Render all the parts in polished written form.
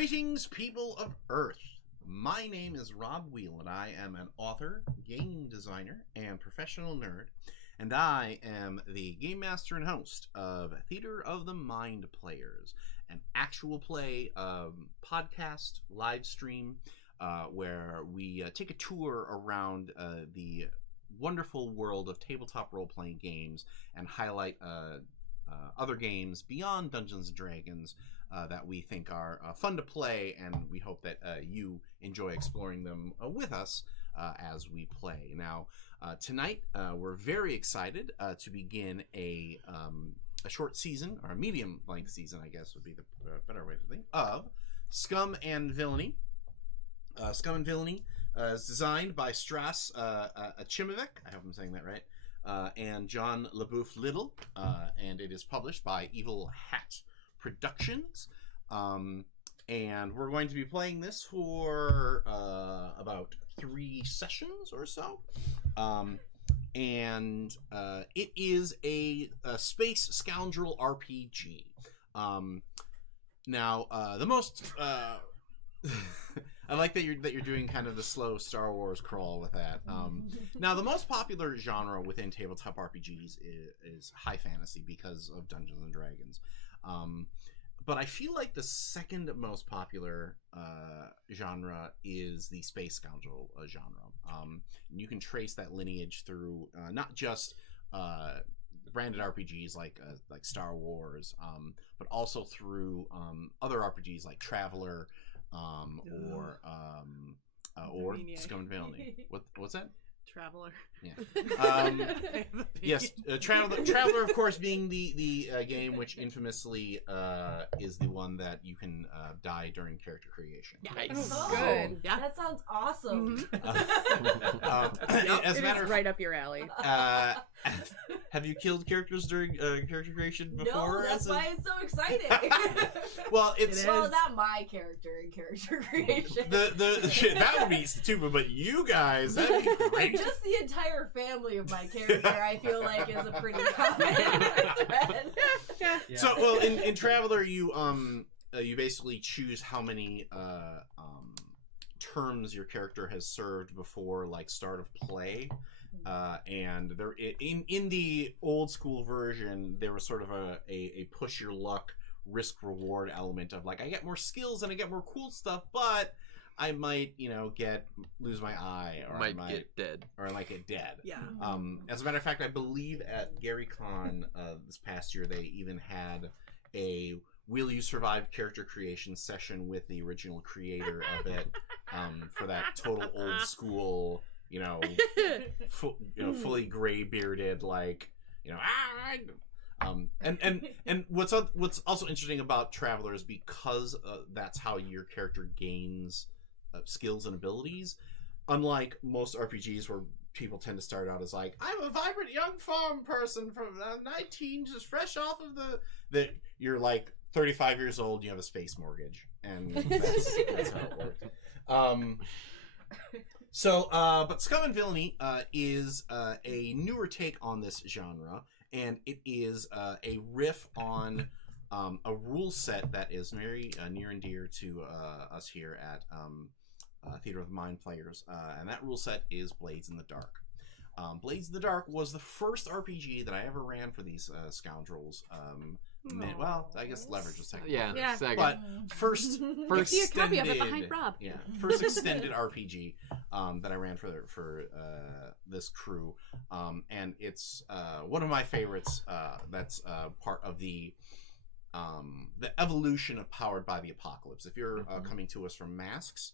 Greetings, people of Earth. My name is Rob Wheel, and I am an author, game designer, and professional nerd. And I am the game master and host of Theater of the Mind Players, an actual play podcast live stream where we take a tour around the wonderful world of tabletop role-playing games and highlight other games beyond Dungeons & Dragons that we think are fun to play, and we hope that you enjoy exploring them with us as we play. Now, tonight we're very excited to begin a short season, or a medium-length season, I guess would be the better way to think, of Scum and Villainy. Scum and Villainy is designed by Strass Achimovic, I hope I'm saying that right, and John LaBouffe Little, and it is published by Evil Hat Productions. And we're going to be playing this for about 3 sessions or so. And it is a space scoundrel RPG. Now, the most I like that you're doing kind of the slow Star Wars crawl with that. Now, the most popular genre within tabletop RPGs is high fantasy because of Dungeons and Dragons. But I feel like the second most popular genre is the space scoundrel genre. And you can trace that lineage through not just branded RPGs like Star Wars, but also through other RPGs like Traveler or Scum and Villainy. What's that? Traveler. Yeah. Yes, Traveler, of course, being the game which infamously is the one that you can die during character creation. Nice. Oh, Good. Yeah. That sounds awesome. As a matter of right up your alley. Have you killed characters during character creation before? No, that's why it's so exciting. Well, it's not my character in character creation. The shit, that would be stupid, but you guys, that'd be great. Just the entire family of my character, I feel like, is a pretty common thread. Yeah. So, well, in Traveler, you basically choose how many terms your character has served before, like, start of play. And there, in the old school version, there was sort of a push your luck, risk reward element of, like, I get more skills and I get more cool stuff, but I might, lose my eye, or I might get dead, or I might get dead. Yeah. As a matter of fact, I believe at GaryCon this past year they even had a "Will You Survive" character creation session with the original creator of it, for that total old school, fully gray bearded, like, and what's also interesting about Traveler is because that's how your character gains skills and abilities. Unlike most RPGs where people tend to start out as like, I'm a vibrant young farm person from 19, just fresh off of that you're like 35 years old, you have a space mortgage, and that's how it works. But Scum and Villainy is a newer take on this genre, and it is a riff on a rule set that is very near and dear to us here at Theater of the Mind Players, and that rule set is Blades in the Dark. Blades in the Dark was the first RPG that I ever ran for these scoundrels. Well, I guess Leverage was technically yeah. Second. But first See a copy of extended, it behind Rob. Yeah, first extended RPG that I ran for this crew, and it's one of my favorites. That's part of the evolution of Powered by the Apocalypse. If you're coming to us from Masks,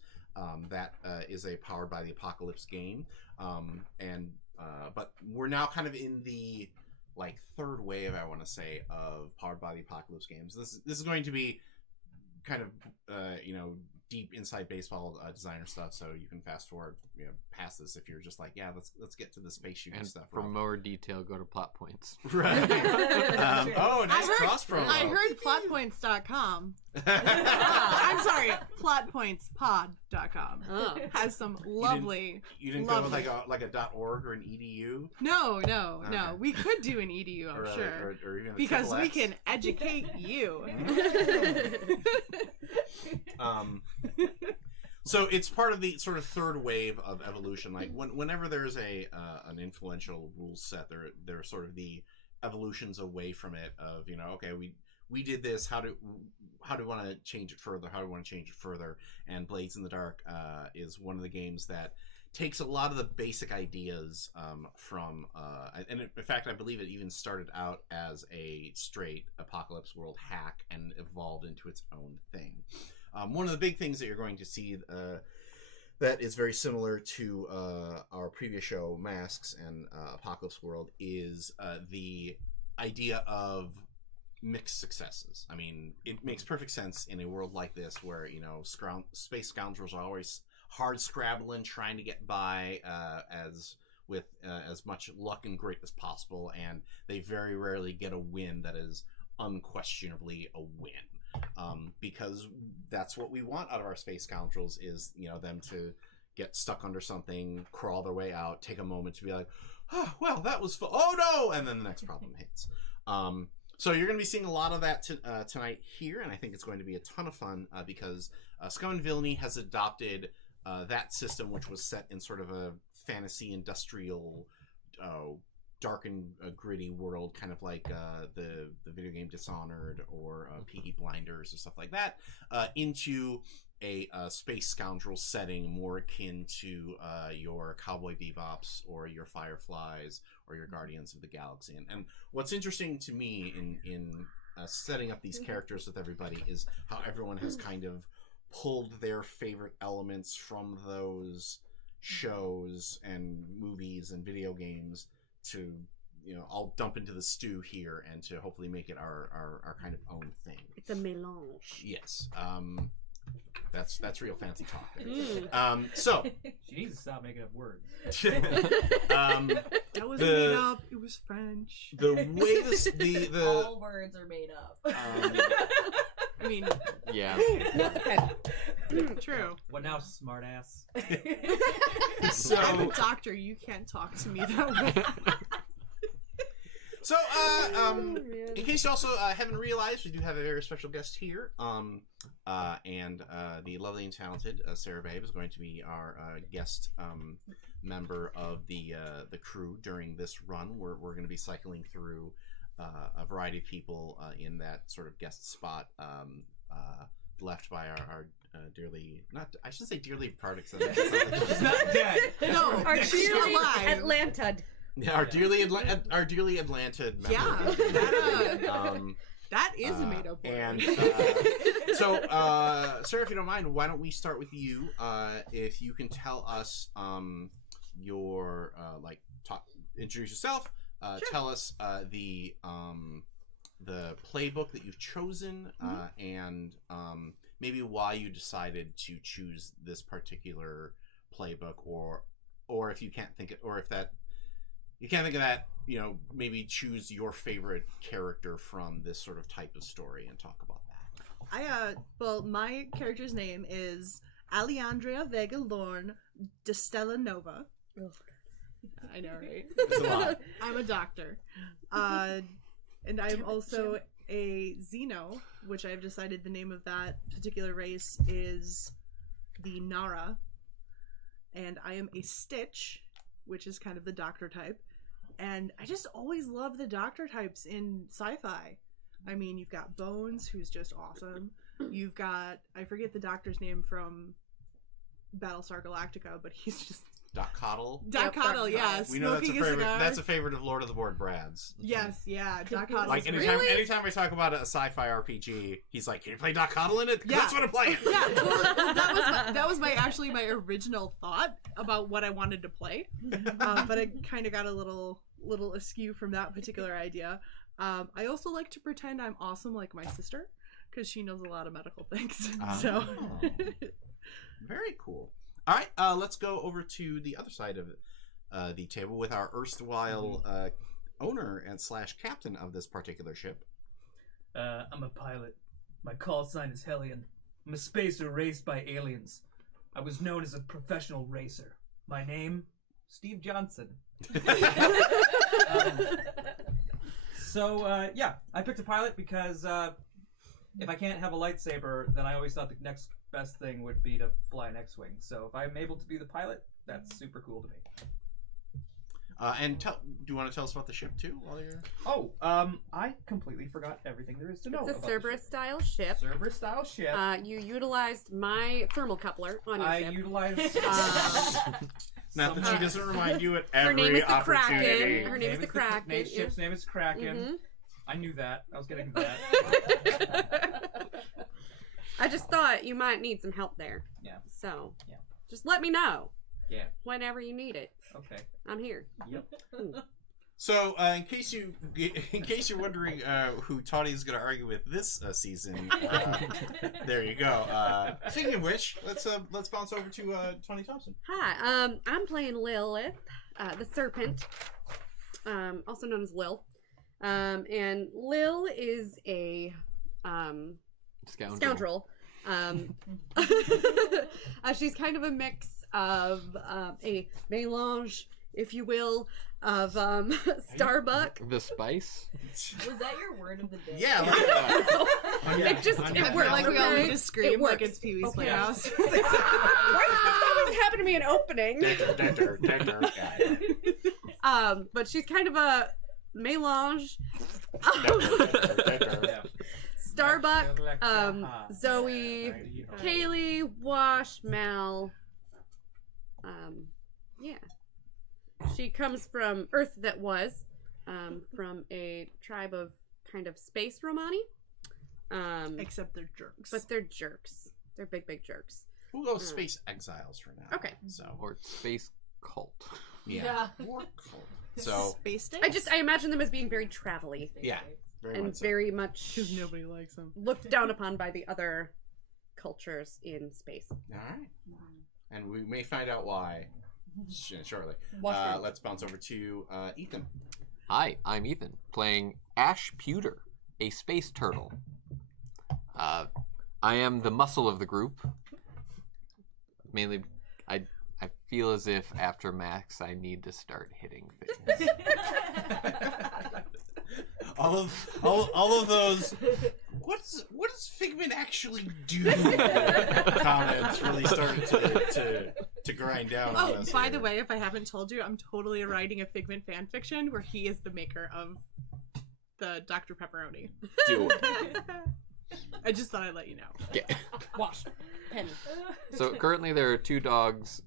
that is a Powered by the Apocalypse game, but we're now kind of in the third wave, I want to say, of Powered by the Apocalypse games. This is going to be kind of deep inside baseball designer stuff, so you can fast forward past this if you're just like, yeah, let's get to the space shooting And stuff. for more detail, go to plot points. Right. Nice cross promo. I heard plotpoints.com. I'm sorry, plotpointspod.com Oh. has some lovely. You didn't lovely. go like a .org or an edu. No. Okay. We could do an edu, I'm sure, or even a because we XXX. can educate you. So it's part of the sort of third wave of evolution. Like whenever there's an influential rule set, there are sort of the evolutions away from it. Of okay, we did this. How do we want to change it further? How do we want to change it further? And Blades in the Dark is one of the games that takes a lot of the basic ideas from and in fact I believe it even started out as a straight Apocalypse World hack and evolved into its own thing. One of the big things that you're going to see that is very similar to our previous show, Masks and Apocalypse World, is the idea of mixed successes. I mean, it makes perfect sense in a world like this where, space scoundrels are always hard scrabbling, trying to get by with as much luck and grit as possible, and they very rarely get a win that is unquestionably a win. Because that's what we want out of our space scoundrels is, them to get stuck under something, crawl their way out, take a moment to be like, oh, well, that was fun. Oh, no! And then the next problem hits. So you're going to be seeing a lot of that tonight here, and I think it's going to be a ton of fun because Scum and Villainy has adopted that system, which was set in sort of a fantasy industrial dark and gritty world, kind of like the video game Dishonored or Peaky Blinders or stuff like that, into a space scoundrel setting more akin to your Cowboy Bebops or your Fireflies or your Guardians of the Galaxy. And what's interesting to me in setting up these characters with everybody is how everyone has kind of pulled their favorite elements from those shows and movies and video games to I'll dump into the stew here and to hopefully make it our kind of own thing. It's a mélange. Yes. That's real fancy talk there. So she needs to stop making up words. That was made up. It was French. The way the all words are made up. I mean, yeah. True. What now, smartass? So I'm a doctor. You can't talk to me that way. So, in case you also haven't realized, we do have a very special guest here. And the lovely and talented Sarah Babe is going to be our guest member of the crew during this run. We're going to be cycling through a variety of people in that sort of guest spot left by our dearly, not I shouldn't say dearly departed. She's not dead. No, Our she's dearly alive. Atlanta. Yeah, our dearly Atlanta member. Yeah, that is a made up word. And so, Sarah, if you don't mind, why don't we start with you? If you can tell us your introduce yourself. Sure. Tell us the playbook that you've chosen, and maybe why you decided to choose this particular playbook, or if you can't think of, or if that you can't think of that, maybe choose your favorite character from this sort of type of story and talk about that. Well, my character's name is Alejandra Vega Lorne de Stella Nova. I know, right? It's a lot. I'm a doctor. And I'm also a Xeno, which I've decided the name of that particular race is the Nara. And I am a Stitch, which is kind of the doctor type. And I just always love the doctor types in sci-fi. I mean, you've got Bones, who's just awesome. You've got, I forget the doctor's name from Battlestar Galactica, but he's just... Doc Coddle. Doc Coddle, yeah. We know that's a smoking favorite. cigar. That's a favorite of Lord of the Board Brad's. Yes, yeah. Doc Coddle. Like anytime I talk about a sci-fi RPG, he's like, "Can you play Doc Coddle in it? Yeah. That's what I'm playing." Yeah, totally. That was actually my original thought about what I wanted to play, but I kind of got a little askew from that particular idea. I also like to pretend I'm awesome like my sister because she knows a lot of medical things. So very cool. All right, let's go over to the other side of the table with our erstwhile owner and / captain of this particular ship. I'm a pilot. My call sign is Hellion. I'm a spacer raised by aliens. I was known as a professional racer. My name, Steve Johnson. Yeah, I picked a pilot because if I can't have a lightsaber, then I always thought the next best thing would be to fly an X-Wing. So if I'm able to be the pilot, that's super cool to me. Do you want to tell us about the ship too? While you're... Oh, I completely forgot everything there is to know. It's a Cerberus-style ship. Cerberus-style ship. You utilized my thermal coupler on your ship. I utilized... Not that she doesn't remind you at every Her name is the opportunity. Kraken. Her name is the Kraken. Ship's name is Kraken. Mhm. I knew that. I was getting that. I just thought you might need some help there. Yeah. So, Yeah. just let me know. Yeah. Whenever you need it. Okay. I'm here. Yep. So, in case you're wondering who Tawny is going to argue with this season, there you go. Speaking of which, let's bounce over to Tawny Thompson. Hi. I'm playing Lilith, the Serpent, also known as Lil. And Lil is a scoundrel. She's kind of a mix of a mélange, if you will, of Starbuck. The spice? Was that your word of the day? Yeah. It works. Like we all need to It scream works. like it's Pee Wee's Okay. Playhouse. Why does this always happen to me in opening? But she's kind of a mélange. Starbuck, Zoe, Kaylee, Wash, Mal. Yeah. She comes from Earth that was, from a tribe of kind of space Romani. Except they're jerks. But they're jerks. They're big, big jerks. We'll go space exiles for now. Okay. So Or space cult. yeah. So Space Days? I imagine them as being very travel-y yeah, very and much so. very much Because nobody likes them. looked down upon by the other cultures in space. All right, and we may find out why shortly. Watch Let's bounce over to Ethan. Hi, I'm Ethan, playing Ash Pewter, a space turtle. I am the muscle of the group. Mainly, I feel as if after Max, I need to start hitting things. all of those. What does Figment actually do? Comments really started to grind down. Oh, on us by here. the way, if I haven't told you, I'm totally writing a Figment fan fiction where he is the maker of the Dr. Pepperoni. Do it. I just thought I'd let you know. Okay. Wash. Penny. So currently there are 2 dogs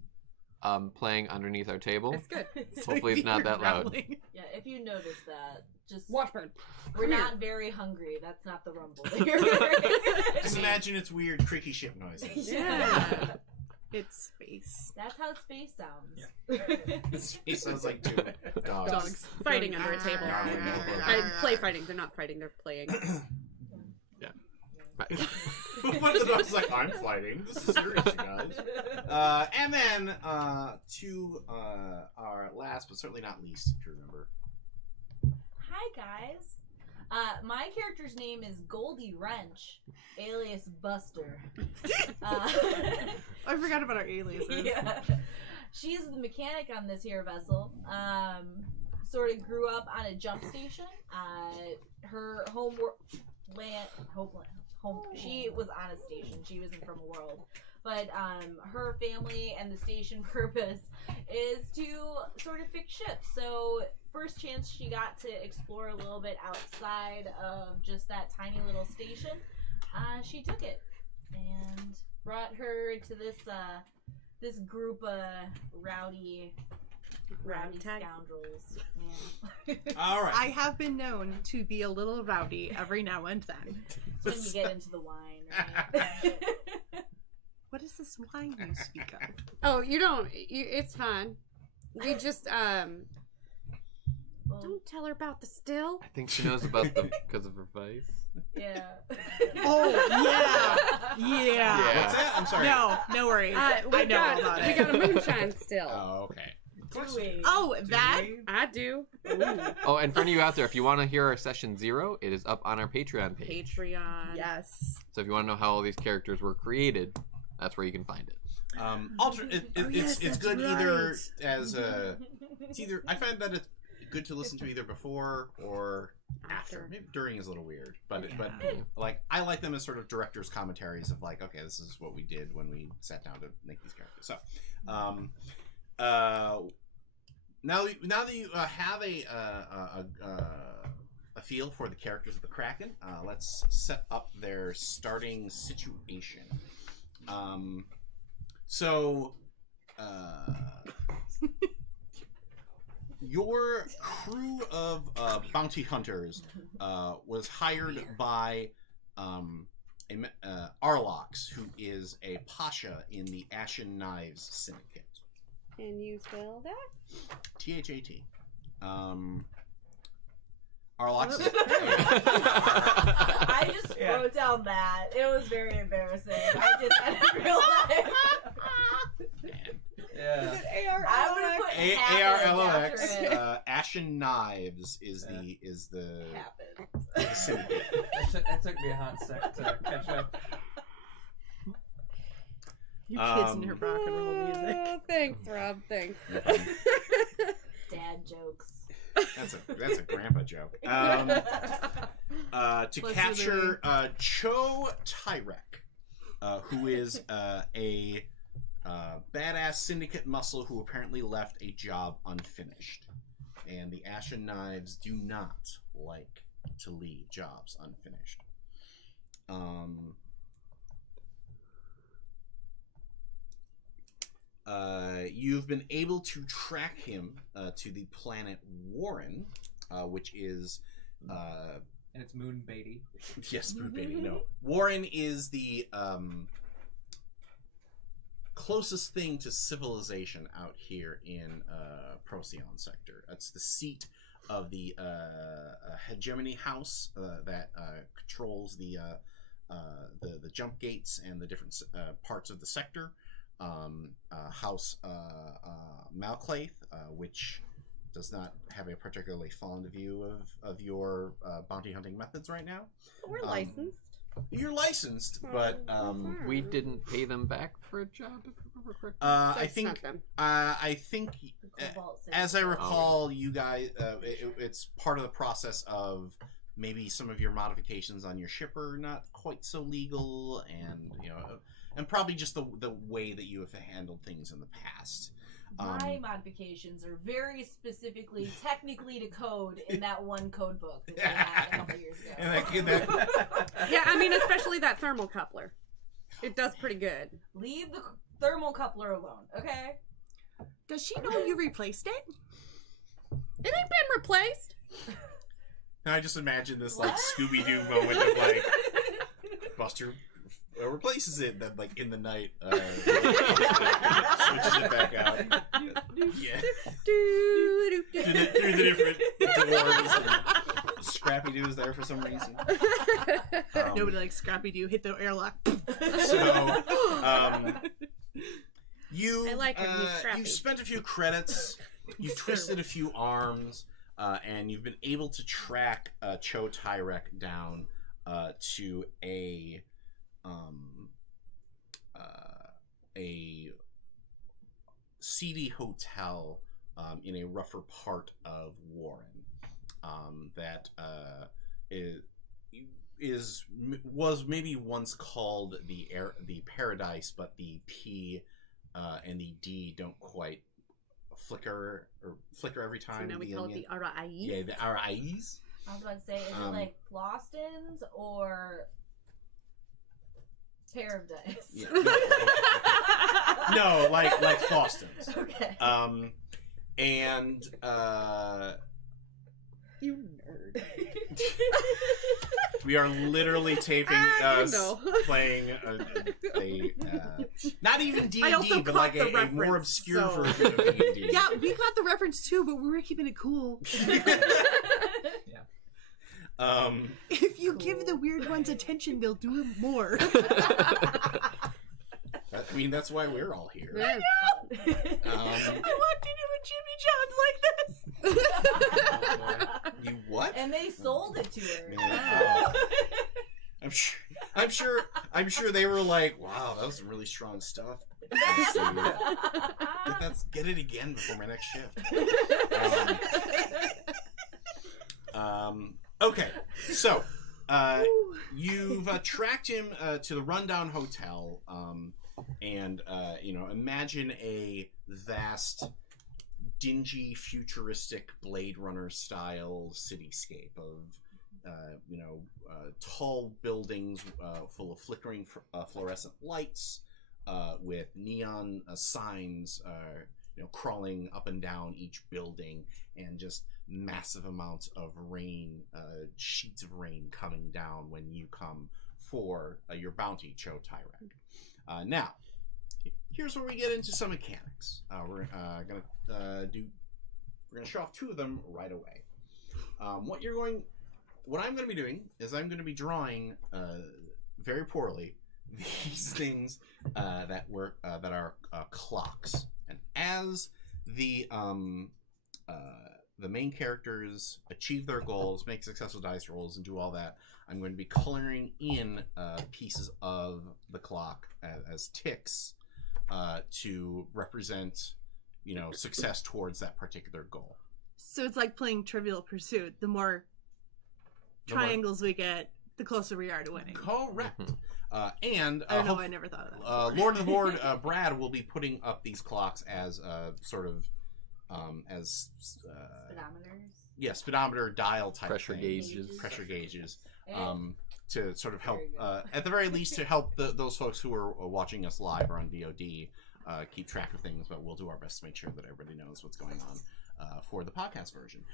playing underneath our table. It's good. Hopefully it's not that loud. Growling. Yeah, if you notice that, just Washburn. we're Come here. not very hungry. That's not the rumble that you're Just imagine it's weird, creaky ship noises. Yeah. It's space. That's how space sounds. It sounds like 2 dogs. Dogs. Fighting under a table. I play fighting. They're not fighting. They're playing. One of the dogs is like, I'm fighting. This is serious, you guys. And then to our last, but certainly not least, if you remember. Hi guys. My character's name is Goldie Wrench, alias Buster. I forgot about our aliases. Yeah. She's the mechanic on this here vessel. Sort of grew up on a jump station. Her she was on a station. She wasn't from a world. But her family and the station purpose is to sort of fix ships. So first chance she got to explore a little bit outside of just that tiny little station, she took it and brought her to this group of rowdy Ragtag. scoundrels. Yeah. All right. I have been known to be a little rowdy every now and then. When you get into the wine, right? What is this wine you speak of? Oh, you don't. It's fine. We just Well, Don't tell her about the still. I think she knows about them because of her vice. Yeah. Oh, yeah. Yeah. What's that? I'm sorry. No worries. I know all about We it. got a moonshine still. Oh, okay. Do we? Oh, that? I do. Oh, and for any of you out there, if you want to hear our session 0, it is up on our Patreon page. Patreon. Yes. So if you want to know how all these characters were created, that's where you can find it. It's good either as a. It's either I find that it's good to listen to either before or after. Maybe during is a little weird, but like I like them as sort of director's commentaries of like, okay, this is what we did when we sat down to make these characters. So, now that you have a feel for the characters of the Kraken, let's set up their starting situation. Your crew of bounty hunters was hired by Arlox, who is a pasha in the Ashen Knives Syndicate. Can you spell that? THAT. Arlox is... I just wrote down that. It was very embarrassing. I did that in real life. Yeah. I would have put ARLOX. after it. Ashen Knives is the Happened. syndicate. That took me a hot sec to catch up. You kids and your rock and roll music. Thanks, Rob. Thanks. Dad jokes. That's a grandpa joke. To Plus capture Cho Tyrek, who is a badass syndicate muscle who apparently left a job unfinished. And the Ashen Knives do not like to leave jobs unfinished. You've been able to track him to the planet Warren, which is... And it's Moon Beatty. Yes, Moon Beatty, no. Warren is the closest thing to civilization out here in Procyon sector. It's the seat of the Hegemony House that controls the jump gates and the different parts of the sector. House Malclaith, which does not have a particularly fond view of your bounty hunting methods right now. We're licensed. You're licensed, but We didn't pay them back for a job, if I remember correctly. I think Cobalt as I City. recall, you guys, it's part of the process of maybe some of your modifications on your ship are not quite so legal, and and probably just the way that you have handled things in the past. My modifications are very specifically, technically to code in that one code book that they had a couple years ago. Yeah, I mean, especially that thermal coupler. It does pretty good. Leave the thermal coupler alone, okay? Does she know you replaced it? It ain't been replaced. And I just imagine this like Scooby-Doo moment of like Buster replaces it, then like in the night switches it back out. Yeah. Through the different doors. And Scrappy-Doo is there for some reason. Nobody likes Scrappy-Doo. Hit the airlock. So, I like him. He's scrappy. you've spent a few credits, you've twisted a few arms, and you've been able to track Cho Tyrek down to a seedy hotel in a rougher part of Warren that was maybe once called the Paradise, but the P and the D don't quite flicker every time. So now we call it the RIE. Yeah, the RIEs. I was about to say, is it like Flostons or Pair of Dice? Yeah. No, like Fostons. Okay. You nerd. We are literally taping know. playing a not even I also D&D, but caught like the a more reference, obscure so- version of D&D. Yeah, we got the reference too, but we were keeping it cool. If you give the weird ones attention, they'll do it more. I mean, that's why we're all here. Yeah. I walked into a Jimmy John's like this. You what? And they sold it to her. Yeah. I'm sure they were like, wow, that was some really strong stuff. Get it again before my next shift. Okay, so you've tracked him to the rundown hotel, and imagine a vast, dingy, futuristic Blade Runner style cityscape of tall buildings full of flickering fluorescent lights, with neon signs crawling up and down each building, and just massive amounts of rain, sheets of rain coming down when you come for your bounty, Cho Tyrek. Now, here's where we get into some mechanics. We're gonna show off two of them right away. What I'm going to be doing is I'm going to be drawing very poorly these things that are clocks, and as the main characters achieve their goals, make successful dice rolls, and do all that, I'm going to be coloring in pieces of the clock as ticks to represent, success towards that particular goal. So it's like playing Trivial Pursuit. The more triangles we get, the closer we are to winning. Correct. And I don't know. I never thought of that. Lord of the Board, Brad will be putting up these clocks as sort of Speedometers. Speedometer dial type Pressure thing. gauges. To sort of help, at the very least, to help those folks who are watching us live or on VOD keep track of things. But we'll do our best to make sure that everybody knows what's going on for the podcast version.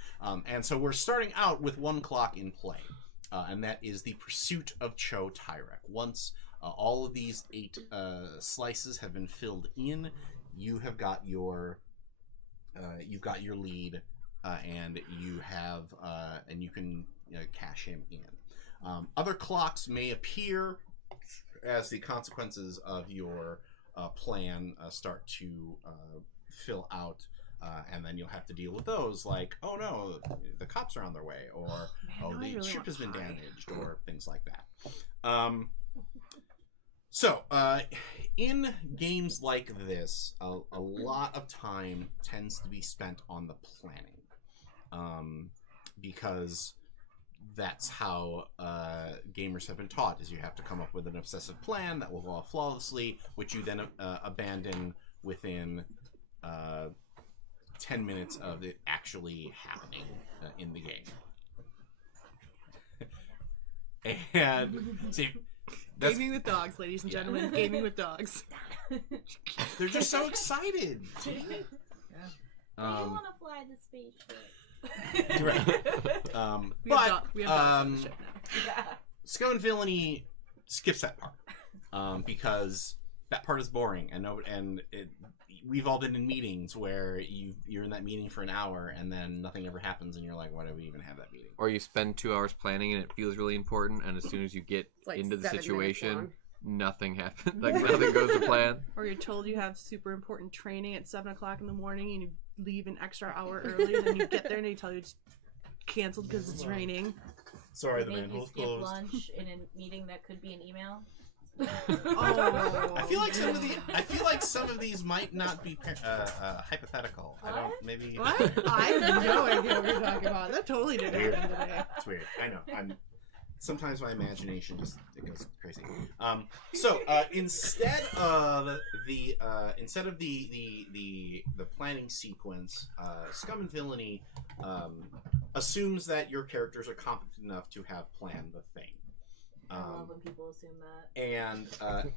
And so we're starting out with one clock in play, and that is the pursuit of Cho Tyrek. Once all of these 8 slices have been filled in, you have got your lead, and you have and you can cash him in. Other clocks may appear as the consequences of your plan start to fill out, and then you'll have to deal with those, like, oh no, the cops are on their way, or the ship has been damaged, or things like that. So, in games like this, a lot of time tends to be spent on the planning, because that's how gamers have been taught, is you have to come up with an obsessive plan that will go off flawlessly, which you then abandon within 10 minutes of it actually happening in the game. And see, Gaming with dogs, ladies and gentlemen. Gaming with dogs. they're just so excited. I want to fly the spaceship. Right. We have dogs on the ship now. Yeah. Scum and Villainy skips that part, because that part is boring, and we've all been in meetings where you're in that meeting for an hour and then nothing ever happens, and you're like, why do we even have that meeting? Or you spend 2 hours planning and it feels really important, and as soon as you get like into the 7 minutes situation, long. nothing happens. Like nothing goes to plan. Or you're told you have super important training at 7 o'clock in the morning, and you leave an extra hour early, and then you get there and they tell you it's canceled because it's raining. Sorry, the Make you manhole's skip closed. lunch in a meeting that could be an email. Oh. I feel like some of these might not be hypothetical. I don't. Maybe. What? I have no idea what you're talking about. That totally didn't happen today. It's weird. I know. Sometimes my imagination it goes crazy. So instead of the planning sequence, Scum and Villainy assumes that your characters are competent enough to have planned the thing. I love when people assume that. And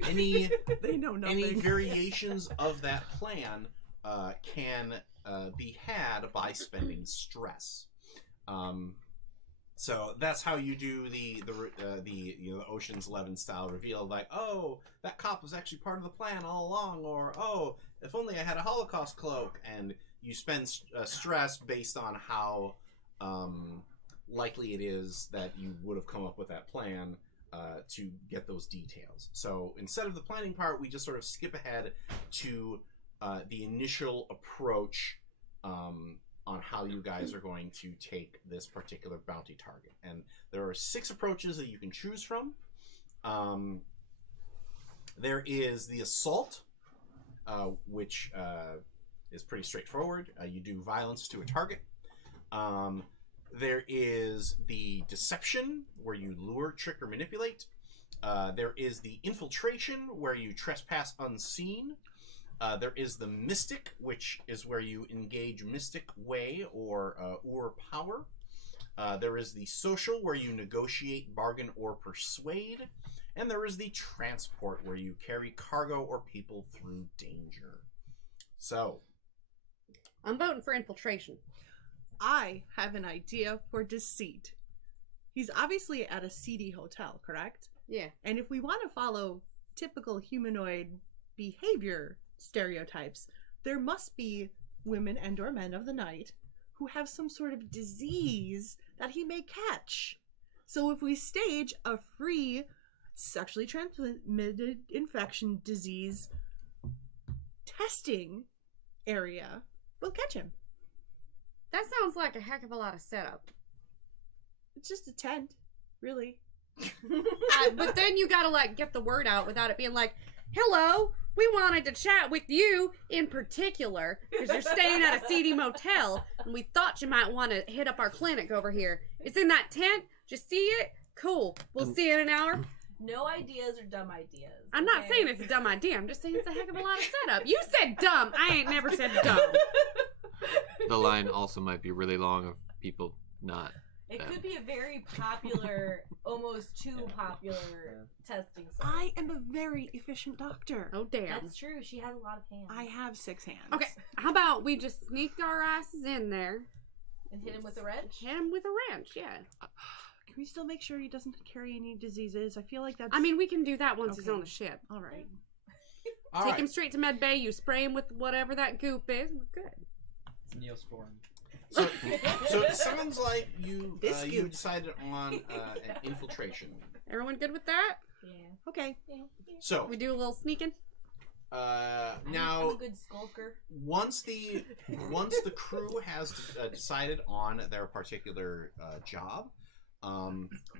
any They know nothing. any variations of that plan can be had by spending stress. So that's how you do the Ocean's 11 style reveal, like, oh, that cop was actually part of the plan all along, or oh, if only I had a Holocaust cloak, and you spend stress based on how likely it is that you would have come up with that plan to get those details. So instead of the planning part, we just sort of skip ahead to the initial approach on how you guys are going to take this particular bounty target. And there are 6 approaches that you can choose from. There is the assault, which is pretty straightforward. You do violence to a target. There is the deception, where you lure, trick, or manipulate. There is the infiltration, where you trespass unseen. There is the mystic, which is where you engage mystic way or power. There is the social, where you negotiate, bargain, or persuade. And there is the transport, where you carry cargo or people through danger. So, I'm voting for infiltration. I have an idea for deceit. He's obviously at a seedy hotel, correct? Yeah. And if we want to follow typical humanoid behavior stereotypes, there must be women and or men of the night who have some sort of disease that he may catch. So if we stage a free sexually transmitted infection disease testing area, we'll catch him. That sounds like a heck of a lot of setup. It's just a tent, really. But then you gotta, like, get the word out without it being like, hello, we wanted to chat with you in particular, because you're staying at a seedy motel, and we thought you might want to hit up our clinic over here. It's in that tent. Just see it? Cool. We'll see you in an hour. No ideas are dumb ideas. I'm not saying it's a dumb idea. I'm just saying it's a heck of a lot of setup. You said dumb. I ain't never said dumb. The line also might be really long of people not. It could be a very popular, almost too popular testing site. I am a very efficient doctor. Oh, damn. That's true. She has a lot of hands. I have 6 hands. Okay, how about we just sneak our asses in there? And hit him with a wrench? Hit him with a wrench, yeah. Can we still make sure he doesn't carry any diseases? I feel like that's... I mean, we can do that once he's on the ship. All right. Take him straight to med bay, you spray him with whatever that goop is, we're good. It's Neosporin. So it sounds like you decided on an infiltration. Everyone good with that? Yeah. Okay. Yeah. So We do a little sneaking? I'm now a good skulker. once the crew has decided on their particular job,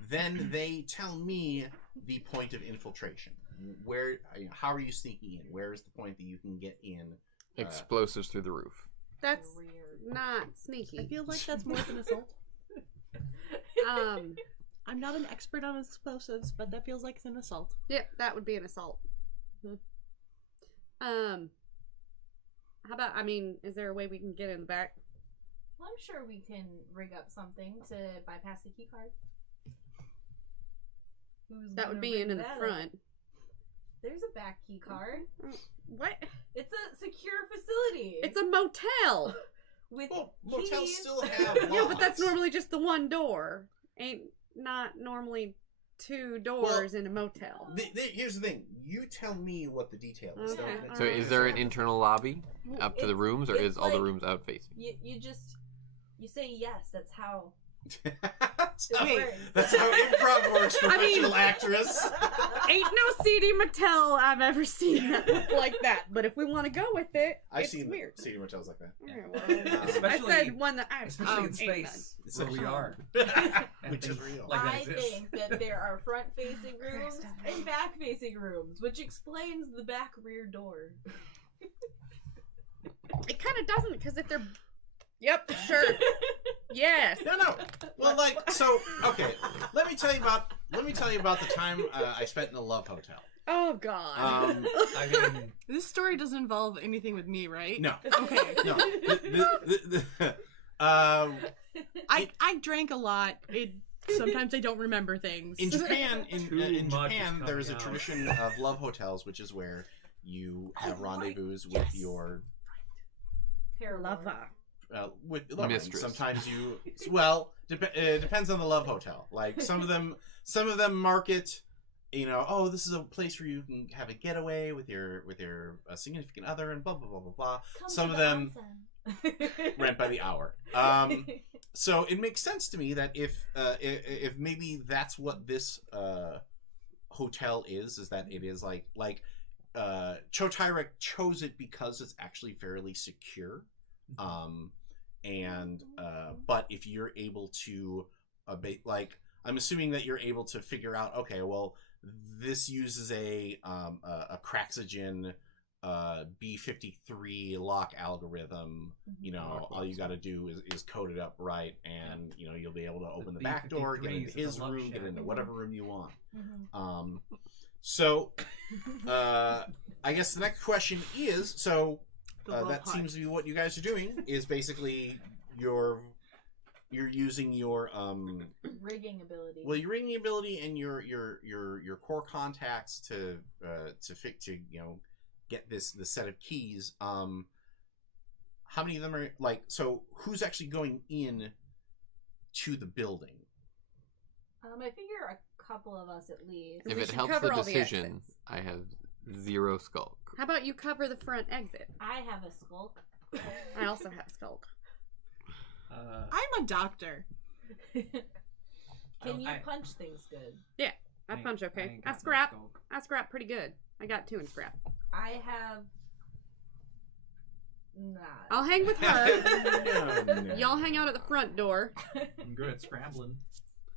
then they tell me the point of infiltration. How are you sneaking in? Where is the point that you can get in? Explosives through the roof. That's Weird. not I sneaky. feel like that's more than assault. Um, I'm not an expert on explosives, but that feels like it's an assault. yep, that would be an assault. How about, I mean, is there a way we can get in the back? Well, I'm sure we can rig up something to bypass the key card. That would be in the front. There's a back key card. What? It's a secure facility. It's a motel. with Motels keys. still have Yeah, but that's locks. normally just the one door. Ain't not normally 2 doors in a motel. Here's the thing. You tell me what the detail is. Okay, Don't- So is there an internal lobby up to the rooms, or it's is all the like- rooms out facing? You say yes. That's how that's, how, it works. that's how improv works, I mean- professional actress. Ain't no seedy motel I've ever seen that look like that. But if we want to go with it, I've it's seen weird. city motels like that. Yeah, well, I Especially, said one that I especially in ain't space, none. where we are. Which is real. Like that I exists. think that there are front-facing rooms Christ, and back-facing rooms, which explains the back rear door. It kind of doesn't, because if they're... Yep, sure. Yes. No. Well, okay. Let me tell you about the time I spent in a love hotel. Oh, God. I mean, This story doesn't involve anything with me, right? No. Okay. No. I drank a lot. Sometimes I don't remember things. In Japan, Too in much Japan, is there is a coming out. tradition of love hotels, which is where you have rendezvous with Yes. your Paramour. Lover. with lovers. Mistress. Sometimes you it depends on the love hotel. Like some of them market, oh, this is a place where you can have a getaway with your significant other and blah blah blah blah blah. Some of them rent by the hour. So it makes sense to me that if maybe that's what this hotel is that it is like Chotyrek chose it because it's actually fairly secure. But if you're able to I'm assuming that you're able to figure out, okay, well, this uses a Craxogen B53 lock algorithm. All you got to do is code it up right, and you'll be able to open the back door, get into his room, get into whatever room you want. So I guess the next question is, that seems to be what you guys are doing, is basically you're using your rigging ability. Well, your rigging ability and your core contacts to get this set of keys. How many of them are so who's actually going in to the building? I figure a couple of us at least. If We it should helps cover the all the decision, exits. I have 0 skulk. How about you cover the front exit? I have a skulk. I also have skulk. I'm a doctor. Can you punch things good? Yeah, I punch okay. I scrap pretty good. I got 2 in scrap. I have not. I'll hang with her. No. Y'all hang out at the front door. I'm good at scrambling.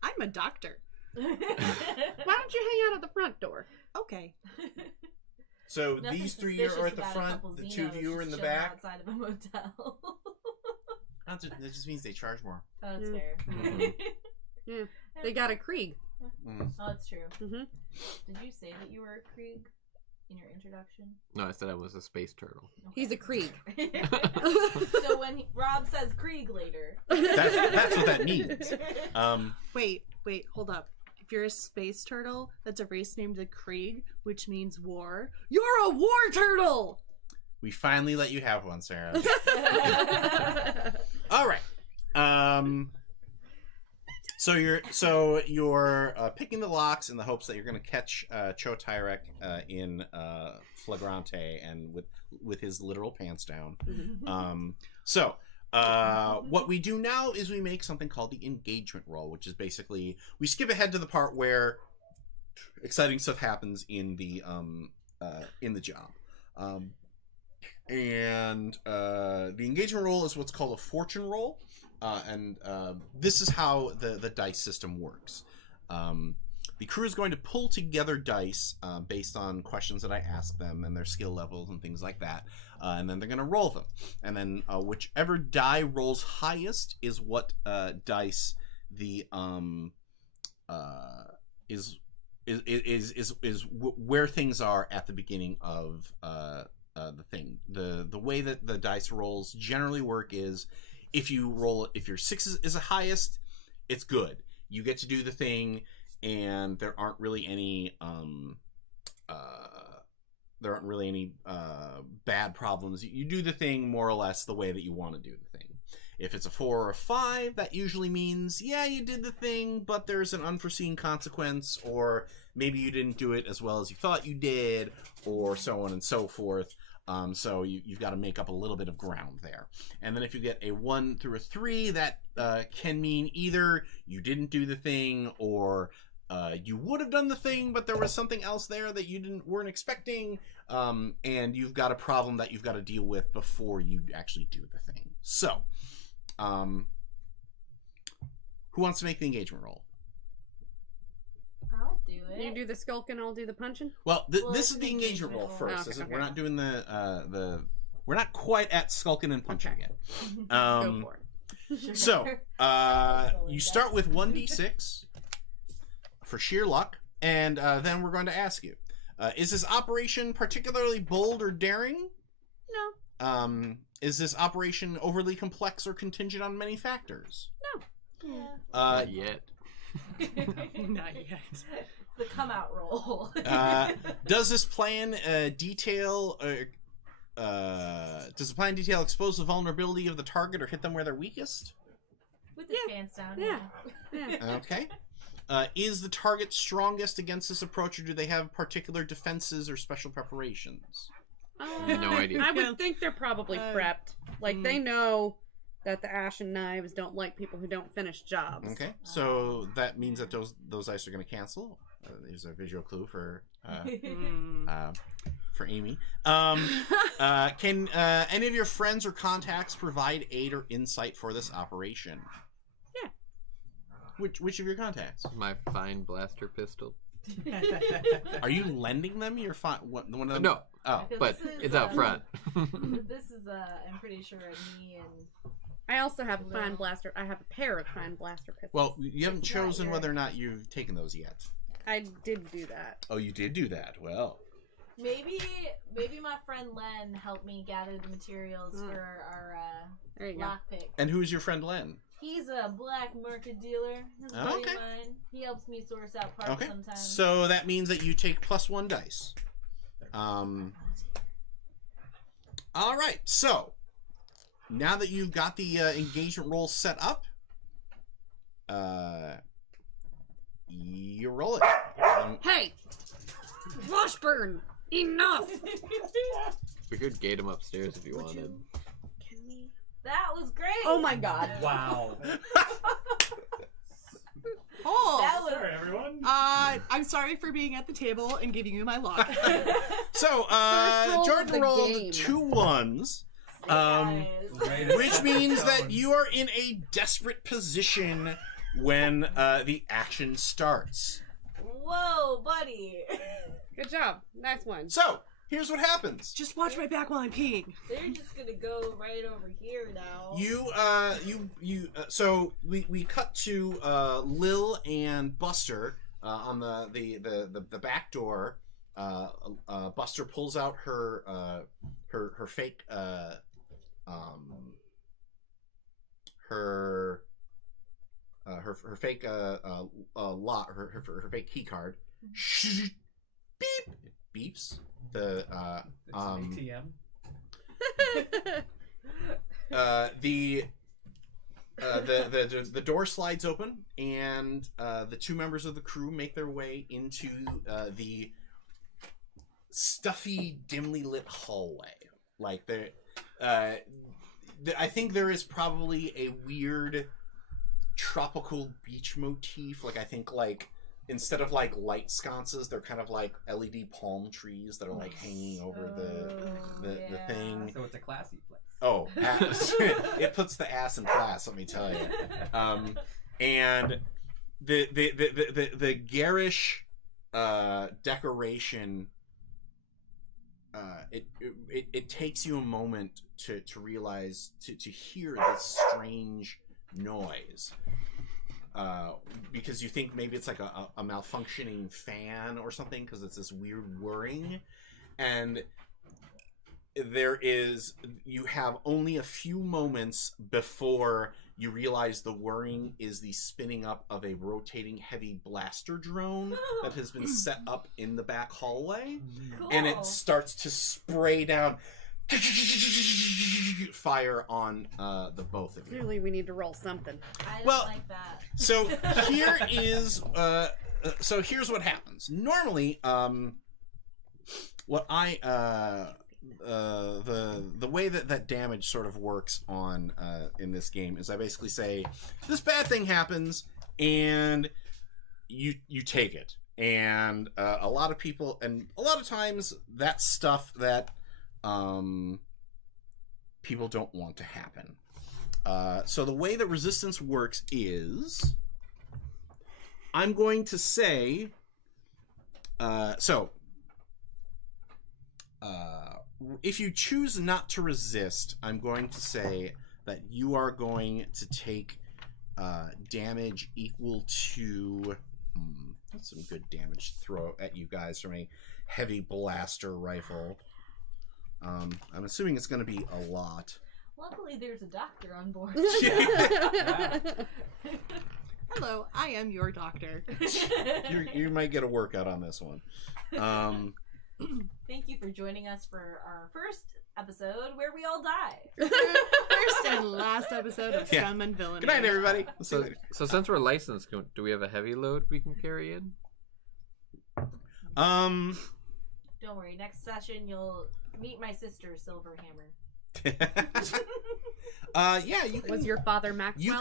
I'm a doctor. Why don't you hang out at the front door? Okay. So Nothing these 3 suspicious are at the about a front. couple The 2 of Xenos you are in just the chilling back. outside of a motel. That just means they charge more. Oh, that's Mm. fair. Mhm. Yeah, they got a Krieg. Oh, that's true. Mm-hmm. Did you say that you were a Krieg in your introduction? No, I said I was a space turtle. He's a Krieg. So when Rob says Krieg later, That's what that means. Wait, hold up. If you're a space turtle, that's a race named the Krieg, which means war. You're a war turtle! We finally let you have one, Sarah. All right. So you're picking the locks in the hopes that you're going to catch Chotyrek in flagrante and with his literal pants down. What we do now is we make something called the engagement roll, which is basically we skip ahead to the part where exciting stuff happens in the job. The engagement roll is what's called a fortune roll, and this is how the dice system works. The crew is going to pull together dice based on questions that I ask them and their skill levels and things like that, and then they're going to roll them. And then whichever die rolls highest is what dice the is where things are at the beginning of the thing. The way that the dice rolls generally work is if your 6 is the highest, it's good. You get to do the thing, and there aren't really any bad problems. You do the thing more or less the way that you want to do the thing. If it's a 4 or a 5, that usually means, yeah, you did the thing, but there's an unforeseen consequence, or maybe you didn't do it as well as you thought you did, or so on and so forth. So you've got to make up a little bit of ground there. And then if you get a 1 through a 3, that can mean either you didn't do the thing, or you would have done the thing, but there was something else there that you weren't expecting, and you've got a problem that you've got to deal with before you actually do the thing. So, who wants to make the engagement roll? I'll do it. You do the skulking, I'll do the punching. Well, Well, this it's is the the engagement roll engagement first. roll. This is- Okay. We're not doing the we're not quite at skulking and punching Okay. yet. Go for it. Sure. So, you start with 1d6 for sheer luck, and then we're going to ask you, is this operation particularly bold or daring? No. Is this operation overly complex or contingent on many factors? Yeah. Not yet. Not yet. The come out roll. Does this plan detail Does the plan detail expose the vulnerability of the target or hit them where they're weakest? With his pants down. Yeah. Yeah. Okay. Is the target strongest against this approach, or do they have particular defenses or special preparations? No idea. I would think they're probably prepped. Like, they know that the Ashen Knives don't like people who don't finish jobs. Okay, so that means that those dice are going to cancel. There's a visual clue for Amy. Can any of your friends or contacts provide aid or insight for this operation? Yeah. Which of your contacts? My fine blaster pistol. Are you lending them your one of them? No. Oh, but This is, it's out front. This is, I'm pretty sure, me and... I also have a fine blaster. I have a pair of fine blaster pistols. well, you haven't It's not chosen your- whether or not you've taken those yet. I did do that. Oh, you did do that. Well, Maybe my friend Len helped me gather the materials for our There you go. lockpick. and who's your friend Len? He's a black market dealer. He's a buddy of Okay. mine. He helps me source out parts Okay, sometimes. so that means that you take +1 dice. All right, so now that you've got the engagement roll set up, you roll it. Hey! Washburn! Enough! We could gate him upstairs if you Would wanted. Can we? That was great. Oh my god. Wow. Oh, That was Sorry, everyone. I'm sorry for being at the table and giving you my lock. So, First roll of Jordan the rolled game. 2 1s, guys. Greatest which means that tone. you are in a desperate position when the action starts. Whoa, buddy. Good job. Nice one. So, here's what happens. Just watch my back while I'm peeing. They're just gonna go right over here now. So we cut to Lil and Buster on the back door. Buster pulls out her fake her fake lot her fake key card. Beep, it beeps. It's an ATM. The door slides open, and the 2 members of the crew make their way into the stuffy, dimly lit hallway. Like I think there is probably a weird tropical beach motif. Like I think instead of light sconces, they're kind of like LED palm trees that are hanging over the thing. So it's a classy place. Oh, ass. It puts the ass in class, let me tell you. And the garish decoration, it takes you a moment to realize to hear this strange noise. Because you think maybe it's like a malfunctioning fan or something, because it's this weird whirring, and you have only a few moments before you realize the whirring is the spinning up of a rotating heavy blaster drone that has been set up in the back hallway, Cool. and it starts to spray down fire on the both of you. Clearly, we need to roll something. I don't Well, like that. So here is so here's what happens. Normally, what I the way that damage sort of works on in this game is I basically say this bad thing happens and you take it, and a lot of people, and a lot of times that's stuff that people don't want to happen. So the way that resistance works is I'm going to say if you choose not to resist, I'm going to say that you are going to take damage equal to that's some good damage to throw at you guys from a heavy blaster rifle. I'm assuming it's going to be a lot. Luckily, there's a doctor on board. Hello, I am your doctor. You might get a workout on this one. Thank you for joining us for our first episode where we all die. First and last episode of Yeah. Scum and Villainy. Good night, everybody. So since we're licensed, do we have a heavy load we can carry in? Don't worry, next session you'll meet my sister, Silverhammer. Yeah, you can, Was your father Maxwell? you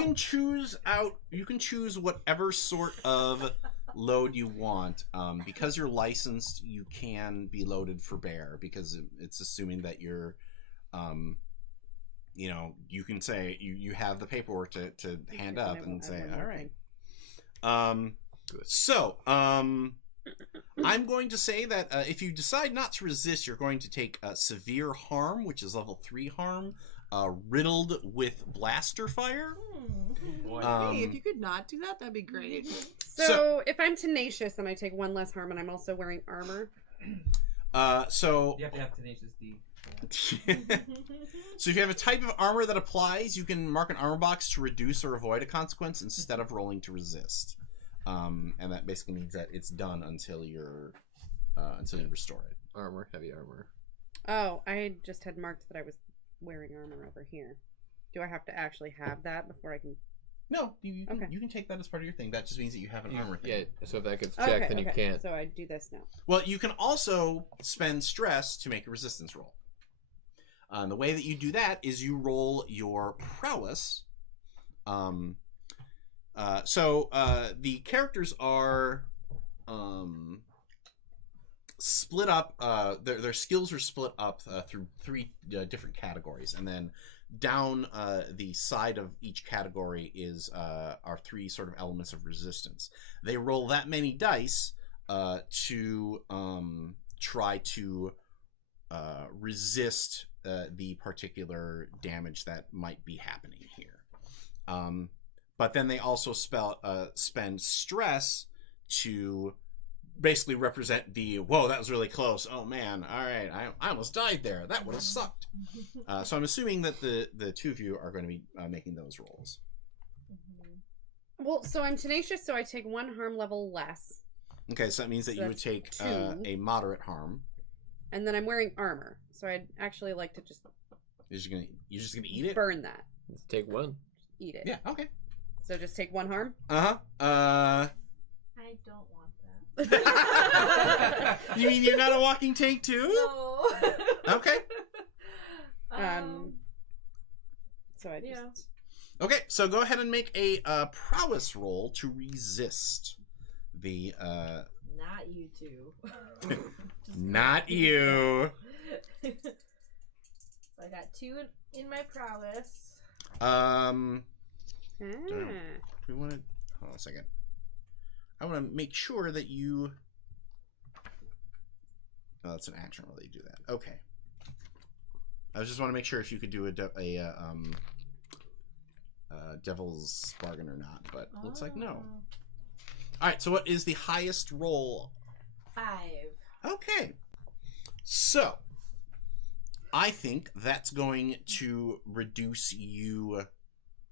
can choose whatever sort of load you want. Because you're licensed, you can be loaded for bear because it's assuming that you're, you can say you have the paperwork to hand up and say, all right. Good. So, I'm going to say that if you decide not to resist, you're going to take severe harm, which is level 3 harm, riddled with blaster fire. Hey, if you could not do that, that'd be great. So if I'm tenacious and I take 1 less harm and I'm also wearing armor. So You have to have Tenacious D. so if you have a type of armor that applies, you can mark an armor box to reduce or avoid a consequence instead of rolling to resist. And that basically means that it's done until you restore it. Armor, heavy armor. Oh, I just had marked that I was wearing armor over here. Do I have to actually have that before I can? No, you Okay. can take that as part of your thing. That just means that you have an armor thing. Yeah, so if that gets checked, then you can't. So I do this now. Well, you can also spend stress to make a resistance roll. The way that you do that is you roll your prowess. So the characters are split up. Their skills are split up through 3 different categories, and then down the side of each category are 3 sort of elements of resistance. They roll that many dice to try to resist the particular damage that might be happening here. But then they also spend stress to basically represent the, whoa, that was really close. Oh man, all right, I almost died there. That would have sucked. So I'm assuming that the 2 of you are going to be making those rolls. Well, so I'm tenacious, so I take 1 harm level less, Okay, so that means that So you would that's take 2. a moderate harm. and then I'm wearing armor, so I'd actually like to just You're just gonna eat it? burn that. Let's take 1. Eat it. Yeah. Okay. So just take 1 harm. I don't want that. You mean you're not a walking tank too? No. Okay. So I just. Yeah. Okay, so go ahead and make a prowess roll to resist the. Not you two. Not you. I got 2 in my prowess. Do we want to? Hold on a second. I want to make sure that you. Oh, that's an action roll that you do that. Okay. I just want to make sure if you could do a devil's bargain or not, but looks like no. All right. So what is the highest roll? 5. Okay. So I think that's going to reduce you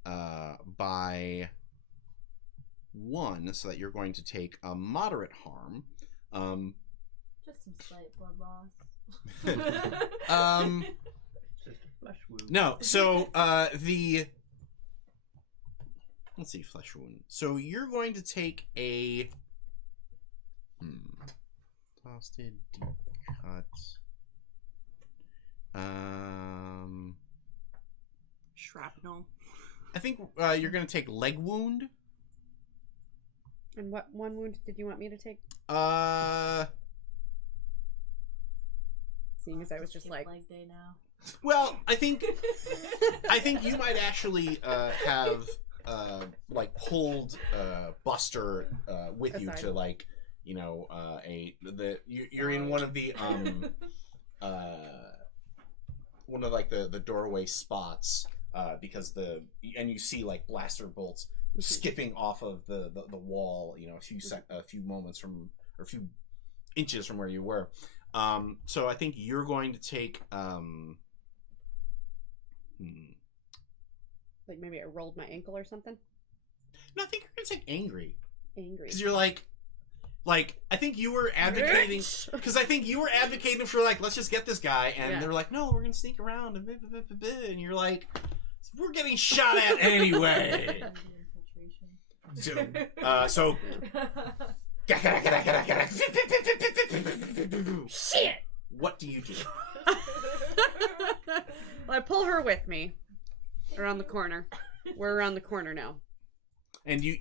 by 1, so that you're going to take a moderate harm. Just some slight blood loss. Just a flesh wound. No, so let's see, flesh wound. So you're going to take a exhausted, deep cut. Shrapnel. I think you're going to take leg wound. And what 1 wound did you want me to take? Seeing as I was just Skip like, leg day now. Well, I think you might actually have like pulled Buster with you Aside. to like you're in one of the one of like the doorway spots because you see like blaster bolts skipping off of the wall, a few moments from, or a few inches from where you were. So I think you're going to take like maybe I rolled my ankle or something. no, I think you're going to take angry. Angry. Because you're like, like, I think you were advocating, because I think you were advocating for, like, let's just get this guy, and they were like, no, we're gonna sneak around, and you're like, we're getting shot at anyway. So Shit! What do you do? Well, I pull her with me around the corner. We're around the corner now. And you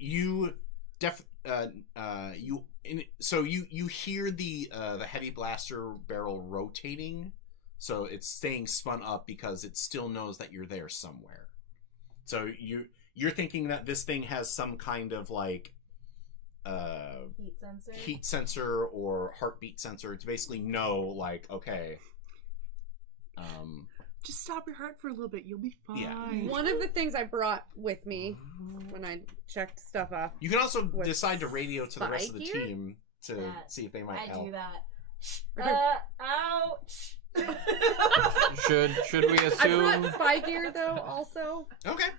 hear the heavy blaster barrel rotating, so it's staying spun up because it still knows that you're there somewhere. So you're thinking that this thing has some kind of like heat sensor or heartbeat sensor to basically know, like, okay, just stop your heart for a little bit. You'll be fine. Yeah. One of the things I brought with me when I checked stuff off. You can also decide to radio to the rest of the gear? team to see if they might help. I do that. Ouch. Should we I assume? brought spy gear though, also. Okay.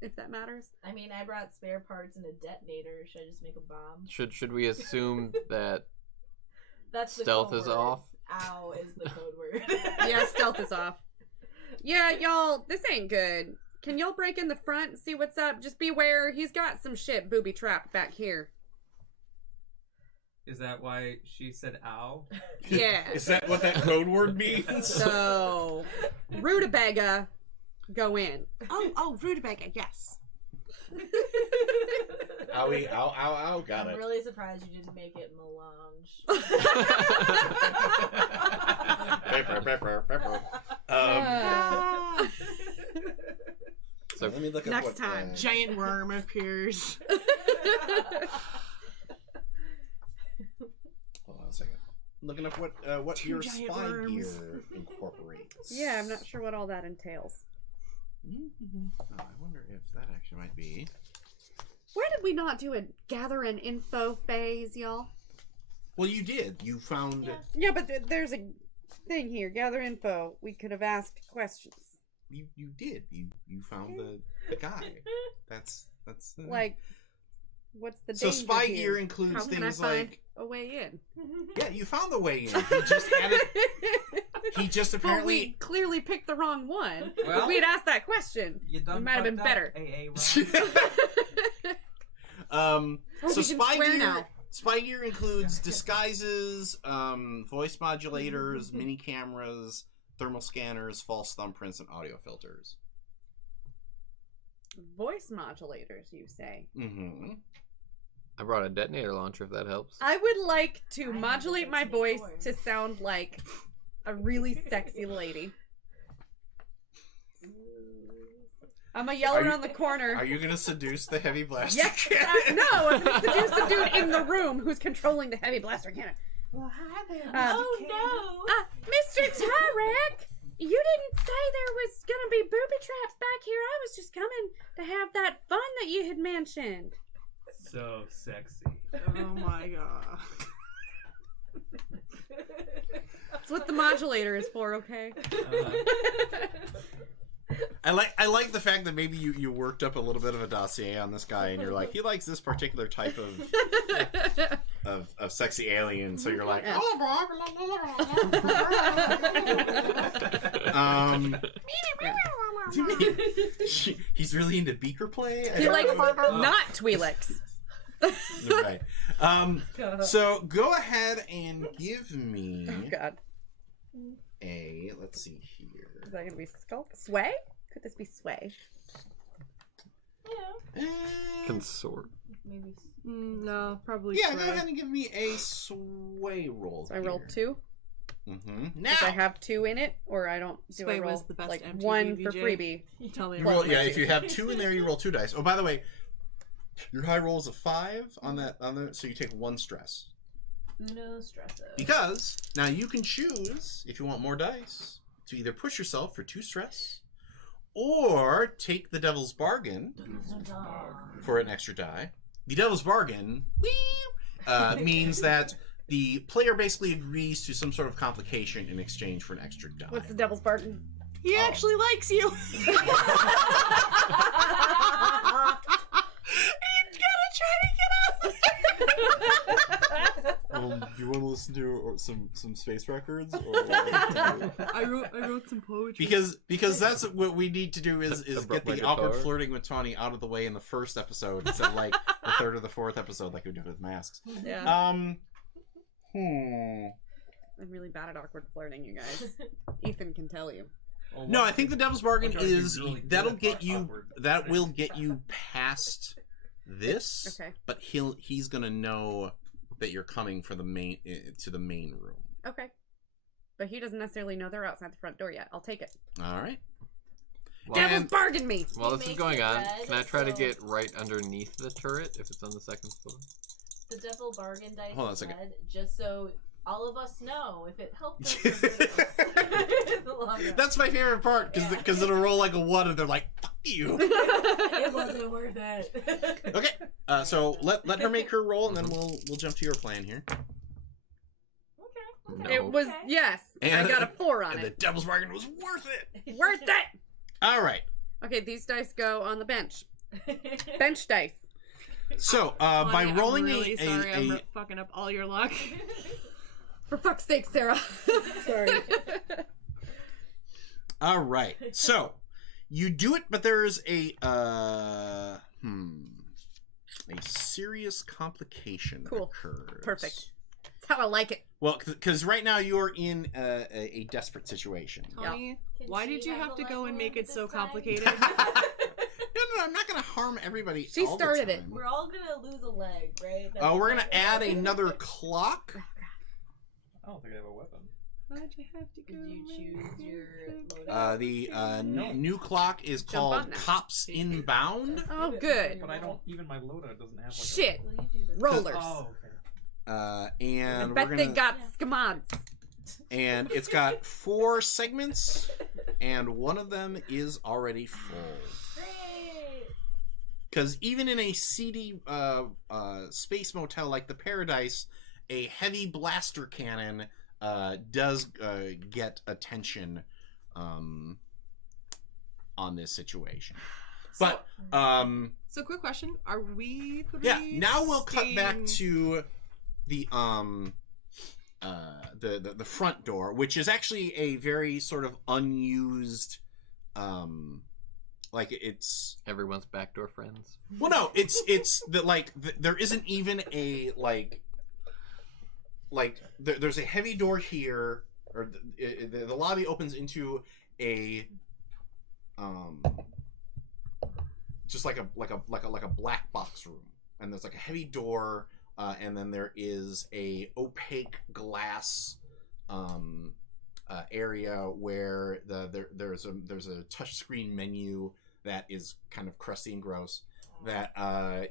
If that matters. I mean, I brought spare parts and a detonator. Should I just make a bomb? Should we assume that That's the stealth code is word. off? Ow is the code word. Yeah, stealth is off. Yeah, y'all, this ain't good. Can y'all break in the front and see what's up? Just beware, he's got some shit booby trapped back here. Is that why she said ow? Yeah. Is that what that code word means? So, rutabaga, go in. Oh, rutabaga, yes. Owie, ow, ow, ow, got I'm it. really surprised you didn't make it melange. Pepper. So let me look at Next what, time, giant worm appears. Hold on a second. Looking up what Two your giant spy worms. gear incorporates. Yeah, I'm not sure what all that entails. Mm-hmm. Oh, I wonder if that actually might be. Why did we not do a gather an info phase, y'all? Well, you did. You found. Yeah, but there's a thing here. Gather info. We could have asked questions. You did. You found the guy. That's Like, what's the so danger spy here? gear includes How can things I find like a way in? yeah, you found the way in. He just had it. He just Well, apparently. we clearly picked the wrong one. Well, if we had asked that question, You it done might have been fucked up, better. Ron. Oh, So we can spy swear gear. now. Spy gear includes disguises, voice modulators, mini cameras, thermal scanners, false thumbprints, and audio filters. Voice modulators, you say? Mm-hmm. I brought a detonator launcher if that helps. I would like to I have modulate a my voice voice. to sound like a really sexy lady. I'm gonna yell Are you- around the corner. Are you gonna seduce the heavy blaster? Yes, no, I'm gonna seduce the dude in the room who's controlling the heavy blaster cannon. Well, hi there. Oh no! Mr. Tyrek, you didn't say there was gonna be booby traps back here. I was just coming to have that fun that you had mentioned. So sexy. Oh my god. That's what the modulator is for, okay? I like the fact that maybe you worked up a little bit of a dossier on this guy, and you're like, he likes this particular type of sexy alien, so you're like, Yeah. he's really into beaker play. I He don't likes know. not Twi'leks. Right. So go ahead and give me Oh god. a. Let's see here. Is that gonna be Skulk? Sway? Could this be Sway? Yeah. Consort. Maybe. No, probably. Yeah, sway. go ahead and give me a sway roll. So I rolled 2. Mm-hmm. Does I have 2 in it, or I don't do Sway I roll was the best like MTV 1 for VJ. freebie? Tell me. You Plus roll, my yeah, 2. if you have 2 in there, you roll 2 dice. Oh, by the way, your high roll is a 5 on that, so you take 1 stress. No stress. Because now you can choose, if you want more dice, to either push yourself for 2 stress, or take the Devil's Bargain for an extra die. The Devil's Bargain means that the player basically agrees to some sort of complication in exchange for an extra die. What's the devil's bargain? He actually likes you. He's gonna try to get out. Do you want to listen to some space records? Or what? I wrote some poetry. Because that's what we need to do is brought get the my awkward guitar. flirting with Tawny out of the way in the first episode instead of like the third or the fourth episode like we did with masks. Yeah. I'm really bad at awkward flirting, you guys. Ethan can tell you. Well, No, what- I think the devil's bargain what are you is really good that'll at get you awkward that will flirting? get you past this. Okay. But he's gonna know that you're coming for the main to the main room. Okay. But he doesn't necessarily know they're outside the front door yet. I'll take it. All right. Well, And- Devil's bargain me! while He this is makes going it on, red, can I try to so- get right underneath the turret if it's on the second floor? The devil bargain dice Hold on a is second. red, just so all of us know if it helped us. Or hurt us. That's my favorite part because Yeah. it'll roll like a 1 and they're like, "Fuck you." It wasn't worth it. Okay. So let her make her roll and then we'll jump to your plan here. Okay. No. It was, Okay. yes. And- I got a 4 on And the it. devil's bargain was worth it. Worth it! All right. Okay, these dice go on the bench. Bench dice. So by Honey, rolling I'm really sorry I'm a fucking up all your luck. For fuck's sake, Sarah. Sorry. all right. So you do it, but there's a serious complication Cool. occurs. Perfect. That's how I like it. Well, because right now you're in a desperate situation. Honey, Can why she did you have a to go and lifeline make it this so time? complicated? No, I'm not going to harm everybody. She all the started it. time. We're all gonna lose a leg, right? We're going to add another clock. I don't think I have a weapon. Why'd you have to go? Did you choose your The No. new clock is Jump on called that. Cops Inbound. Oh, good. But I don't. Even my loadout doesn't have like. Shit. Will you do this? Rollers. Oh, okay. I And bet we're they gonna, got Yeah. scamods. and it's got 4 segments, and one of them is already full. Great. Because even in a seedy space motel like the Paradise, a heavy blaster cannon does get attention on this situation. But So, quick question: are we? yeah, now we'll cut back staying- to the front door, which is actually a very sort of unused like it's Everyone's backdoor friends. well no it's there isn't even a there's a heavy door here, or the lobby opens into a just like a black box room, and there's like a heavy door, and then there is a opaque glass area where there's a touchscreen menu that is kind of crusty and gross that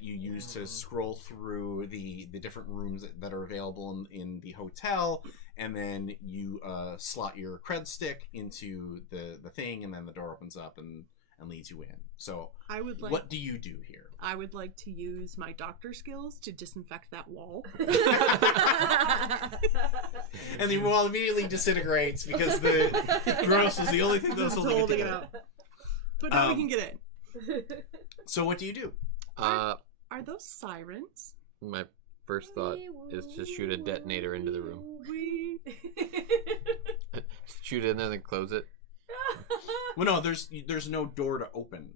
you use to scroll through the different rooms that are available in the hotel, and then you slot your cred stick into the thing, and then the door opens up and leads you in. So I would like. what do you do here? I would like to use my doctor skills to disinfect that wall. And the wall immediately disintegrates because the gross was the only thing that was holding Holding it it together. up. But now we can get in. So what do you do? Are those sirens? My first thought is to shoot a detonator into the room. We. Shoot it in there, then close it. Well, no, there's no door to open.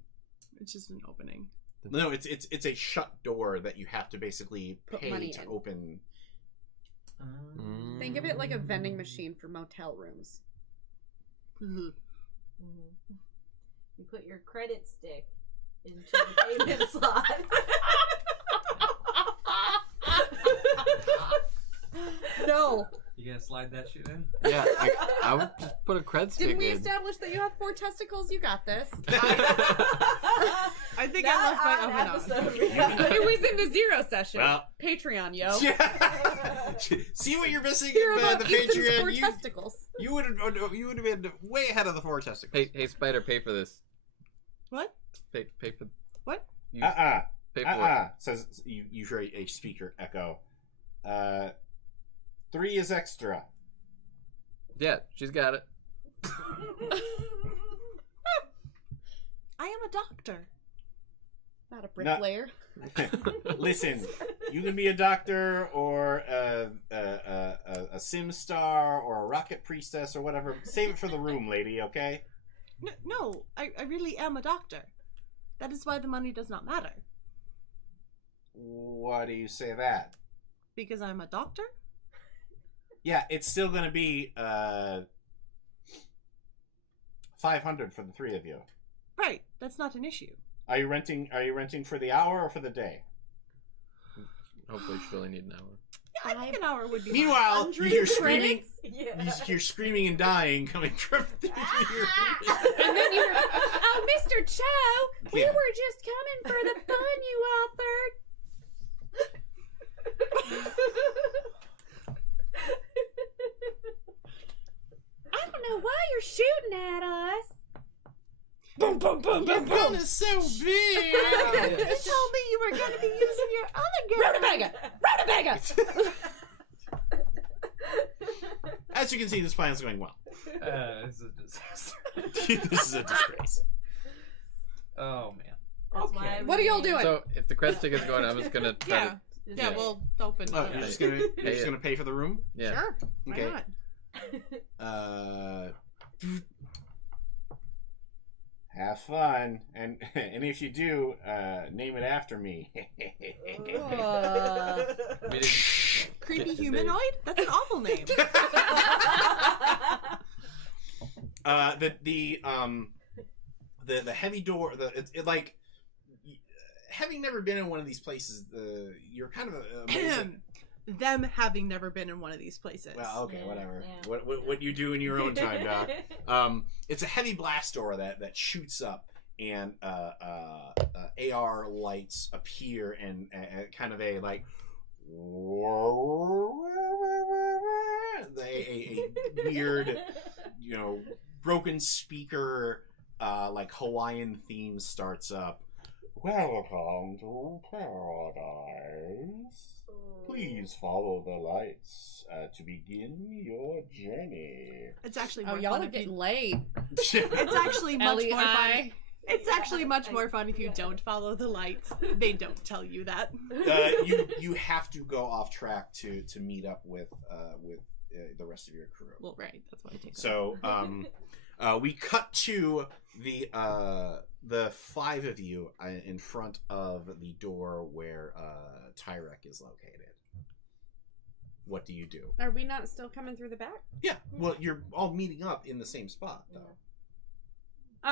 It's just an opening. No, it's a shut door that you have to basically Put pay money to in. open. Think of it like a vending machine for motel rooms. You put your credit stick into the payment slot. No. You gonna slide that shit in? Yeah, I would just put a cred stick Didn't we in. establish that you have 4 testicles? You got this. I think I left my oven on. It was in the 0 session. Well- Patreon, yo. See what you're missing Hear in about the Ethan's 4 Patreon. testicles. You would have been way ahead of the 4 testicles. Hey, Spider, pay for this. What? Pay for. What? You Pay pay for says you hear a speaker echo. 3 is extra. it. Yeah, she's got it. I am a doctor. Not a bricklayer. Listen, You can be a doctor or a sim star or a rocket priestess or whatever. Save it for the room, lady, okay? No, I really am a doctor. That is why the money does not matter. Why do you say that? Because I'm a doctor? Yeah, it's still gonna be 500 for the three of you. Right, that's not an issue. Are you renting for the hour or for the day? Hopefully she'll only need an hour. Yeah, I think an hour would be Meanwhile, you hear screaming. Yeah. You hear screaming and dying coming from your. And then you're, oh, Mr. Cho, we Yeah. were just coming for the fun you offered. I don't know why you're shooting at us. Boom, boom, boom, boom, boom. Gun is so big. You told me you were going to be using your other gun. Rutabaga! As you can see, this plan is going well. It's a disaster. This is a disgrace. Oh man. That's why Okay. I What are y'all doing? So if the credit ticket's going, I'm just gonna try Yeah. to. Yeah, we'll open Oh, you're just gonna pay for the room? Yeah. Sure. Why Okay. not? Have fun, and if you do, name it after me. We didn't. Creepy humanoid? That's an awful name. The heavy door, it like, having never been in one of these places, you're kind of Them having never been in one of these places. well, okay, Yeah, whatever. yeah. What you do in your own time, Doc. It's a heavy blast door that shoots up, and AR lights appear, and kind of a like a weird, broken speaker, like Hawaiian theme starts up. Welcome to paradise. Please follow the lights to begin your journey. It's actually Oh, more y'all fun are if getting you... late. It's actually much more fun. LEI. It's actually much more fun if you don't follow the lights. They don't tell you that. You have to go off track to meet up with the rest of your crew. Well, right. That's why I take So we cut to the five of you in front of the door where Tyrek is located. What do you do? Are we not still coming through the back? Yeah, well, you're all meeting up in the same spot, though.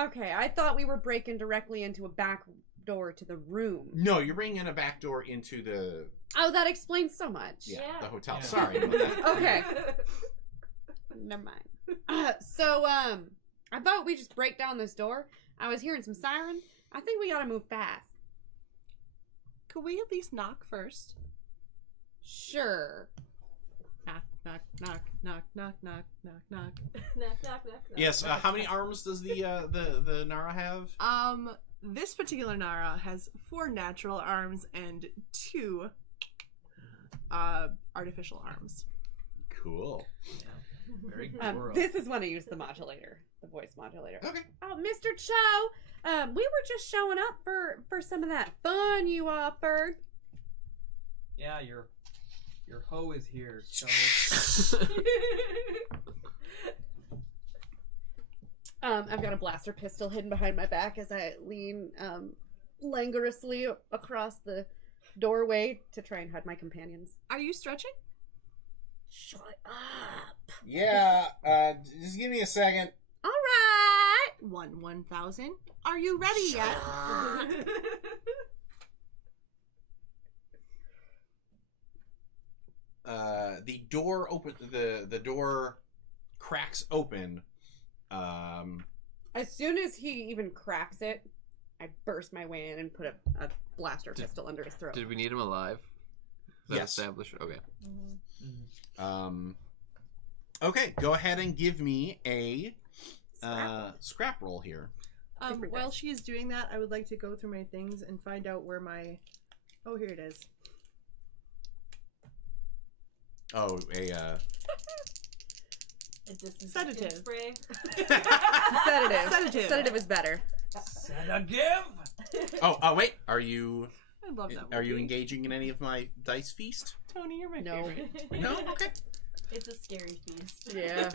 Okay, I thought we were breaking directly into a back door to the room. No, you're bringing in a back door into the Oh, that explains so much. the Yeah. hotel. Yeah. Sorry about that. Okay. Never mind. So, I thought we just break down this door. I was hearing some siren. I think we gotta move fast. Could we at least knock first? Sure. Knock, knock, knock, knock, knock, knock, knock, knock. Knock, knock, knock, Yes. knock. How many arms does the Nara have? This particular Nara has 4 natural arms and 2 artificial arms. Cool. Very Um, gross. this is when I use the modulator, the voice modulator. Okay. Oh, Mr. Cho, we were just showing up for some of that fun you offered. Yeah, your hoe is here. So I've got a blaster pistol hidden behind my back as I lean languorously across the doorway to try and hide my companions. Are you stretching? Shut up. Yeah. Just give me a second. All right. 1,000. Are you ready yet? The door open. The door cracks open. As soon as he even cracks it, I burst my way in and put a blaster pistol under his throat. Did we need him alive? Is that Yes. established? Okay. Okay, go ahead and give me a scrap roll here. Different While dice. she is doing that, I would like to go through my things and find out where my... Oh, here it is. Oh, A disinfectant Sedative. spray. Sedative. Sedative. Sedative is better. sedative. oh, wait. Are you I love that movie. Are you engaging in any of my dice feast? Tony, you're my No. favorite. No? Okay. It's a scary feast. Yeah.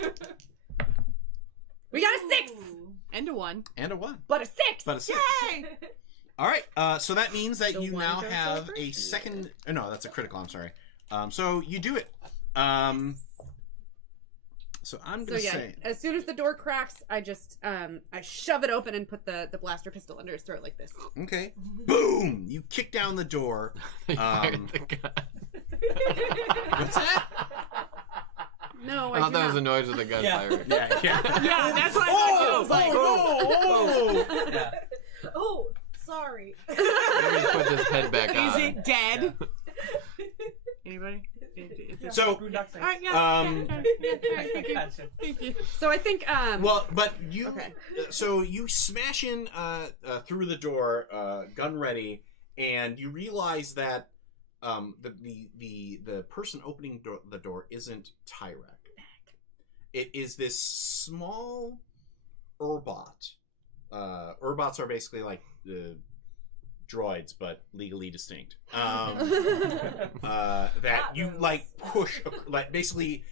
We got a 6! Ooh. And a 1. And a 1. But a 6! But a 6. Yay! All right. So that means that So you one now goes have over? a second. Oh, no, that's a critical. I'm sorry. So you do it. So I'm So gonna yeah, say. as soon as the door cracks, I just I shove it open and put the blaster pistol under his throat like this. Okay. Boom! You kick down the door. They fired the gun. What's that? No, I thought that was the noise of the gun Yeah. firing. Yeah. Yeah, that's what I thought too. I was like, oh! Yeah. Oh, sorry. Maybe just put his head back on. Is it dead? Anybody? So, Alright, yeah. Thank you. Gotcha. Thank you. So I think well, but you. Okay. So you smash in through the door, gun ready, and you realize that the person opening the door isn't Tyrek. It is this small Urbot. Urbots are basically like droids, but legally distinct. That you like push, like basically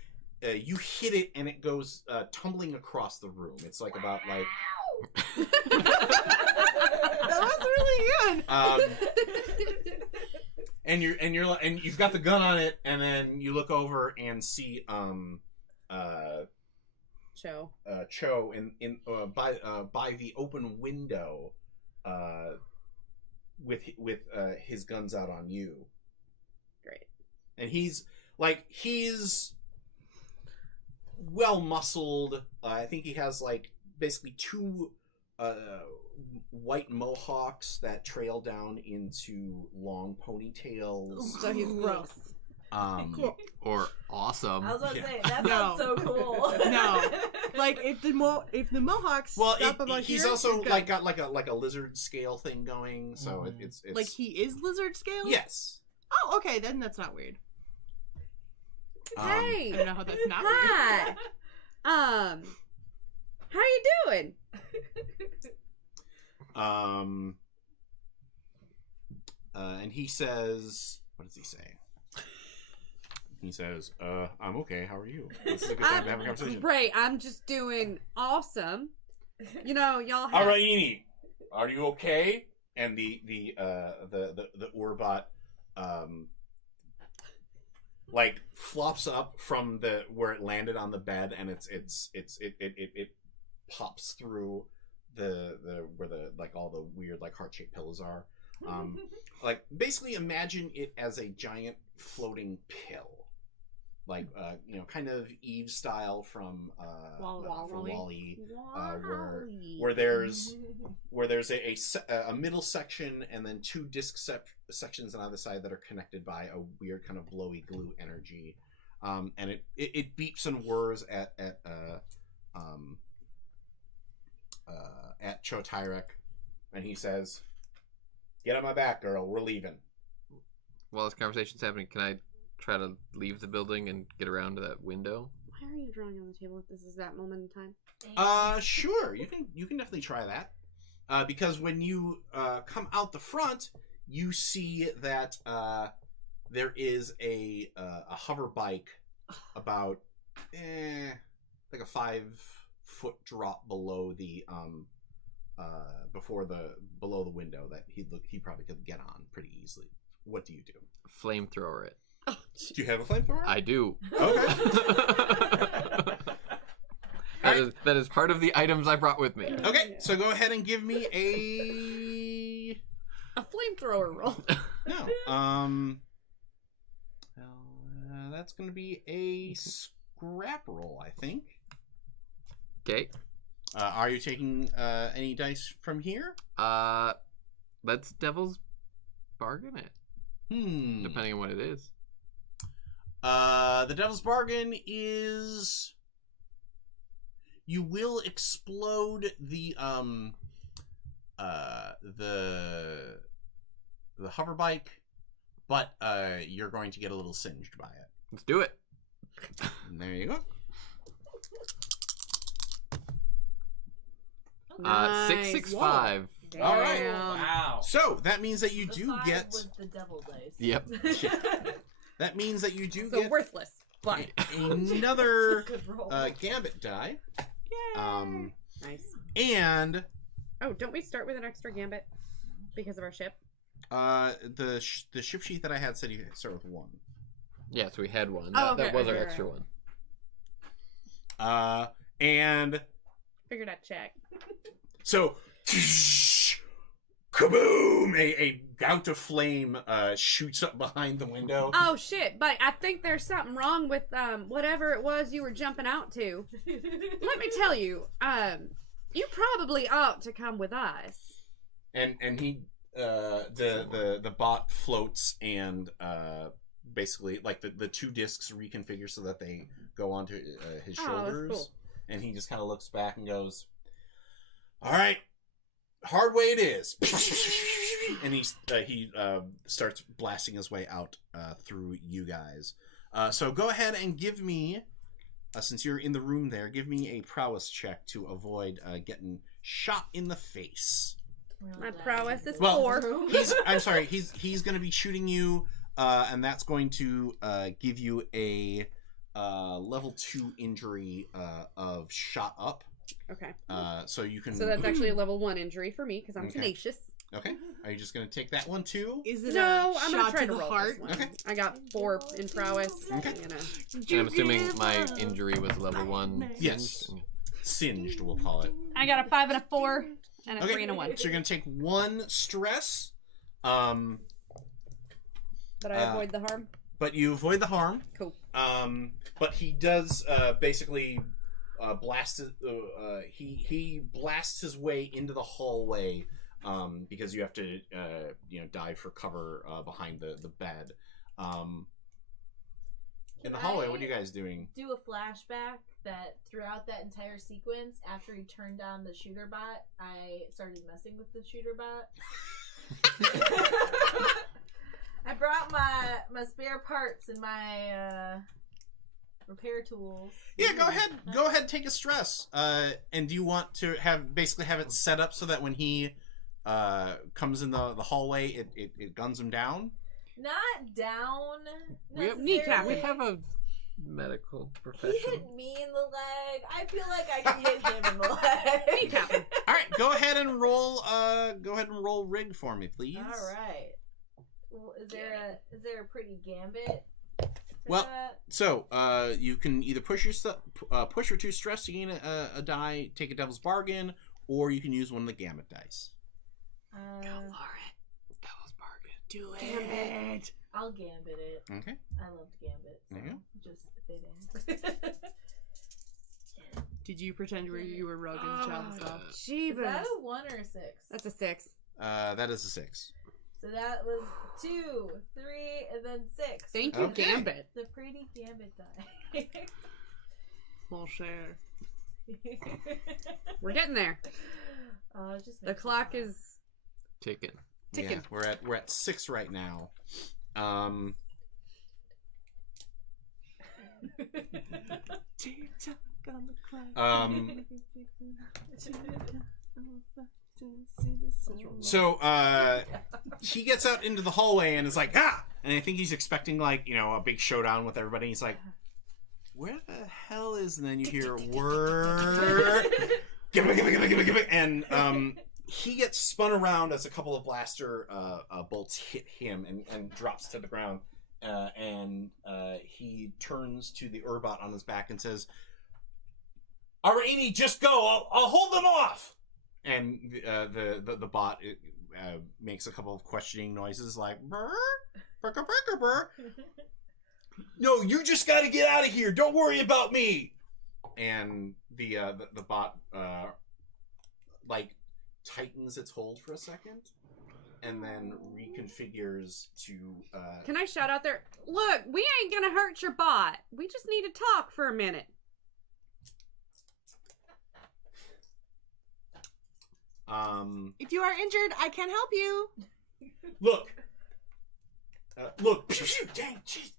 you hit it and it goes tumbling across the room. It's like about like. That was really good. And you've got the gun on it, and then you look over and see Cho. Cho by the open window, with his guns out on you. Great. And he's well muscled. I think he has like basically two white mohawks that trail down into long ponytails. So he's gross. Cool. Or awesome. I was about to Yeah. say, that No. sounds so cool. No. Like if the Mohawks Well, stop about he's here, also you're good. like got like a lizard scale thing going. So it's like he is lizard scale. yes. Oh, okay. Then that's not weird. Hey. I don't know how that's not weird. Hi. How you doing? And he says, what does he say? He says, I'm okay. How are you? This is a good time to have a conversation. Great. I'm just doing awesome. You know, y'all have... All right, Eni, are you okay? And the Urbot, like flops up from where it landed on the bed, and it pops through the where the like all the weird like heart-shaped pillows are. Like basically imagine it as a giant floating pill. Like kind of Eve style from Wall-E, where there's a middle section and then two disc sections on either side that are connected by a weird kind of glowy glue energy, and it beeps and whirs at Cho Tyrek, and he says, "Get on my back, girl. We're leaving." While this conversation's happening, can I try to leave the building and get around to that window? Why are you drawing on the table if this is that moment in time? Sure. You can definitely try that. Because when you come out the front, you see that there is a hover bike about like a 5-foot drop below the below the window that he probably could get on pretty easily. What do you do? Flamethrower it. Do you have a flamethrower? I do. Okay. That is part of the items I brought with me. Okay, so go ahead and give me A flamethrower roll. no. That's going to be a scrap roll, I think. Okay. Are you taking any dice from here? Let's Devil's Bargain it. Depending on what it is. The Devil's Bargain is you will explode the hover bike, but you're going to get a little singed by it. Let's do it. And there you go. Nice. 665. All right. Wow. So that means that you The do 5 get. was the devil dice. Yep. That means that you do So get worthless. But another Good roll. gambit die. yay. Nice. And Oh, don't we start with an extra gambit because of our ship? the ship sheet that I had said you could start with 1. Yeah, so we had one. Oh, That okay, was our okay, extra right. one. And Figured I'd check. so, kaboom! A gout of flame shoots up behind the window. Oh shit! But I think there's something wrong with whatever it was you were jumping out to. Let me tell you, you probably ought to come with us. And he the bot floats and basically like the 2 discs reconfigure so that they go onto his Oh, that's shoulders. cool. And he just kind of looks back and goes, "All right, hard way it is." And he starts blasting his way out through you guys. So go ahead and give me, since you're in the room there, give me a prowess check to avoid getting shot in the face. My prowess is Well, 4. I'm sorry. He's going to be shooting you, and that's going to give you a level 2 injury of shot up. Okay. So you can. So that's actually a level 1 injury for me because I'm Okay. tenacious. Okay. Are you just going to take that one too? Is it No, a I'm shot gonna try to to the roll heart? this one. Okay. I got 4 in prowess. Okay. You know. And I'm assuming my injury was level 1. Yes. Singed, we'll call it. I got a 5 and a 4 and a Okay. 3 and a 1. So you're going to take 1 stress, But I avoid the harm. but you avoid the harm. Cool. But he does basically blast. He blasts his way into the hallway because you have to dive for cover behind the bed. In the hallway, what are you guys doing? Do a flashback that throughout that entire sequence, after he turned on the shooter bot, I started messing with the shooter bot. I brought my spare parts and my repair tools. Yeah, go ahead. Go ahead. Take a stress. And do you want to have it set up so that when he comes in the hallway, it guns him down? Not down. We have necessarily. We have a medical He professional. hit me in the leg. I feel like I can hit him in the leg. Kneecapping. All right, go ahead and roll. Go ahead and roll rig for me, please. All right. Well, is there a pretty gambit? for Well, that? So you can either push or 2 stress to gain a die, take a devil's bargain, or you can use one of the gambit dice. Go for it. Devil's bargain. Do Gambit. I'll gambit it. Okay. I loved gambit. So There you just fit in. Did you pretend you were Rogan Chavsov? Is Jeebus. that a 1 or a 6? That's a 6. That is a 6. So that was 2, 3, and then 6. Thank you, Okay. Gambit. The pretty gambit die. Mon cher. We're getting there. It just The makes me clock laugh. is Taken. ticking. Yeah, we're at 6 right now. So he gets out into the hallway and is like, ah! And I think he's expecting a big showdown with everybody. He's like, where the hell is? And then you hear word, give it, and he gets spun around as a couple of blaster bolts hit him and drops to the ground. And he turns to the Urbot on his back and says, "Alrighty, just go. I'll hold them off." And the bot makes a couple of questioning noises like, "Brr, brr, brr, brr, brr." "No, you just got to get out of here. Don't worry about me." And the bot tightens its hold for a second, and then reconfigures to. Can I shout out there? Look, we ain't gonna hurt your bot. We just need to talk for a minute. If you are injured, I can help you. Look. Dang, jeez.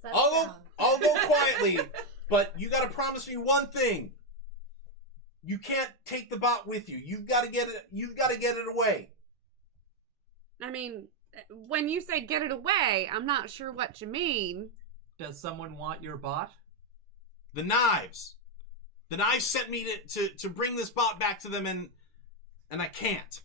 Set I'll down. go quietly, but you got to promise me one thing. You can't take the bot with you. You've got to get it. You've got to get it away. I mean, when you say get it away, I'm not sure what you mean. Does someone want your bot? The knives. The knives sent me to bring this bot back to them, and I can't.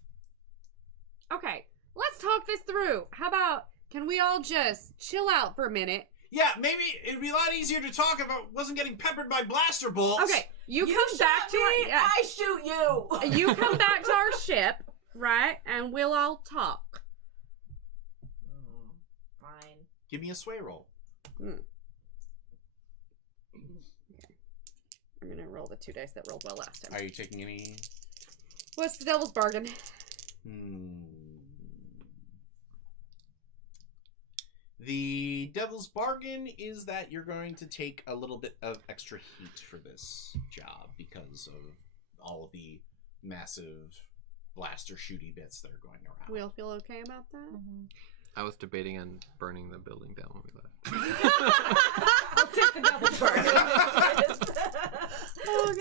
Okay, let's talk this through. How about, can we all just chill out for a minute? Yeah, maybe it'd be a lot easier to talk if I wasn't getting peppered by blaster bolts. Okay, you come back to me, our... Yeah. I shoot you. You come back to our ship, right? And we'll all talk. Fine. Give me a sway roll. Okay. I'm gonna roll the 2 dice that rolled well last time. Are you taking any? What's the devil's bargain? The devil's bargain is that you're going to take a little bit of extra heat for this job because of all of the massive blaster shooty bits that are going around. We'll feel okay about that? I was debating on burning the building down when we left. I'll take the devil's bargain. Oh,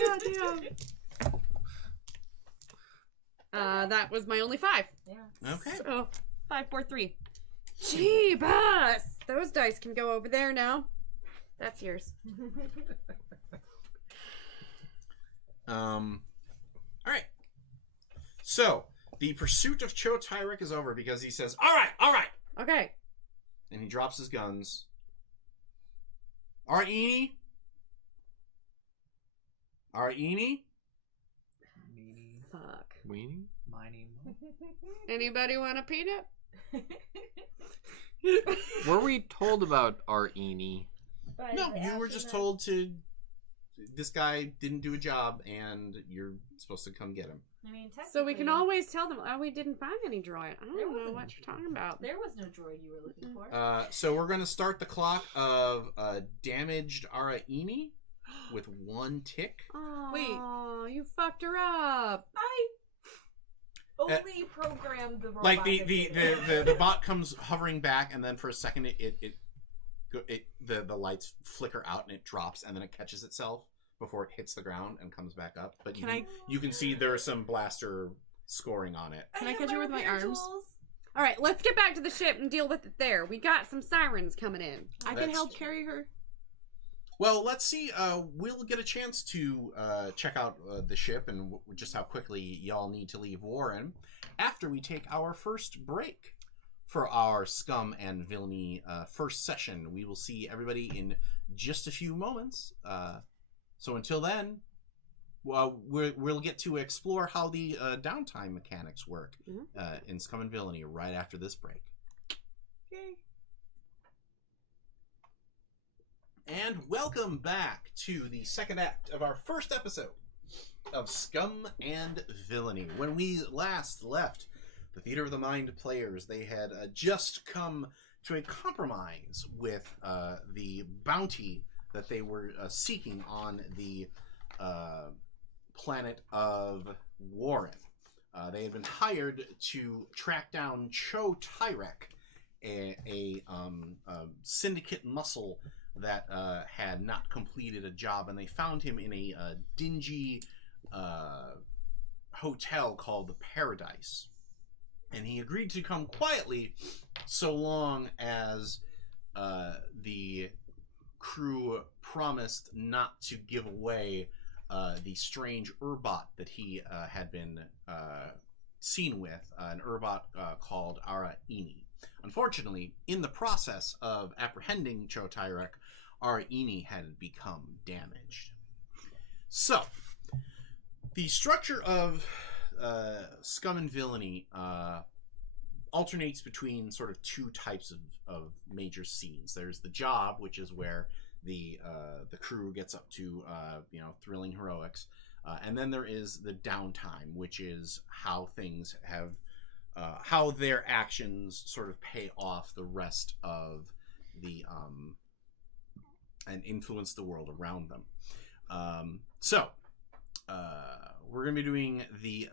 goddamn. That was my only 5. Yeah. Okay. So, 5, 4, 3. Gee, boss! Those dice can go over there now. That's yours. All right. So the pursuit of Cho Tyrek is over because he says, "All right," Okay. and he drops his guns. All right, Eenie. All right, Eenie. Meanie, Fuck. Weenie? mining. Anybody want a peanut? Were we told about our Eenie? No, you were just told to. This guy didn't do a job, and you're supposed to come get him. I mean, So we can technically, always tell them, oh, we didn't find any droid. I There don't know wasn't what a you're talking about. There was no droid you were looking for. So we're going to start the clock of damaged Ara Eenie with 1 tick. Oh, you fucked her up. I only programmed the robot. Like that did it. the bot comes hovering back, and then for a second the lights flicker out and it drops, and then it catches itself before it hits the ground and comes back up. But you can see there is some blaster scoring on it. Can I have catch her with my repair arms? tools. All right, let's get back to the ship and deal with it there. We got some sirens coming in. I can That's- help carry her. Well, let's see. We'll get a chance to check out the ship and just how quickly y'all need to leave Warren after we take our first break for our Scum and Villainy first session. We will see everybody in just a few moments. So until then, we'll get to explore how the downtime mechanics work in Scum and Villainy right after this break. Okay. And welcome back to the second act of our first episode of Scum and Villainy. When we last left the Theater of the Mind players, they had just come to a compromise with the bounty that they were seeking on the planet of Warren. They had been hired to track down Cho Tyrek, a syndicate muscle that had not completed a job, and they found him in a dingy hotel called the Paradise. And he agreed to come quietly so long as the crew promised not to give away the strange Urbot that he had been seen with, an Urbot called Ara Eenie. Unfortunately, in the process of apprehending Cho Tyrek, Ara Eenie had become damaged. So, the structure of Scum and Villainy alternates between sort of 2 types of major scenes. There's the job, which is where the crew gets up to thrilling heroics, and then there is the downtime, which is how things have how their actions sort of pay off the rest of the and influence the world around them. So we're going to be doing the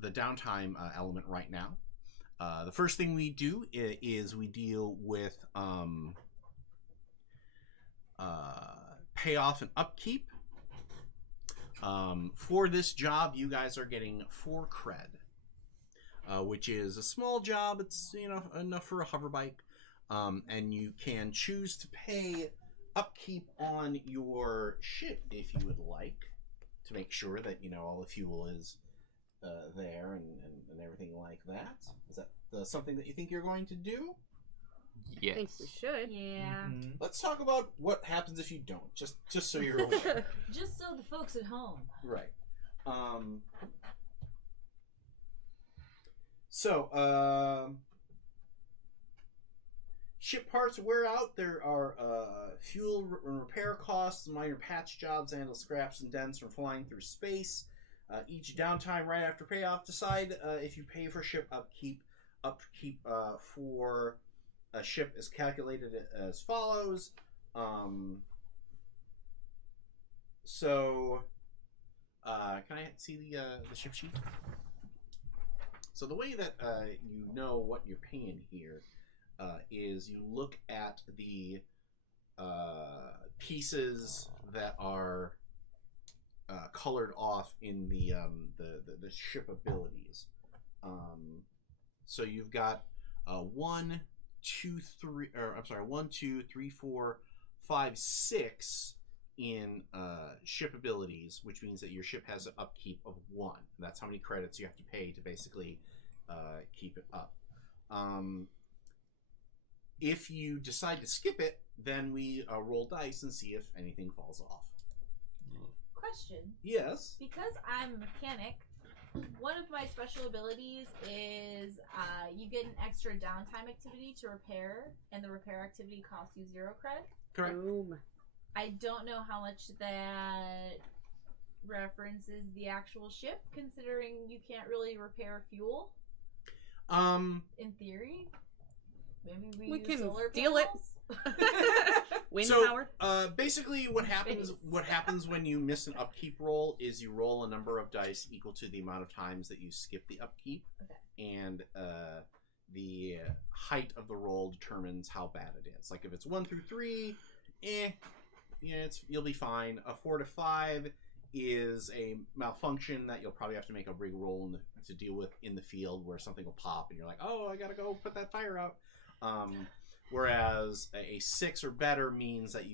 downtime element right now. The first thing we do is we deal with payoff and upkeep. For this job, you guys are getting 4 cred, which is a small job. It's enough for a hover bike, and you can choose to pay upkeep on your ship if you would like, to make sure that all the fuel is there and everything like that. Is that something that you think you're going to do? Yes. I think we should. Yeah. Let's talk about what happens if you don't, just so you're aware. Just so the folks at home. Right. Ship parts wear out. There are fuel and repair costs, minor patch jobs, handle scraps and dents from flying through space. Each downtime right after payoff, decide if you pay for ship upkeep. Upkeep for a ship is calculated as follows. Can I see the ship sheet? So the way that you know what you're paying here is you look at the pieces that are colored off in the ship abilities. So you've got 1, 2, 3, 4, 5, 6 in ship abilities, which means that your ship has an upkeep of 1. That's how many credits you have to pay to basically keep it up. If you decide to skip it, then we roll dice and see if anything falls off. Question. Yes. Because I'm a mechanic, one of my special abilities is you get an extra downtime activity to repair, and the repair activity costs you 0 cred. Correct. Boom. I don't know how much that references the actual ship, considering you can't really repair fuel. In theory, maybe we use can solar steal it. panels? Wind So, power. basically, what happens when you miss an upkeep roll is you roll a number of dice equal to the amount of times that you skip the upkeep, and the height of the roll determines how bad it is. Like if it's 1 through 3, you'll be fine. A 4 to 5 is a malfunction that you'll probably have to make a big roll to deal with in the field, where something will pop and you're like, oh, I gotta go put that fire out. Whereas a 6 or better means that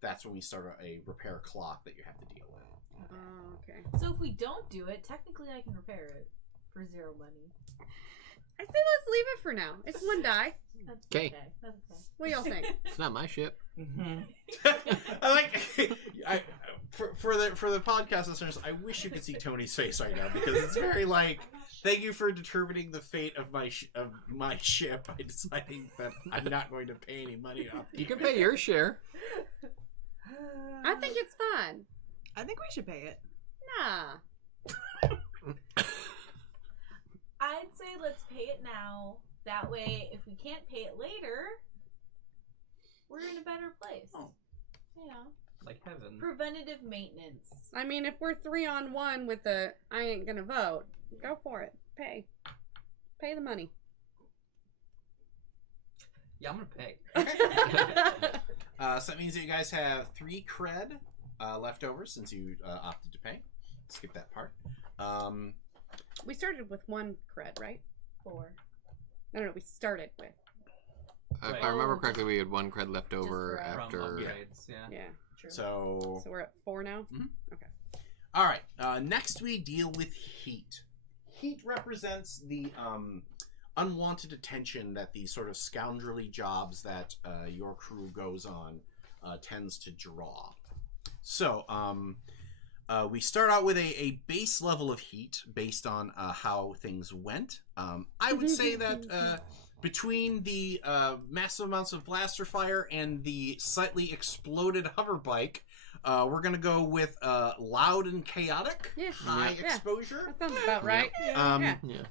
that's when we start a repair clock that you have to deal with. Oh, okay. So if we don't do it, technically I can repair it for 0 money. I say let's leave it for now. It's 1 die. That's 'Kay. okay. That's okay. What do y'all think? It's not my ship. I like for the podcast listeners. I wish you could see Tony's face right now, because it's very like, thank you for determining the fate of my ship by deciding that I'm not going to pay any money off. You can pay your share. I think it's fun. I think we should pay it. Nah. I'd say let's pay it now. That way, if we can't pay it later, we're in a better place. Oh. Like heaven. Preventative maintenance. I mean, if we're 3-on-1 with the I ain't gonna vote, go for it. Pay the money. Yeah, I'm gonna pay. So that means that you guys have 3 cred left over since you opted to pay. Skip that part. We started with 1 cred, right? 4. No, we started with. If I remember correctly, we had 1 cred left over for after. upgrades, yeah. Yeah. True. So So we're at 4 now? Mhm. Okay. all right. Next, we deal with heat. Heat represents the unwanted attention that the sort of scoundrelly jobs that your crew goes on tends to draw. So we start out with a base level of heat based on how things went. I would say that between the massive amounts of blaster fire and the slightly exploded hover bike, we're going to go with loud and chaotic, Yeah. high Yeah. exposure. That sounds about right. Um, Yeah.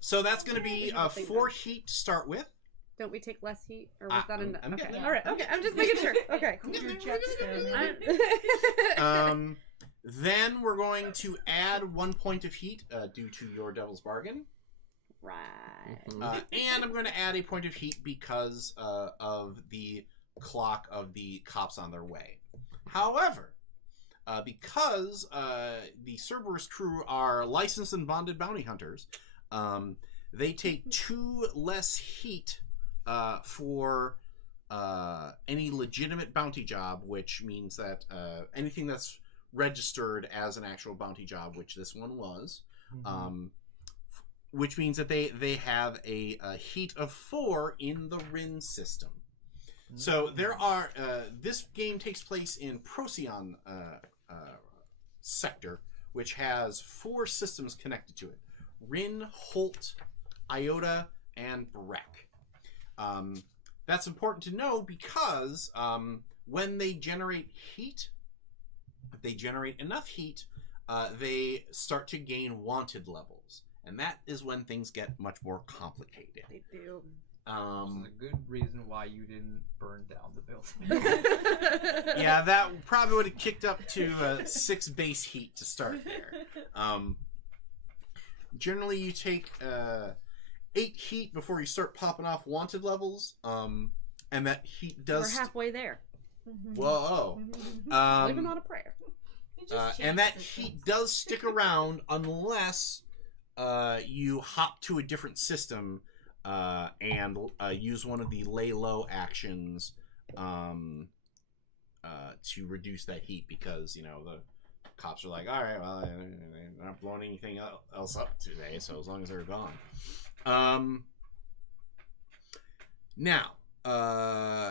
So that's going to be 4 heat to start with. Don't we take less heat? Or was that enough? I'm Okay. getting All right. Okay. I'm just making sure. Okay. Your jet's down there. Then we're going to add 1 point of heat due to your Devil's Bargain. Right. And I'm going to add a point of heat because of the clock of the cops on their way. However, because the Cerberus crew are licensed and bonded bounty hunters, they take 2 less heat for any legitimate bounty job, which means that anything that's registered as an actual bounty job, which this one was, which means that they have a heat of 4 in the Rin system. So there are this game takes place in Procyon sector, which has 4 systems connected to it: Rin, Holt, Iota, and Breck. That's important to know because when they generate heat, if they generate enough heat, they start to gain wanted levels. And that is when things get much more complicated. They do. This is a good reason why you didn't burn down the building. Yeah, that probably would have kicked up to 6 base heat to start there. Generally, you take 8 heat before you start popping off wanted levels, and that heat does. We're halfway there. Whoa! Living on a prayer. And that heat does stick around unless you hop to a different system and use one of the lay low actions to reduce that heat, because the cops are like, all right, well, they're not blowing anything else up today, so as long as they're gone. Now,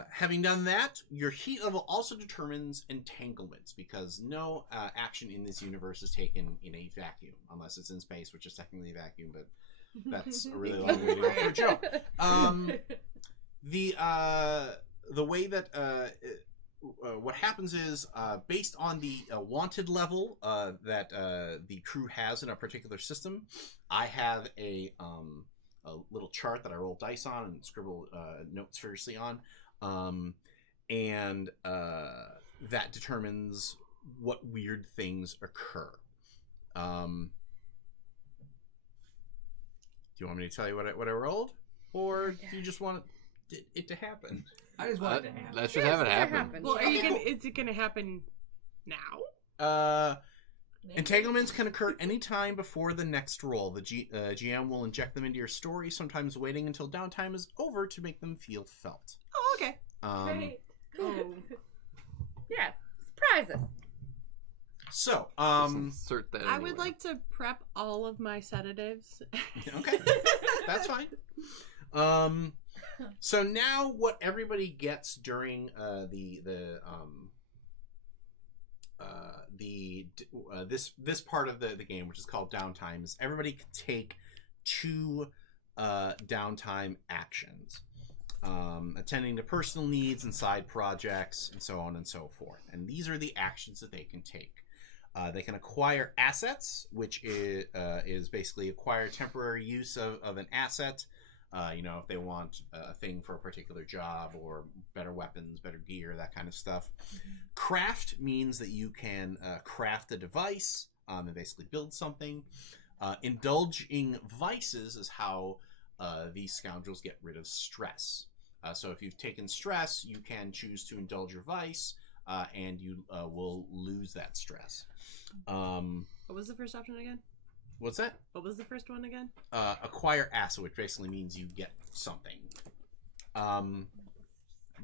having done that, your heat level also determines entanglements, because no action in this universe is taken in a vacuum, unless it's in space, which is technically a vacuum, but that's a really long way to go for a joke. The way that what happens is, based on the wanted level that the crew has in a particular system, I have a little chart that I roll dice on and scribble notes furiously on, and that determines what weird things occur. Do you want me to tell you what I rolled, or do you just want it to happen? I just want it to happen. Let's just have it happen. Well, is it gonna happen now? Entanglements can occur anytime before the next roll. The GM will inject them into your story, sometimes waiting until downtime is over to make them feel felt. Oh, okay. Great. Oh. Yeah, surprise us. So, insert that. I would like to prep all of my sedatives. Okay, that's fine. So now, what everybody gets during this part of the game, which is called downtime, is everybody can take 2 downtime actions, attending to personal needs and side projects, and so on and so forth. And these are the actions that they can take. They can acquire assets, which is basically acquire temporary use of an asset. If they want a thing for a particular job, or better weapons, better gear, that kind of stuff. Craft means that you can craft a device and basically build something. Indulging vices is how these scoundrels get rid of stress. So if you've taken stress, you can choose to indulge your vice, and you will lose that stress. What was the first option again? What's that? What was the first one again? Acquire asset, which basically means you get something.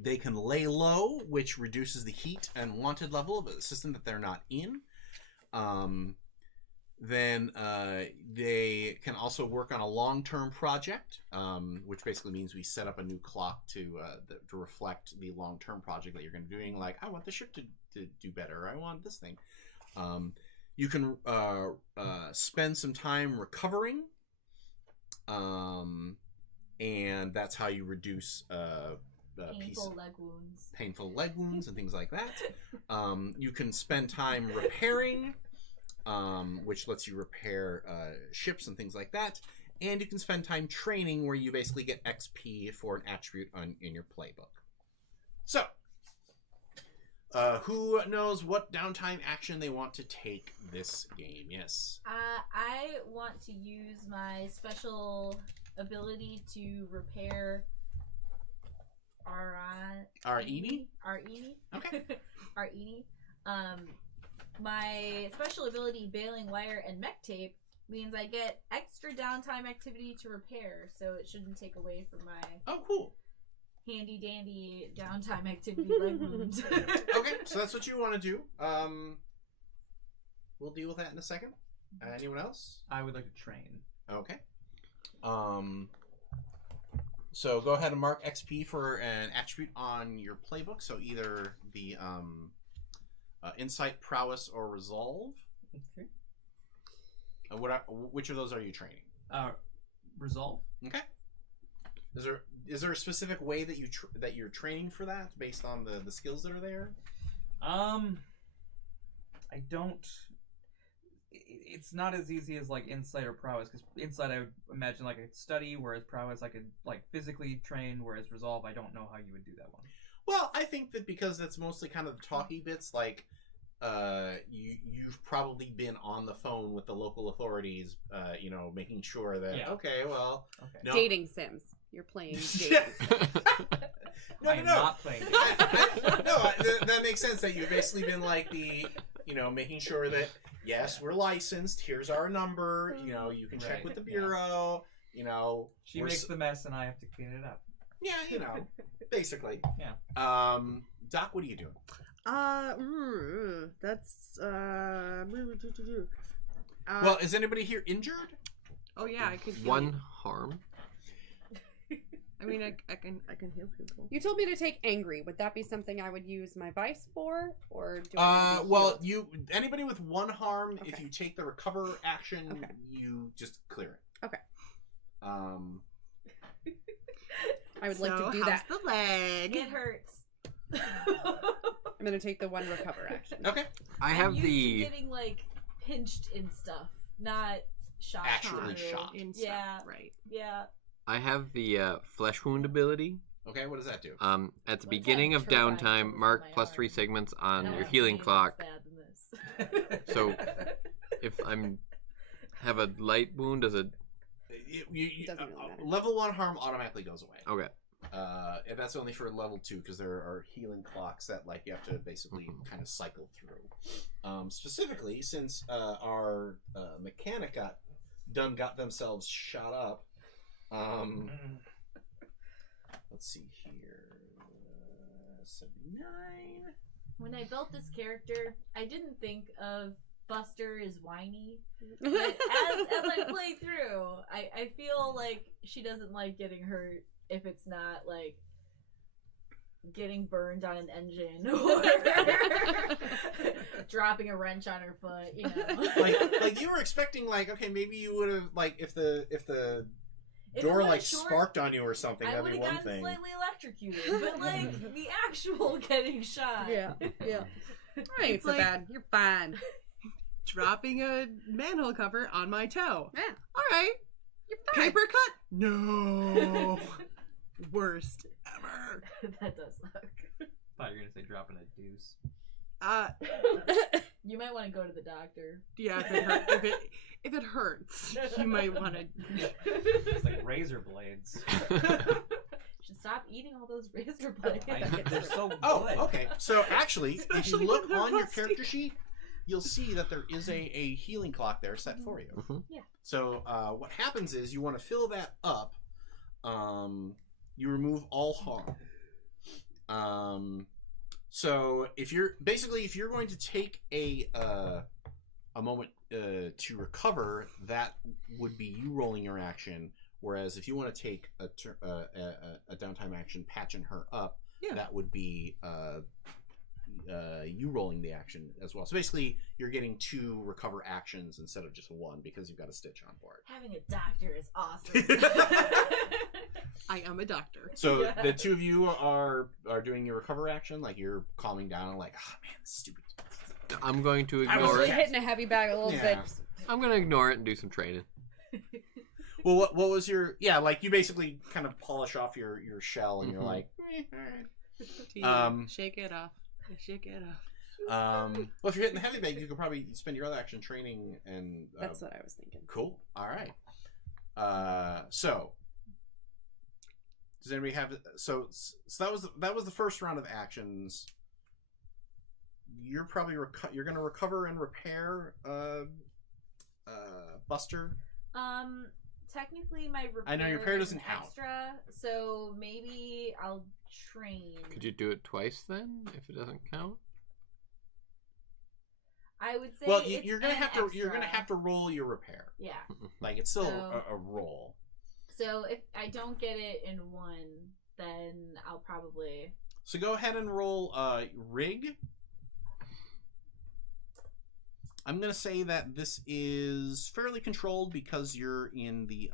They can lay low, which reduces the heat and wanted level of a system that they're not in. Then they can also work on a long-term project, which basically means we set up a new clock to reflect the long-term project that you're going to be doing. Like, I want the ship to do better. I want this thing. You can spend some time recovering, and that's how you reduce painful leg wounds and things like that. You can spend time repairing, which lets you repair ships and things like that. And you can spend time training, where you basically get XP for an attribute in your playbook. So, who knows what downtime action they want to take this game? Yes. I want to use my special ability to repair Arini. Okay. Arini. my special ability, Bailing Wire and Mech Tape, means I get extra downtime activity to repair, so it shouldn't take away from my Oh, cool. handy dandy downtime activity leg wounds. Okay, so that's what you want to do. We'll deal with that in a second. Anyone else? I would like to train. Okay. So go ahead and mark XP for an attribute on your playbook. So either the Insight, Prowess, or Resolve. Okay. Which of those are you training? Resolve. Okay. Is there a specific way that you're training for that based on the skills that are there? I don't. It's not as easy as like Insight or Prowess, because Insight I would imagine like a study, whereas Prowess I could like physically train, whereas Resolve I don't know how you would do that one. Well, I think that because that's mostly kind of the talky bits, like you've probably been on the phone with the local authorities, making sure that Okay. no. Dating sims. You're playing dating sims. I'm not playing. That makes sense. That you've basically been like making sure that yes, we're licensed. Here's our number. You can check with the bureau. She makes the mess and I have to clean it up. Yeah, basically. Yeah. Doc, what are you doing? That's Well, is anybody here injured? Oh yeah, I could heal One you. harm. I mean, I can heal people. You told me to take angry. Would that be something I would use my vice for, or do I need to be Well, healed? anybody with one harm, if Okay. you take the recover action, Okay. you just clear it. Okay. I would like to do that. the leg? It hurts. I'm gonna take the one recover action. Okay. I have I'm used the. to getting like pinched in stuff, not shot. Actually through. shot. In Yeah. stuff, right. Yeah. I have the flesh wound ability. Okay, what does that do? At the What's beginning that of turbine downtime, goes mark on my +3 arm? segments I on don't your have healing pain clock. that's bad than this. So, If I'm have a light wound, does it? Doesn't really matter. Level 1 harm automatically goes away. Okay. And that's only for level 2 because there are healing clocks that you have to basically kind of cycle through. Specifically, since our mechanic got themselves shot up. Let's see here. 79. When I built this character, I didn't think of Buster as whiny. But as I play through, I feel like she doesn't like getting hurt if it's not like getting burned on an engine or dropping a wrench on her foot, Like you were expecting okay, maybe you would have if the If it door was short, sparked on you or something, I that'd would be have one gotten thing. slightly electrocuted, but the actual getting shot. Yeah. I ain't It's so like- bad. You're fine. Dropping a manhole cover on my toe. Yeah. All right. You're fine. Paper cut? No. Worst ever. That does suck. Thought you were gonna say dropping a deuce. You might want to go to the doctor. Yeah, if it hurts, you might want to. It's like razor blades. Should stop eating all those razor blades. They're so good. Oh, okay. So actually, if you Especially look when they're on your rusty. character sheet, you'll see that there is a healing clock there set for you. Mhm. Yeah. So what happens is you want to fill that up. You remove all harm. So if you're going to take a moment to recover, that would be you rolling your action. Whereas if you want to take a downtime action, patching her up, Yeah. that would be you rolling the action as well. So basically, you're getting 2 recover actions instead of just 1 because you've got a stitch on board. Having a doctor is awesome. I am a doctor. So Yeah. the 2 of you are doing your recover action, like you're calming down, like, oh man, this is stupid. I'm going to I was ignore We're it. hitting a heavy bag a little Yeah. bit. I'm going to ignore it and do some training. Well, what was your you basically kind of polish off your shell and you're Mhm. like, all right. Shake it off. Shake it off. Well, if you're hitting the heavy bag, you could probably spend your other action training and. That's what I was thinking. Cool. All right. So, does anybody have? So that was the first round of actions. you're probably you're gonna recover and repair Buster. Technically, my repair. I know your repair doesn't is count. Extra, so maybe I'll train. Could you do it twice then, if it doesn't count? I would say. Well, it's you're gonna an have to. extra. You're gonna have to roll your repair. Yeah. Like it's still So- a roll. So if I don't get it in one, then I'll probably. So go ahead and roll rig. I'm gonna say that this is fairly controlled because you're in the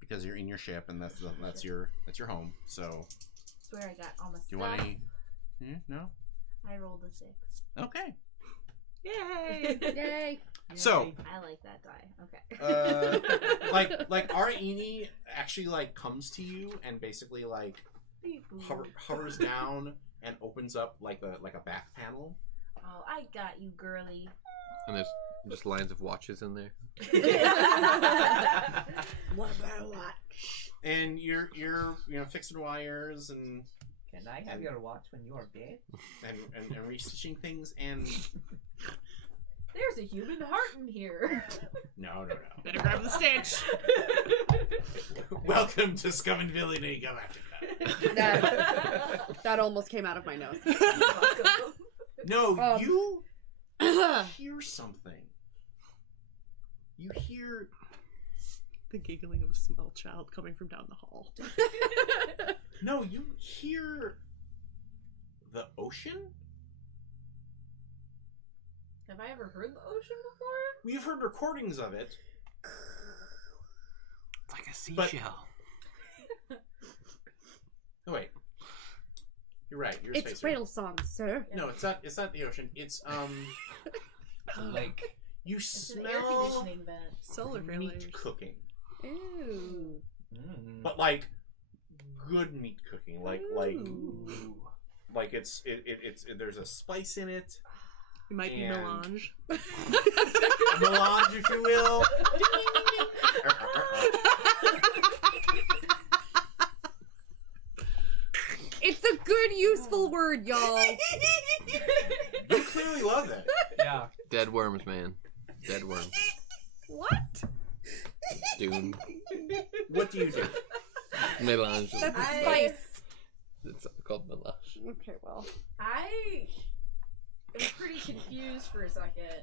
because you're in your ship and that's your home. So Swear I got all my do stuff. you want any? No. I rolled a 6. Okay. Yay! Yay. So I like that die. Okay. like Araini actually like comes to you and basically like hovers down and opens up like a back panel. Oh, I got you, girly. And there's just lines of watches in there. What about a watch? And you're fixing wires and Can I have your watch when you are dead? and restitching things and There's a human heart in here. no. Better grab the stitch. Welcome to Scum and Villainy Galactic. That almost came out of my nose. No, you hear something. You hear The giggling of a small child coming from down the hall. no, you hear the ocean. Have I ever heard the ocean before? We've heard recordings of it. It's like a But- seashell. Oh wait, you're right. You're a It's spacer. riddle song, sir. No, it's not. It's not the ocean. It's It's a lake. you It's an air smell conditioning vent. Solar failures. meat cooking, Ooh. Mm. but like good meat cooking, like Ooh. like it's there's a spice in it, It might be And- melange. melange, if you will. It's a good, useful word, y'all. You clearly love it. Yeah. Dead worms, man. Dead worms. What? Dune. What do you do? Melange. That's I- spice. It's called melange. Okay, well. I am pretty confused for a second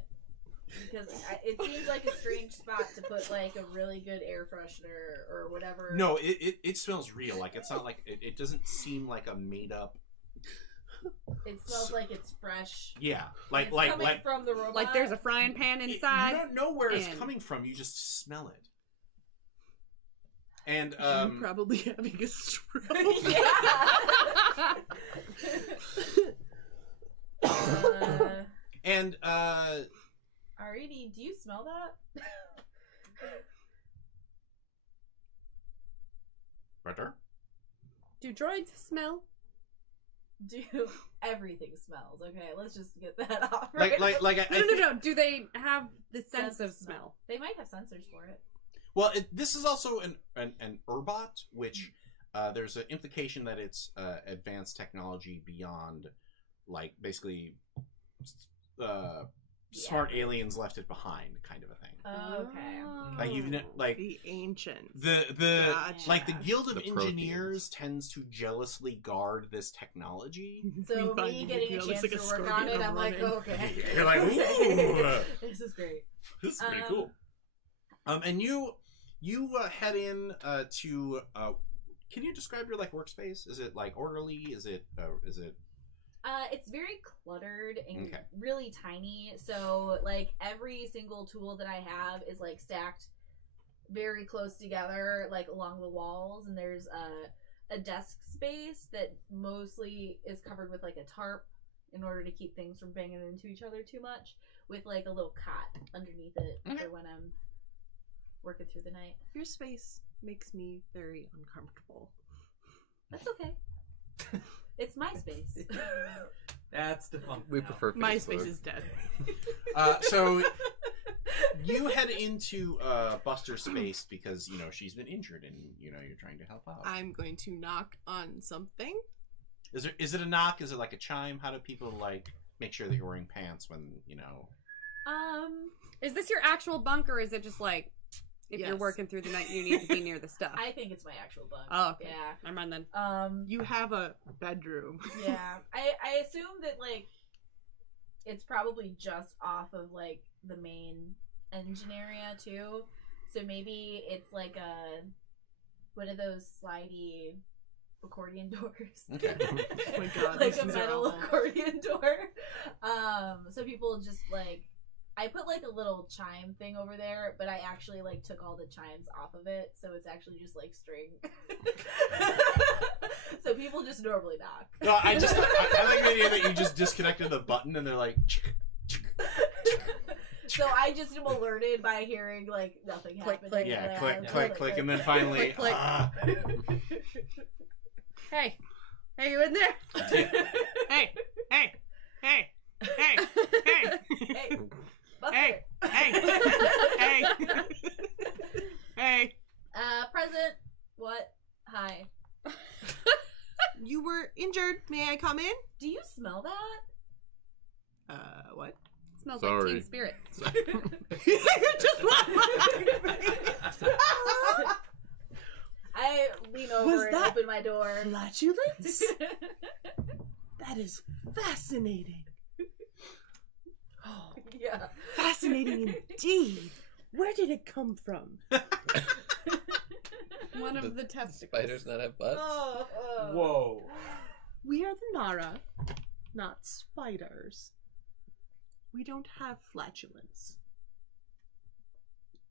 because it seems like a strange spot to put like a really good air freshener or whatever. No, it smells real. Like it's not like it doesn't seem like a made up. It smells like it's fresh. Yeah, It's coming from the robot. Like there's a frying pan you inside. don't know where it's and- coming from. You just smell it. And I'm probably having a stroke. Yeah. and Aridi, do you smell that? Butter. Do droids smell? Do everything smells? Okay, let's just get that off. Like I No, think- no. Do they have the sense of smell? They might have sensors for it. Well, this is also an Urbot, which there's an implication that it's advanced technology beyond, like, basically smart aliens left it behind kind of a thing. Okay. Like you've like The ancients. the Gotcha. like the Guild of The Engineers tends to jealously guard this technology. So We find me you getting a feel chance like a to work on scorpion it, I'm like, running. okay. You're like, ooh, This is great. this is pretty cool. And you head in to. Can you describe your like workspace? Is it like orderly? Is it? It's very cluttered and Okay. really tiny. So like every single tool that I have is like stacked very close together, like along the walls. And there's a desk space that mostly is covered with like a tarp in order to keep things from banging into each other too much, with like a little cot underneath it for when I'm working through the night. Your space makes me very uncomfortable. That's okay. It's my space. That's defunct. We now. prefer My Facebook. space is dead. So you head into Buster's space because she's been injured and you're trying to help out. I'm going to knock on something. Is it a knock? Is it like a chime? How do people like make sure that you're wearing pants when Is this your actual bunk, or is it just like if you're Yes. working through the night, you need to be near the stuff? I think it's my actual bunk. Oh, okay. Yeah. Never mind then. You have a bedroom. Yeah. I assume that like it's probably just off of like the main engine area too. So maybe it's like one of those slidey accordion doors. Okay. Oh my God, Like these a things are metal awful. accordion door. So people just like I put like a little chime thing over there, but I actually like took all the chimes off of it, so it's actually just like string. So people just normally knock. No, I like the idea that you just disconnected the button and they're like. So I just am alerted by hearing like nothing Click, happening. click. Yeah, Yeah, click, click, click, and then finally. Click, click. Hey, hey, you in there? Hey, hey, hey, hey, hey, Hey, Buster. Hey, hey, hey, hey. Present. What? Hi. You were injured. May I come in? Do you smell that? What? Smells like Sorry. Teen Spirit. I lean over Was and that- open my door. Flatulence? That is fascinating. Oh, Yeah. fascinating indeed. Where did it come from? One of the testicles. Spiders not have butts? Oh, oh. Whoa. We are the Nara, not spiders. We don't have flatulence.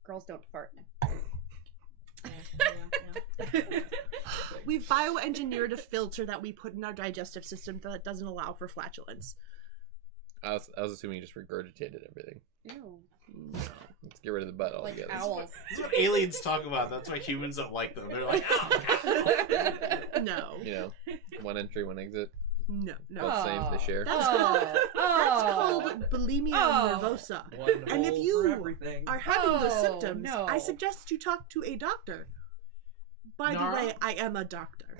Girls don't fart. We've bioengineered a filter that we put in our digestive system that doesn't allow for flatulence. I was assuming you just regurgitated everything. Ew. No. Let's get rid of the butt Like altogether. owls. That's what aliens talk about. That's why humans don't like them. They're like, ow. No. You know, one entry, one exit. No. No. Both same, they share. That's Oh. That's called bulimia Oh. nervosa. One And if hole you for everything. Are having those Oh, symptoms, no. I suggest you talk to a doctor. By Nara? the way, I am a doctor.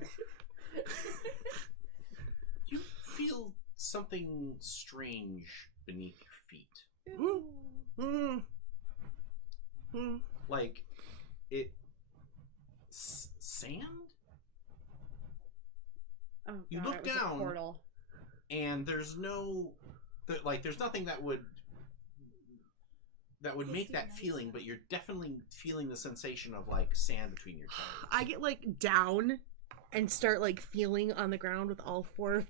You feel something strange beneath your feet. Mm. Mm. Like, it. Sand? Oh, You God, look it was down. A portal. And there's no. There's nothing that would make that feeling, but you're definitely feeling the sensation of like sand between your toes. I get like down and start like feeling on the ground with all four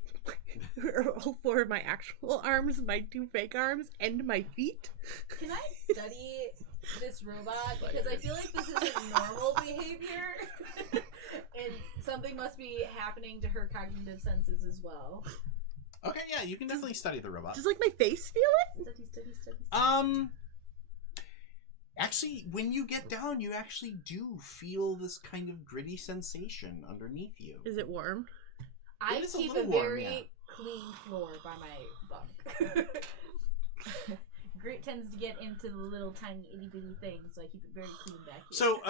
of my actual arms, my two fake arms, and my feet. Can I study this robot? Because I feel like this isn't normal behavior. And something must be happening to her cognitive senses as well. Okay, yeah, you can definitely study the robot. Does like my face feel it? Study. Actually, when you get down, you actually do feel this kind of gritty sensation underneath you. Is it warm? I It is a keep a little warm, very yeah. clean floor by my bunk. Grit tends to get into the little tiny itty bitty things, so I keep it very clean back here. So,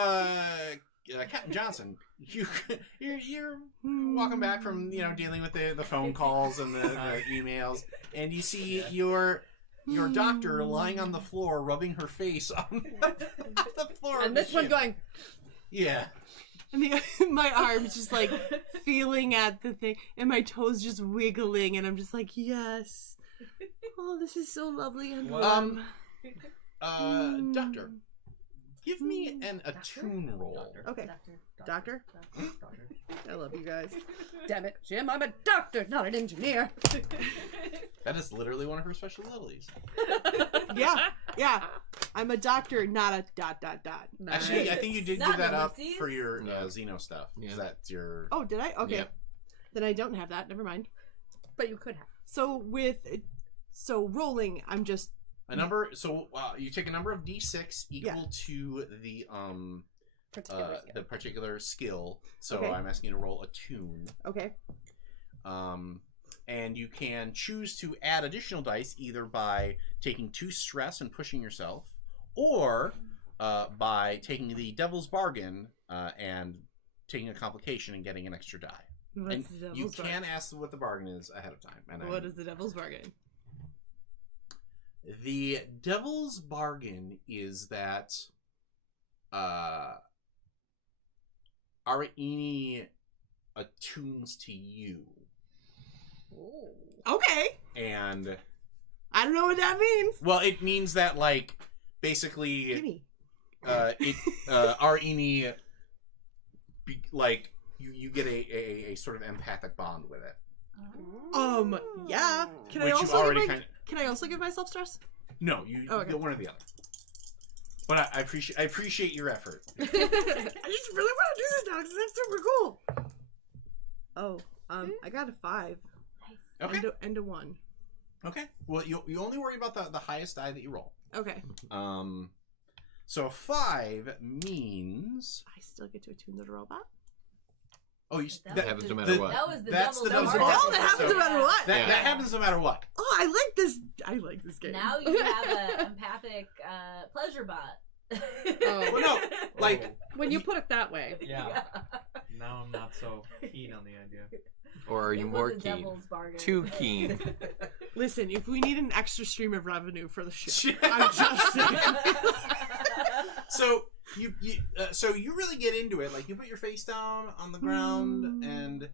Captain Johnson, you're walking back from dealing with the phone calls and the emails, and you see your doctor lying on the floor, rubbing her face on the floor. And of the this one ship. going, Yeah. And my arms just like feeling at the thing, and my toes just wiggling, and I'm just like, yes. Oh, this is so lovely and warm. Doctor, give me an attune roll. Okay. Doctor? I love you guys. damn it, Jim, I'm a doctor, not an engineer. That is literally one of her special abilities. Yeah. I'm a doctor, not a ... Actually, I think you did Not give that up ellipses. for your No. Xeno stuff. Yeah. That's your. Oh, did I? Okay. Yep. Then I don't have that. Never mind. But you could have. So rolling, I'm just A number. So you take a number of d6 equal to the Particular skill. the particular skill. So Okay. I'm asking you to roll a tune. okay. And you can choose to add additional dice either by taking 2 stress and pushing yourself, or by taking the devil's bargain and taking a complication and getting an extra die. What's And the devil's you bargain? can ask what the bargain is ahead of time. And What is the devil's bargain? The devil's bargain is that Araini attunes to you. Okay. And I don't know what that means. well, it means that like basically Gimme. Araini like you get a sort of empathic bond with it. Yeah. Can I Which you also already give kind of Can I also give myself stress? No, you Oh, okay. get one or the other. But I appreciate your effort. I just really want to do this now because that's super cool. Oh, I got a 5. Okay. And a 1. Okay. Well, you only worry about the highest die that you roll. Okay. So 5 means I still get to attune the robot. oh, you That That was happens the- no matter what. That was the That's the devil's devil's bargain. Oh, that happens no matter what. that Yeah. happens no matter what. Oh, I like this. I like this game. Now you have an empathic pleasure bot. Oh. Well, no, like When you put it that way. Yeah. Now I'm not so keen on the idea. Or are It you was more a keen? devil's bargain. Too keen. Listen, if we need an extra stream of revenue for the ship, I'm just saying. so you really get into it. Like you put your face down on the ground, and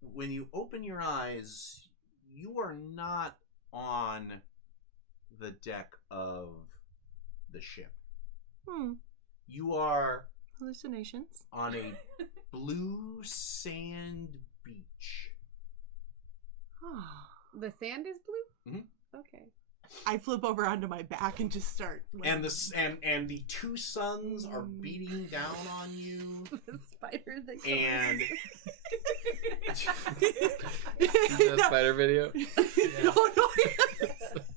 when you open your eyes, you are not on the deck of the ship. You are Hallucinations. on a blue sand beach. The sand is blue? Mhm. Okay. I flip over onto my back and just start. Like, And the two suns are beating down on you. The spider that goes. And That spider video? No.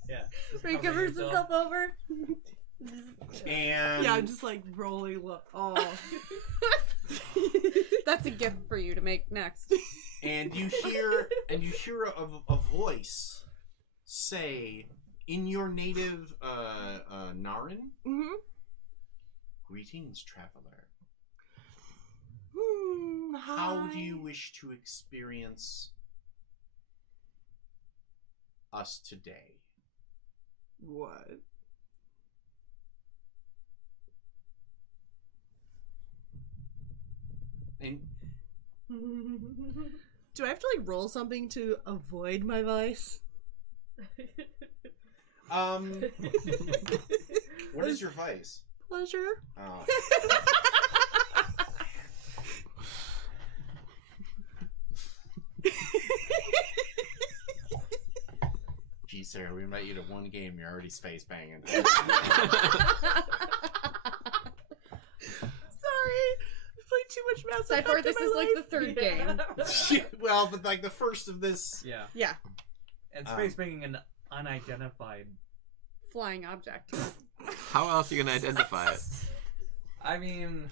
Yeah. Just Where he covering covers yourself. himself over. and Yeah, I'm just like rolling. Oh. That's a gift for you to make next. and you hear a voice say in your native Narin, Mm-hmm. "Greetings, traveler. Hi. How do you wish to experience us today?" What? And Do I have to like roll something to avoid my vice? what is your vice? Pleasure. Oh. Gee, Sarah, we invite you to one game. You're already space banging. Sorry, I played too much Mass Effect. Cypher, this in is my like life. the third game. Well, but like the first of this. Yeah. Yeah. And space banging an unidentified. Flying object. How else are you going to identify it? I mean,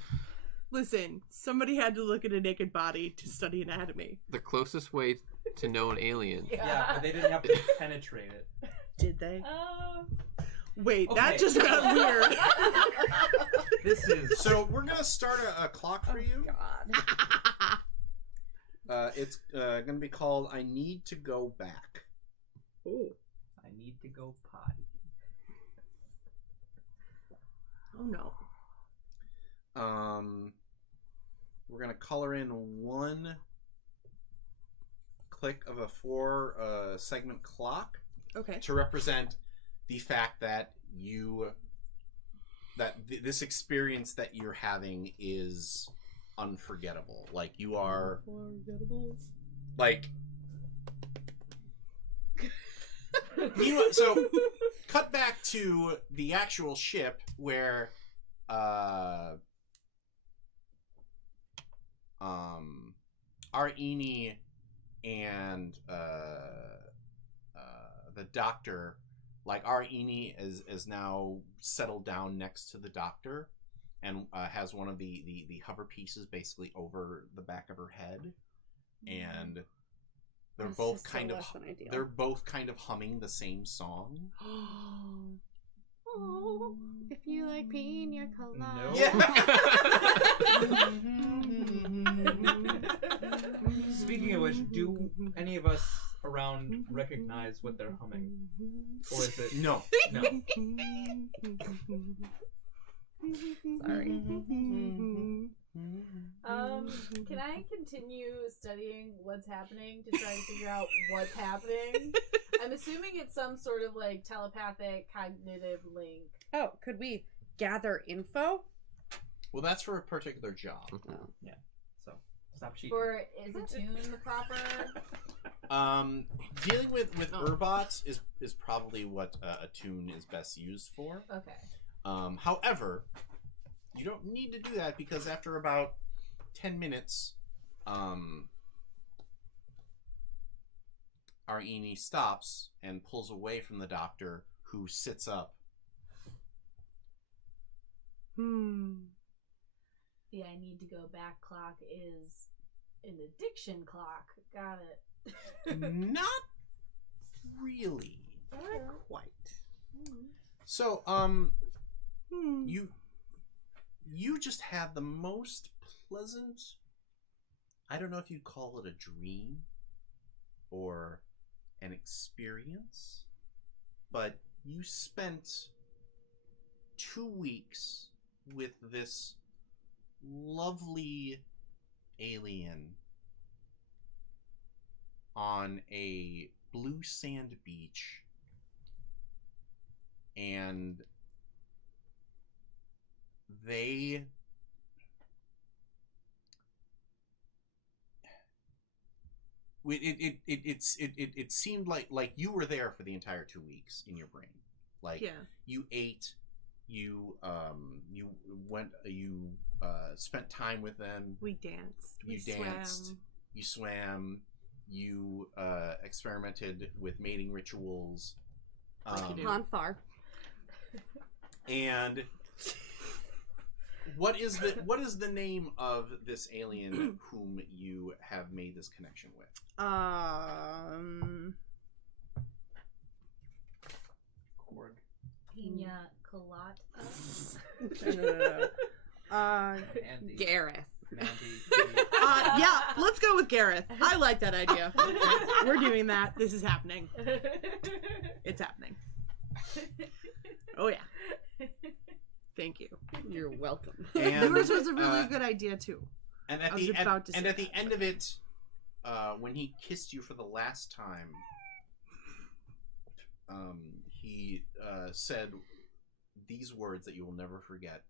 Listen, somebody had to look at a naked body to study anatomy. The closest way to know an alien. yeah, but they didn't have to penetrate it. Did they? Oh. Wait, Okay. that just got weird. This is So we're gonna start a clock for you. God. It's gonna be called "I Need to Go Back." Oh. I need to go potty. Oh no. We're gonna color in one click of a 4 segment clock Okay. to represent the fact that this experience that you're having is unforgettable. Like you are like so cut back to the actual ship where Araini and the doctor, like Araini is now settled down next to the doctor and has one of the hover pieces basically over the back of her head, and they're That's both just so kind of less than ideal. they're both kind of humming the same song. Oh, if you like pina colada. No. Yeah. Speaking of which, do any of us around recognize what they're humming? Or is it... No. No. Sorry. Can I continue studying what's happening to try to figure out what's happening? I'm assuming it's some sort of like telepathic cognitive link. Oh, could we gather info? Well, that's for a particular job. So, stop cheating. Or is attune the proper? Dealing with Urbots is probably what Attune is best used for. Okay. However, you don't need to do that because after about 10 minutes, Arini stops and pulls away from the doctor, who sits up. The I need to go back clock is an addiction clock. Got it. Not really. Not quite. So, you just have the most pleasant, I don't know if you'd call it a dream or an experience, but you spent 2 weeks with this lovely alien on a blue sand beach, and it seemed like you were there for the entire 2 weeks in your brain. Like, you ate, you spent time with them. We danced. You danced. Swam. You swam. You experimented with mating rituals. Hanfar. And what is the name of this alien whom you have made this connection with? Korg. Pina colada. No. Andy. Gareth. Mandy. Yeah, let's go with Gareth. I like that idea. We're doing that. This is happening. It's happening. Oh yeah. Thank you. You're welcome. And, Yours was a really good idea too. And I was about to say at the that. end of it, when he kissed you for the last time, he said these words that you will never forget.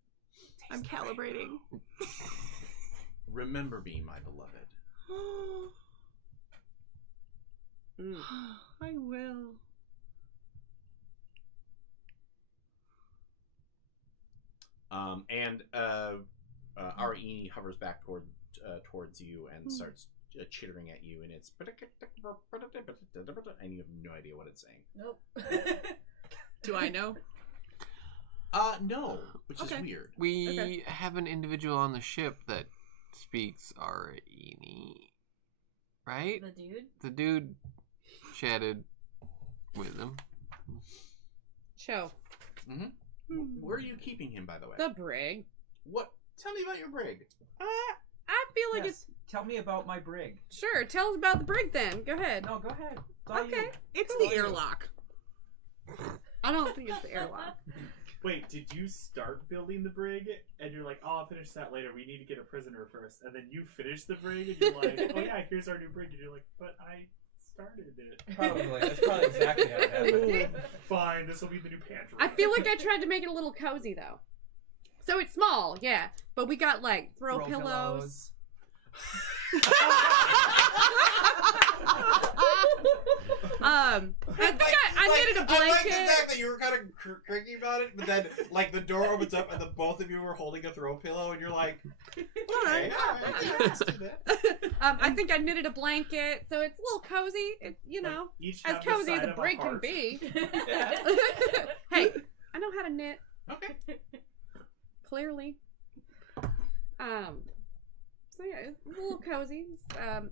I'm calibrating. Remember me, my beloved. I will. Arini hovers back towards you and starts chittering at you, and it's and you have no idea what it's saying. Nope. Do I know? No, which is weird. We have an individual on the ship that speaks Arini, right? The dude? The dude chatted with him. Show. Where are you keeping him, by the way? The brig. What? Tell me about your brig. I feel like Yes. Tell me about my brig. Sure, tell us about the brig then. Go ahead. No, go ahead. It's all Okay. you. It's Cool. the airlock. I don't think it's the airlock. Wait, did you start building the brig and you're like, oh, I'll finish that later. We need to get a prisoner first. And then you finish the brig and you're like, oh yeah, here's our new brig. And you're like, but I started it. Probably. That's probably exactly how it happened. Fine, this will be the new pantry. I feel like I tried to make it a little cozy though. So it's small, yeah. But we got like throw pillows. I think I needed a blanket. I like the fact that you were kind of cranky about it, but then like the door opens up and the both of you were holding a throw pillow, and you're like, okay, all right, yeah, let's do that. I think I knitted a blanket, so it's a little cozy. It, you know, Each as have the cozy as side a of brig can heart. be. Yeah. Hey, I know how to knit. Okay. Clearly. So yeah, it's a little cozy.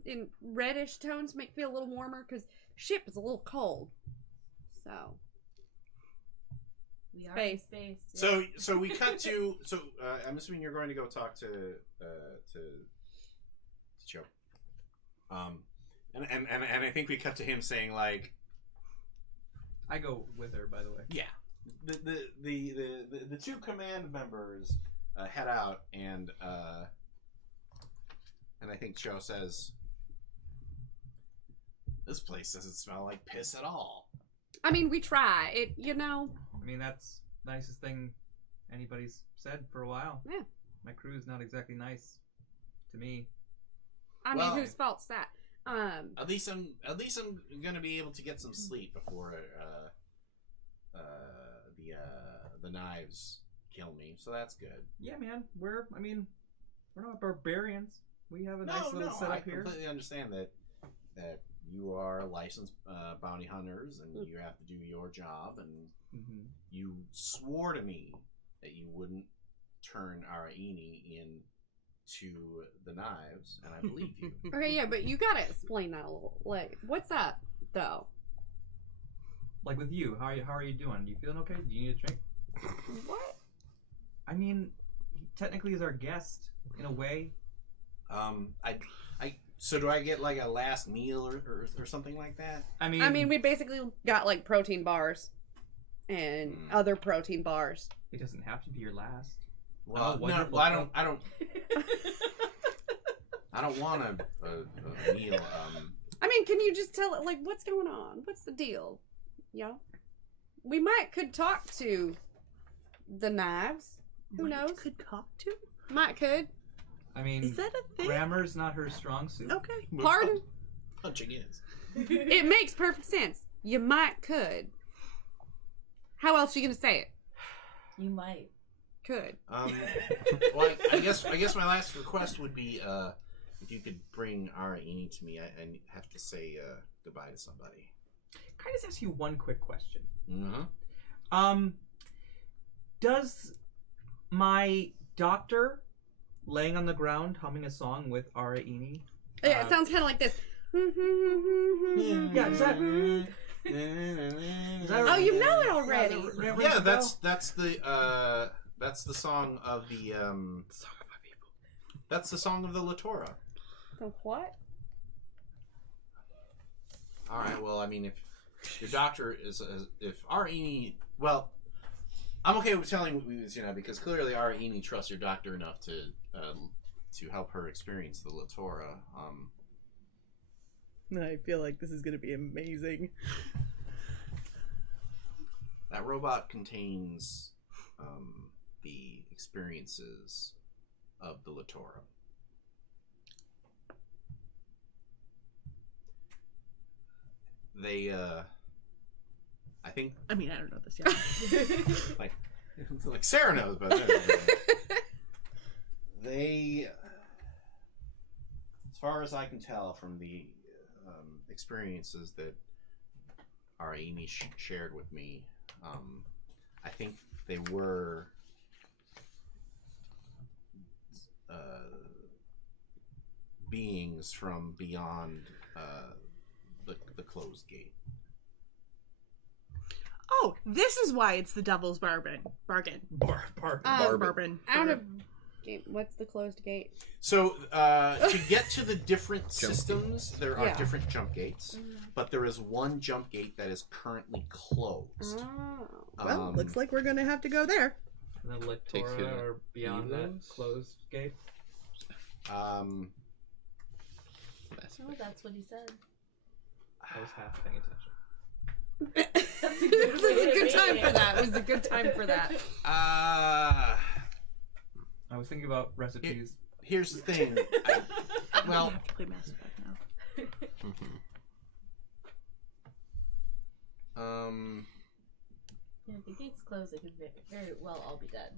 In reddish tones, make it feel a little warmer because ship is a little cold. So We are in Space. space. So we cut to I'm assuming you're going to go talk to Joe. And I think we cut to him saying like, I go with her, by the way. yeah, the two command members head out, and I think Cho says, "This place doesn't smell like piss at all." I mean, we try it. You know. I mean, that's the nicest thing anybody's said for a while. Yeah. My crew is not exactly nice to me. I Well, mean, whose fault's that? At least I'm gonna be able to get some sleep before the knives kill me. So that's good. Yeah, man. We're not barbarians. We have a nice little I setup here. completely understand that you are licensed bounty hunters and you have to do your job, and you swore to me that you wouldn't turn Araini into the knives, and I believe you. Okay, yeah, but you gotta explain that a little. Like, what's up, though? Like with you, how are you doing? You feeling okay? Do you need a drink? What? I mean, he technically is our guest in a way. So do I get like a last meal or something like that? I mean, we basically got like protein bars and other protein bars. It doesn't have to be your last. Well, wonderful. I don't I don't want a meal. I mean, can you just tell it, like, what's going on? What's the deal? Yo, we could talk to the knives. Who knows? Could talk to? Might could. I mean, Is that a thing? grammar's not her strong suit. Okay. Pardon? Punching is. It makes perfect sense. You might could. How else are you gonna say it? You might. Could. Well, I guess my last request would be if you could bring Araini to me. I have to say goodbye to somebody. Can I just ask you one quick question? Mm-hmm. Does my doctor laying on the ground humming a song with Araini? Yeah, it sounds kind of like this. Yeah, is that Oh, you know it already. Yeah, that's the song of the Song of my people. That's the song of the Latora. The what? All right. Well, I mean, if your doctor is if Araini, well, I'm okay with telling you know, because clearly Araini trusts your doctor enough to help her experience the Latora. I feel like this is going to be amazing. That robot contains the experiences of the Latora. They, I think. I mean, I don't know this yet. like Sarah knows, but they, as far as I can tell from the experiences that Araini shared with me, I think they were beings from beyond the closed gate. Oh, this is why it's the devil's bargain. Bargain. Out of game. What's the closed gate? So to get to the different systems, there are Yeah. different jump gates, but there is one jump gate that is currently closed. Oh. Well, looks like we're going to have to go there. And the Takes you Lectora to are beyond that Elos? closed gate. Oh, that's what he said. I was half paying attention. That's a This good is a good time for that. It was a good time for that. I was thinking about recipes. Here's the thing. Well, I have to play Mass Effect now. Yeah, if the gate's closed, it could very well all be dead.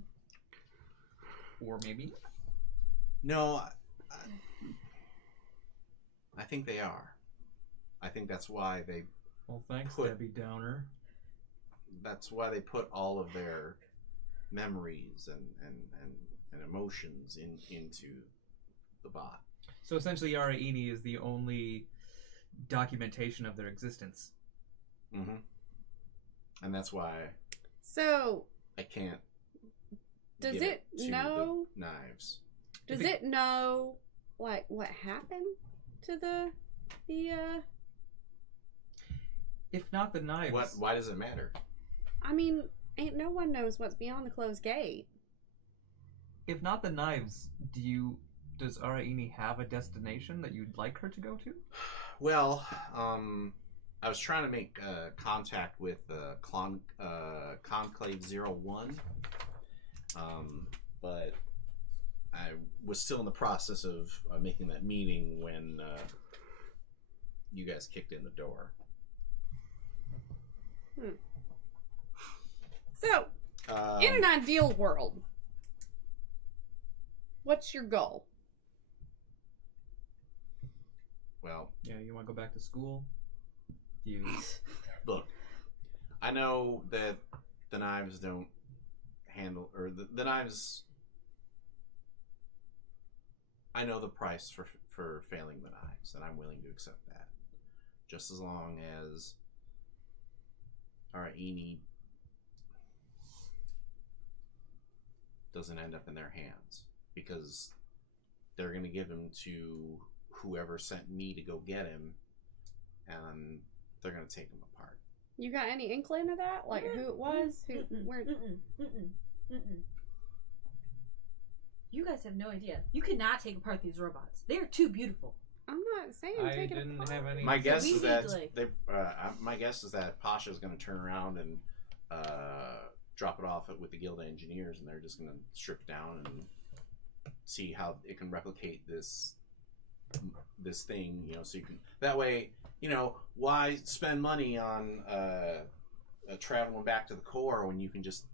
Or maybe. no, I think they are. I think that's why they. Well, thanks, Put- Debbie Downer. That's why they put all of their memories and emotions into the bot. So essentially, Araini is the only documentation of their existence. Mm-hmm. And that's why So, I can't. does get it to know? the knives? Does it know, like, what happened to the the, If not the knives. What? Why does it matter? I mean, ain't no one knows what's beyond the closed gate. If not the knives, does Araini have a destination that you'd like her to go to? Well, I was trying to make contact with Conclave 01, but I was still in the process of making that meeting when you guys kicked in the door. So, in an ideal world, what's your goal? Well, Yeah, you want to go back to school? You look, I know that the knives don't handle, or the knives. I know the price for failing the knives, and I'm willing to accept that, just as long as Araini doesn't end up in their hands, because they're going to give him to whoever sent me to go get him, and they're going to take him apart. You got any inkling of that? Like who it was? Who? Where? You guys have no idea. You cannot take apart these robots. They are too beautiful. I'm not saying I take it didn't apart. have any. My guess we is need that to, like- they. My guess is that Pasha's going to turn around and drop it off with the guild engineers, and they're just going to strip it down and see how it can replicate this thing. You know, so you can that way. You know, why spend money on traveling back to the core when you can just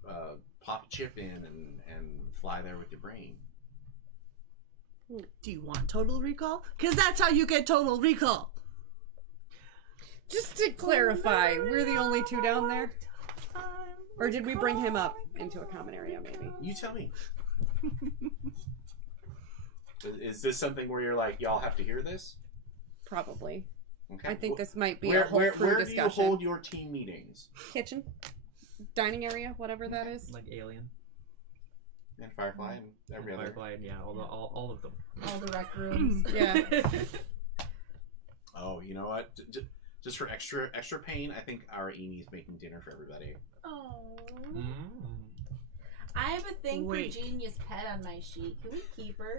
pop a chip in and fly there with your brain? Do you want Total Recall? Because that's how you get Total Recall. Just to clarify, we're the only two down there? Or did we bring him up into a common area, maybe? You tell me. Is this something where you're like, y'all have to hear this? Probably. Okay. I think this might be where, a whole crew where do discussion. you hold your team meetings? Kitchen? Dining area? Whatever that is. Like Alien, And Firefly and every other. Firefly, and yeah, all of them. All the rec rooms. Yeah. Oh, you know what? Just for extra pain, I think Araini's making dinner for everybody. Oh. Mm. I have a thing Wait. for Genius Pet on my sheet. Can we keep her?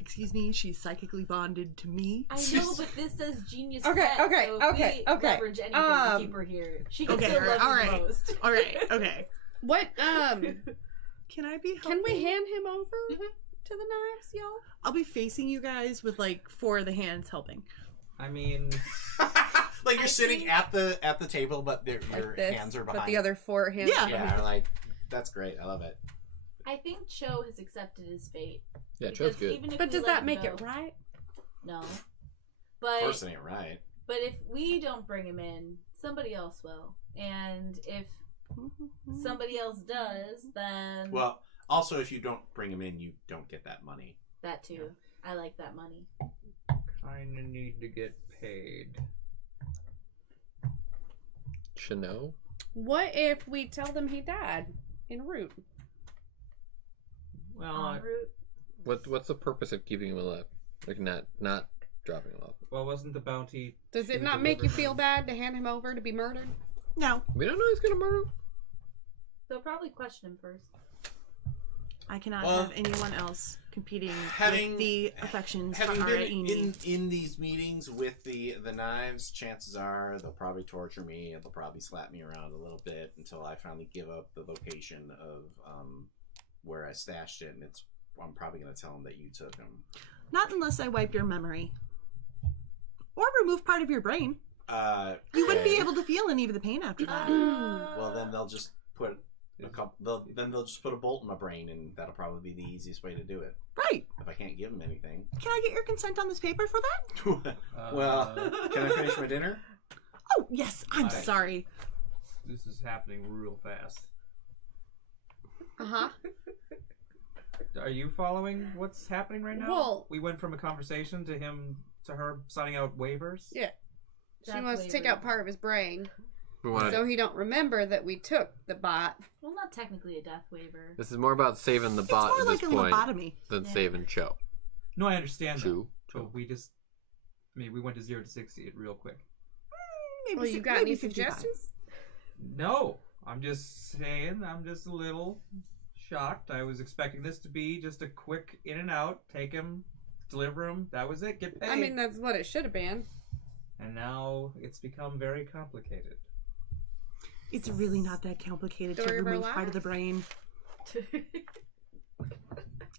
Excuse me, she's psychically bonded to me. I know, but this says Genius Okay, Pet. okay, so if okay, we okay. leverage anything to keep her here. She can Okay, still love you alright. the most. All right, okay. What, Can I be helpful? can we hand him over to the knives, y'all? I'll be facing you guys with like 4 of the hands helping. I mean, Like you're I sitting think- at the table, but your Like this, hands are behind. but the other 4 hands. Yeah. Yeah, like that's great. I love it. I think Cho has accepted his fate. Yeah, Because Cho's good. even if But we does let that him make go- it right? No. Of But course, it ain't right. but if we don't bring him in, somebody else will. And if somebody else does, then Well, also, if you don't bring him in, you don't get that money. that too. I like that money. kinda need to get paid. Chino? What if we tell them he died en route? Well, En route. What's the purpose of keeping him alive? Like not dropping him off. wasn't the bounty? Does it to not make you deliver feel him? bad to hand him over to be murdered? No, We don't know he's gonna murder him. They'll probably question him first. I cannot Well, have anyone else competing having- with the affections for Having been Araini. in these meetings with the knives, chances are they'll probably torture me and they'll probably slap me around a little bit until I finally give up the location of where I stashed it, and I'm probably going to tell them that you took them. Not unless I wipe your memory. Or remove part of your brain. You wouldn't be okay. able to feel any of the pain after that. Well, then they'll just put they'll just put a bolt in my brain, and that'll probably be the easiest way to do it. Right. If I can't give them anything. Can I get your consent on this paper for that? Well, can I finish my dinner? Oh, yes. I'm Alright. sorry. This is happening real fast. Uh-huh. Are you following what's happening right now? Well- we went from a conversation to her signing out waivers. Yeah. She Death wants to take out waivers. part of his brain, We want so he don't remember that we took the bot. Well, not technically a death waiver. This is more about saving the It's bot more at like this a point lobotomy. than Yeah. saving Cho. No, I understand that. True. But we just, I mean, we went to 0 to 60 real quick. Maybe Well, you got maybe any 55. suggestions? No, I'm just saying, I'm just a little shocked. I was expecting this to be just a quick in and out, take him, deliver him, that was it, get paid. I mean, that's what it should have been. And now it's become very complicated. It's really not that complicated to Story of our remove part of the brain,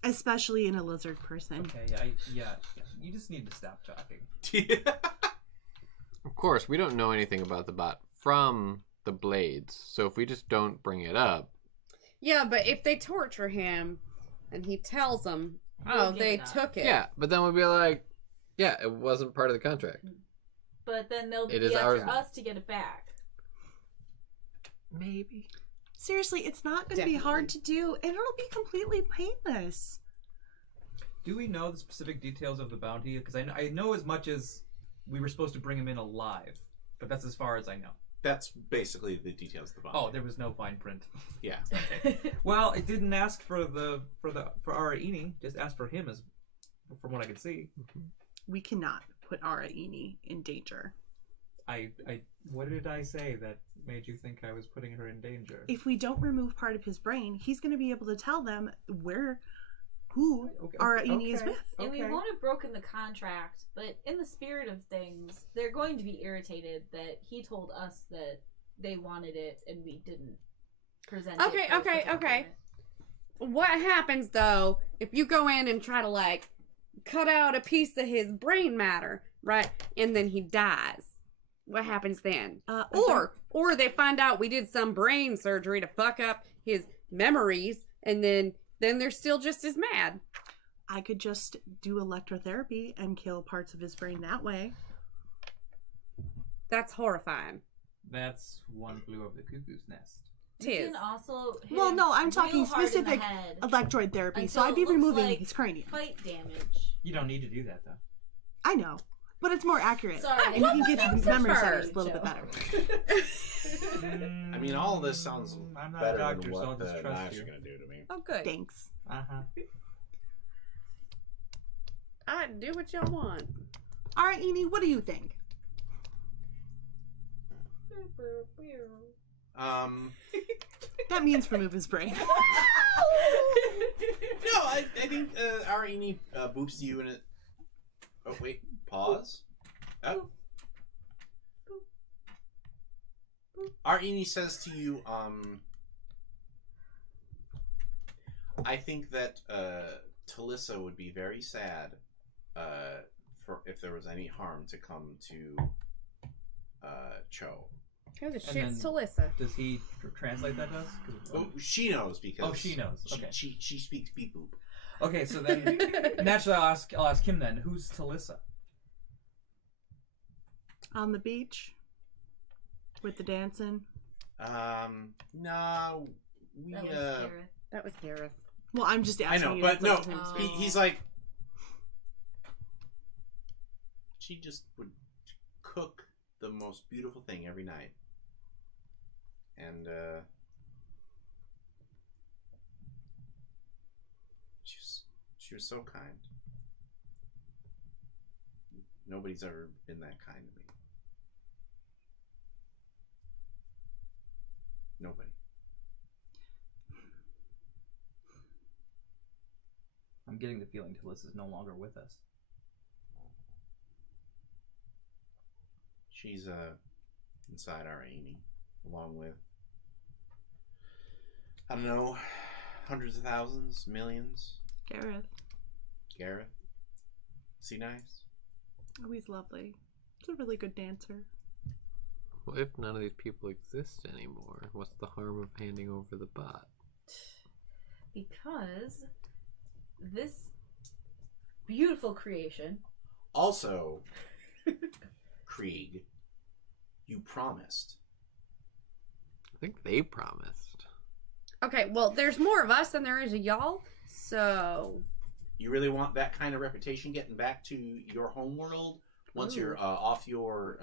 especially in a lizard person. Okay, yeah, you just need to stop talking. Of course, we don't know anything about the bot from the blades, so if we just don't bring it up, Yeah, but if they torture him and he tells them, We'll oh, give they it up. took it. yeah, but then we'll be like, yeah, it wasn't part of the contract. But then they'll It be is after ours. us to get it back. Maybe. Seriously, it's not going to be hard to do, and it'll be completely painless. Do we know the specific details of the bounty? Because I know as much as we were supposed to bring him in alive, but that's as far as I know. That's basically the details of the bounty. Oh, there was no fine print. Yeah. Well, it didn't ask for Araini, just asked for him, as from what I could see. We cannot put Araini in danger. What did I say that made you think I was putting her in danger? If we don't remove part of his brain, he's going to be able to tell them who Araini is with. And we won't have broken the contract, but in the spirit of things, they're going to be irritated that he told us that they wanted it and we didn't present it. Okay. What happens, though, if you go in and try to, like, cut out a piece of his brain matter, right, and then he dies? What happens then? Or they find out we did some brain surgery to fuck up his memories, and then they're still just as mad. I could just do electrotherapy and kill parts of his brain that way. That's horrifying. That's one flew over the cuckoo's nest. You can also hit Well, him no, I'm real hard in the specific head electroid therapy, so until I'd be it looks removing like his cranium. fight damage. You don't need to do that, though. I know, but it's more accurate. Sorry, and you can get his memory centers a Joe. little bit better. I mean, all of this sounds I'm not better a doctor, than so I'll what just the trust knives you. are going to do to me. Oh, good. Thanks. I do what y'all want. All right, Eni, what do you think? That means remove his brain. No, I think Araini boops you and it. Oh wait, pause. Oh. Araini says to you, I think that Talissa would be very sad for if there was any harm to come to Cho. Who the And shit's then- Talissa? Does he translate that to us? 'Cause- Oh, she knows because. Oh, she knows. Okay. She speaks beep boop. Okay, so then naturally I'll ask him then. Who's Talissa? On the beach with the dancing. No, we That was Gareth. That was Gareth. Well, I'm just I asking know, you. but to no, let him speak. he's like, she just would cook the most beautiful thing every night, and she was so kind. Nobody's ever been that kind to me. Nobody. I'm getting the feeling Talissa's no longer with us. She's inside our Amy, along with, I don't know, hundreds of thousands, millions. Gareth. Gareth. Sea Knives. Oh, he's lovely. He's a really good dancer. Well, if none of these people exist anymore, what's the harm of handing over the bot? Because this beautiful creation. Also, Krieg, you promised. I think they promised. Okay, well, there's more of us than there is of y'all, so... You really want that kind of reputation getting back to your home world once Ooh. you're off your.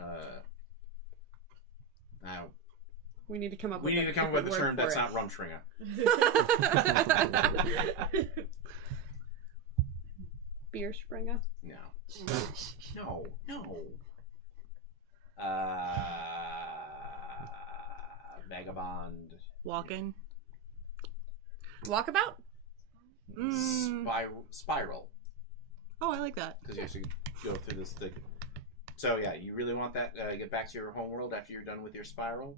We need to come up We with need to come up with a term that's not Rumschringer. Beer Springer. No. No. Vagabond. Walking. Walkabout? Spiral. Oh, I like that. Because you actually go through this thing. So yeah, you really want that? Get back to your homeworld after you're done with your spiral?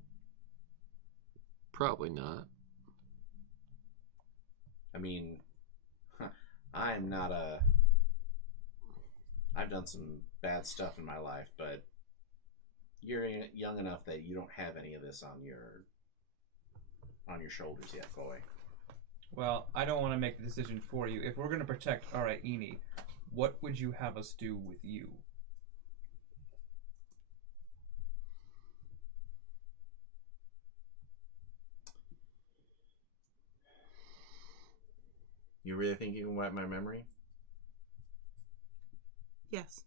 Probably not. I mean, I'm not a... I've done some bad stuff in my life, but you're young enough that you don't have any of this on your shoulders yet, boy. Well, I don't want to make the decision for you. If we're going to protect Araini, what would you have us do with you? You really think you can wipe my memory? Yes.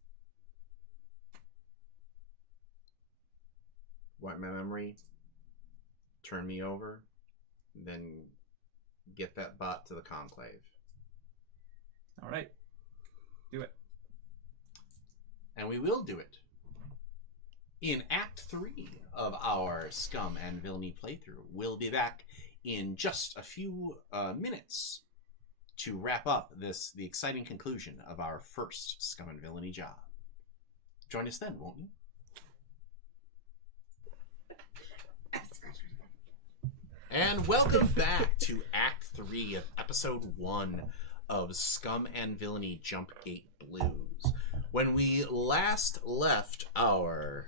Wipe my memory, turn me over, then get that bot to the conclave. All right. Do it. And we will do it. In Act 3 of our Scum and Villainy playthrough, we'll be back in just a few minutes to wrap up the exciting conclusion of our first Scum and Villainy job. Join us then, won't you? And welcome back to Act 3 of Episode 1 of Scum and Villainy Jumpgate Blues. When we last left our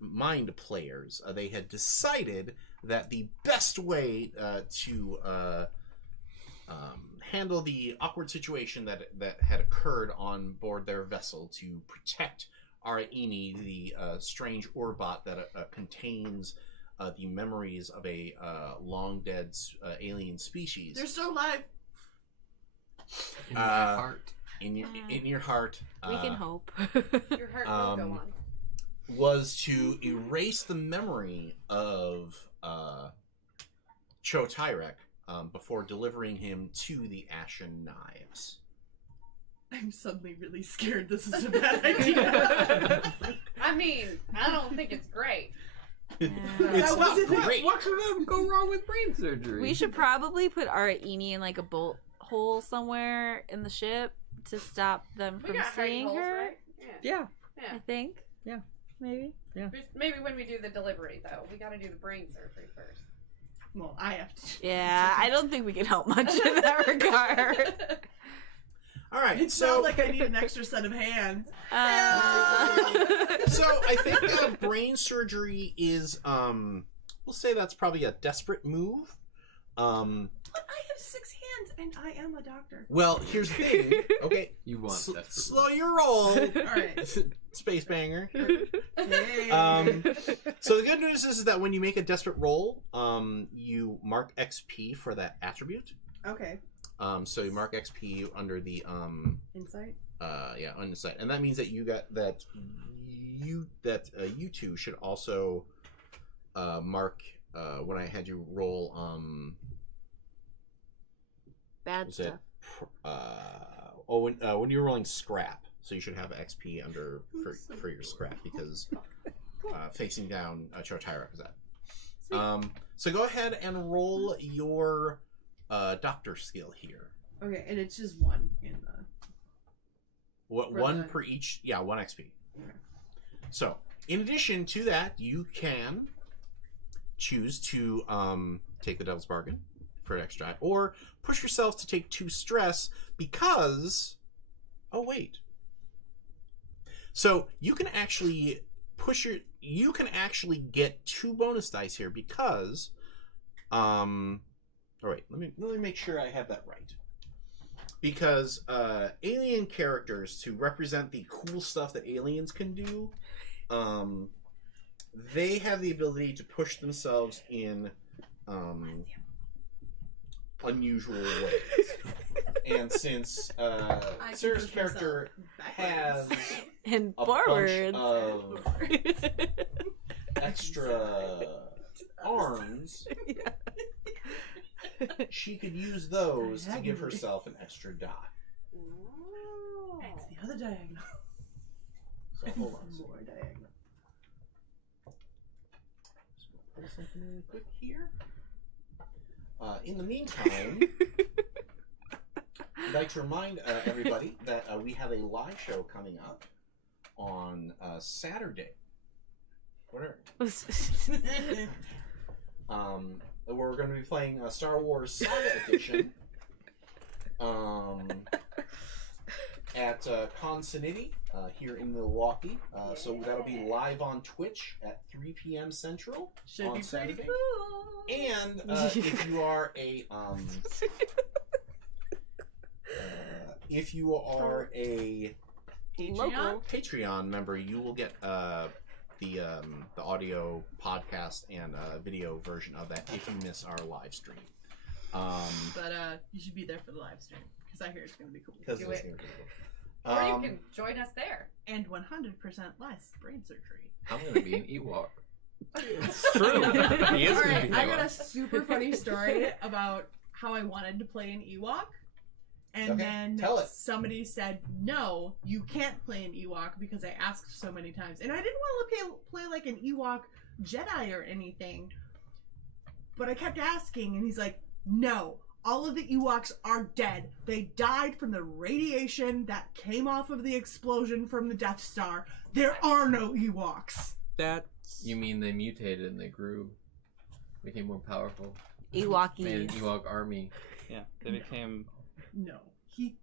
mind players, they had decided that the best way to handle the awkward situation that had occurred on board their vessel to protect Araini, the strange Orbot that contains the memories of a long-dead alien species. They're still alive. In my heart. In your heart. We can hope. Your heart will go on. Was to erase the memory of Cho Tyrek before delivering him to the Ashen Knives. I'm suddenly really scared this is a bad idea. I mean, I don't think it's great. It's not great. What could go wrong with brain surgery? We should probably put Araini in like a bolt hole somewhere in the ship to stop them We from got hiding seeing holes, her. right? Yeah. Yeah. I think. Yeah. Maybe. Maybe when we do the delivery, though, we got to do the brain surgery first. Well, I have to. Yeah, I don't think we can help much in that regard. All right, It's so not like I need an extra set of hands. so I think brain surgery is we'll say that's probably a desperate move. But I have 6 hands and I am a doctor. Well, here's the thing. Okay, You want that. slow your roll, All right. space banger. Hey. So the good news is that when you make a desperate roll, you mark XP for that attribute. Okay. So you mark XP under the Insight. insight, and that means that you got that you two should also mark when I had you roll Bad was stuff. it when you're rolling scrap, so you should have XP under for your scrap because facing down Chotira is that. So go ahead and roll your doctor skill here. Okay, and it's just 1 in the. One per each? Yeah, 1 XP. Okay. So, in addition to that, you can choose to take the Devil's Bargain for an extra, or push yourself to take 2 stress because. Oh wait. So you can actually You can actually get 2 bonus dice here because. All right, let me make sure I have that right. Because alien characters, to represent the cool stuff that aliens can do, they have the ability to push themselves in unusual ways. And since Sarah's character has And a forwards. bunch of extra arms, she could use those to give herself an extra die. It's the other diagonal. So hold on. More diagonal. Just gonna pull something really quick here. In the meantime, I'd like to remind everybody that we have a live show coming up on Saturday. Whatever. We're going to be playing Star Wars Saga Edition at Consinity here in Milwaukee. So that'll be live on Twitch at 3 p.m. Central Should on be pretty Saturday. cool. And if you are a Patreon member, you will get the audio podcast and video version of that if you miss our live stream. But you should be there for the live stream because I hear it's going to be cool. Because Do it's it. gonna be cool. Or you can join us there. And 100% less brain surgery. I'm gonna be an Ewok. It's true. He is gonna Alright, be I Ewok. got a super funny story about how I wanted to play an Ewok. And Okay, then tell it. somebody said, no, you can't play an Ewok because I asked so many times. And I didn't want to play like an Ewok Jedi or anything. But I kept asking, and he's like, no, all of the Ewoks are dead. They died from the radiation that came off of the explosion from the Death Star. There are no Ewoks. That's You mean they mutated and they grew, became more powerful, Ewokies. made an Ewok army? yeah. They became. No, he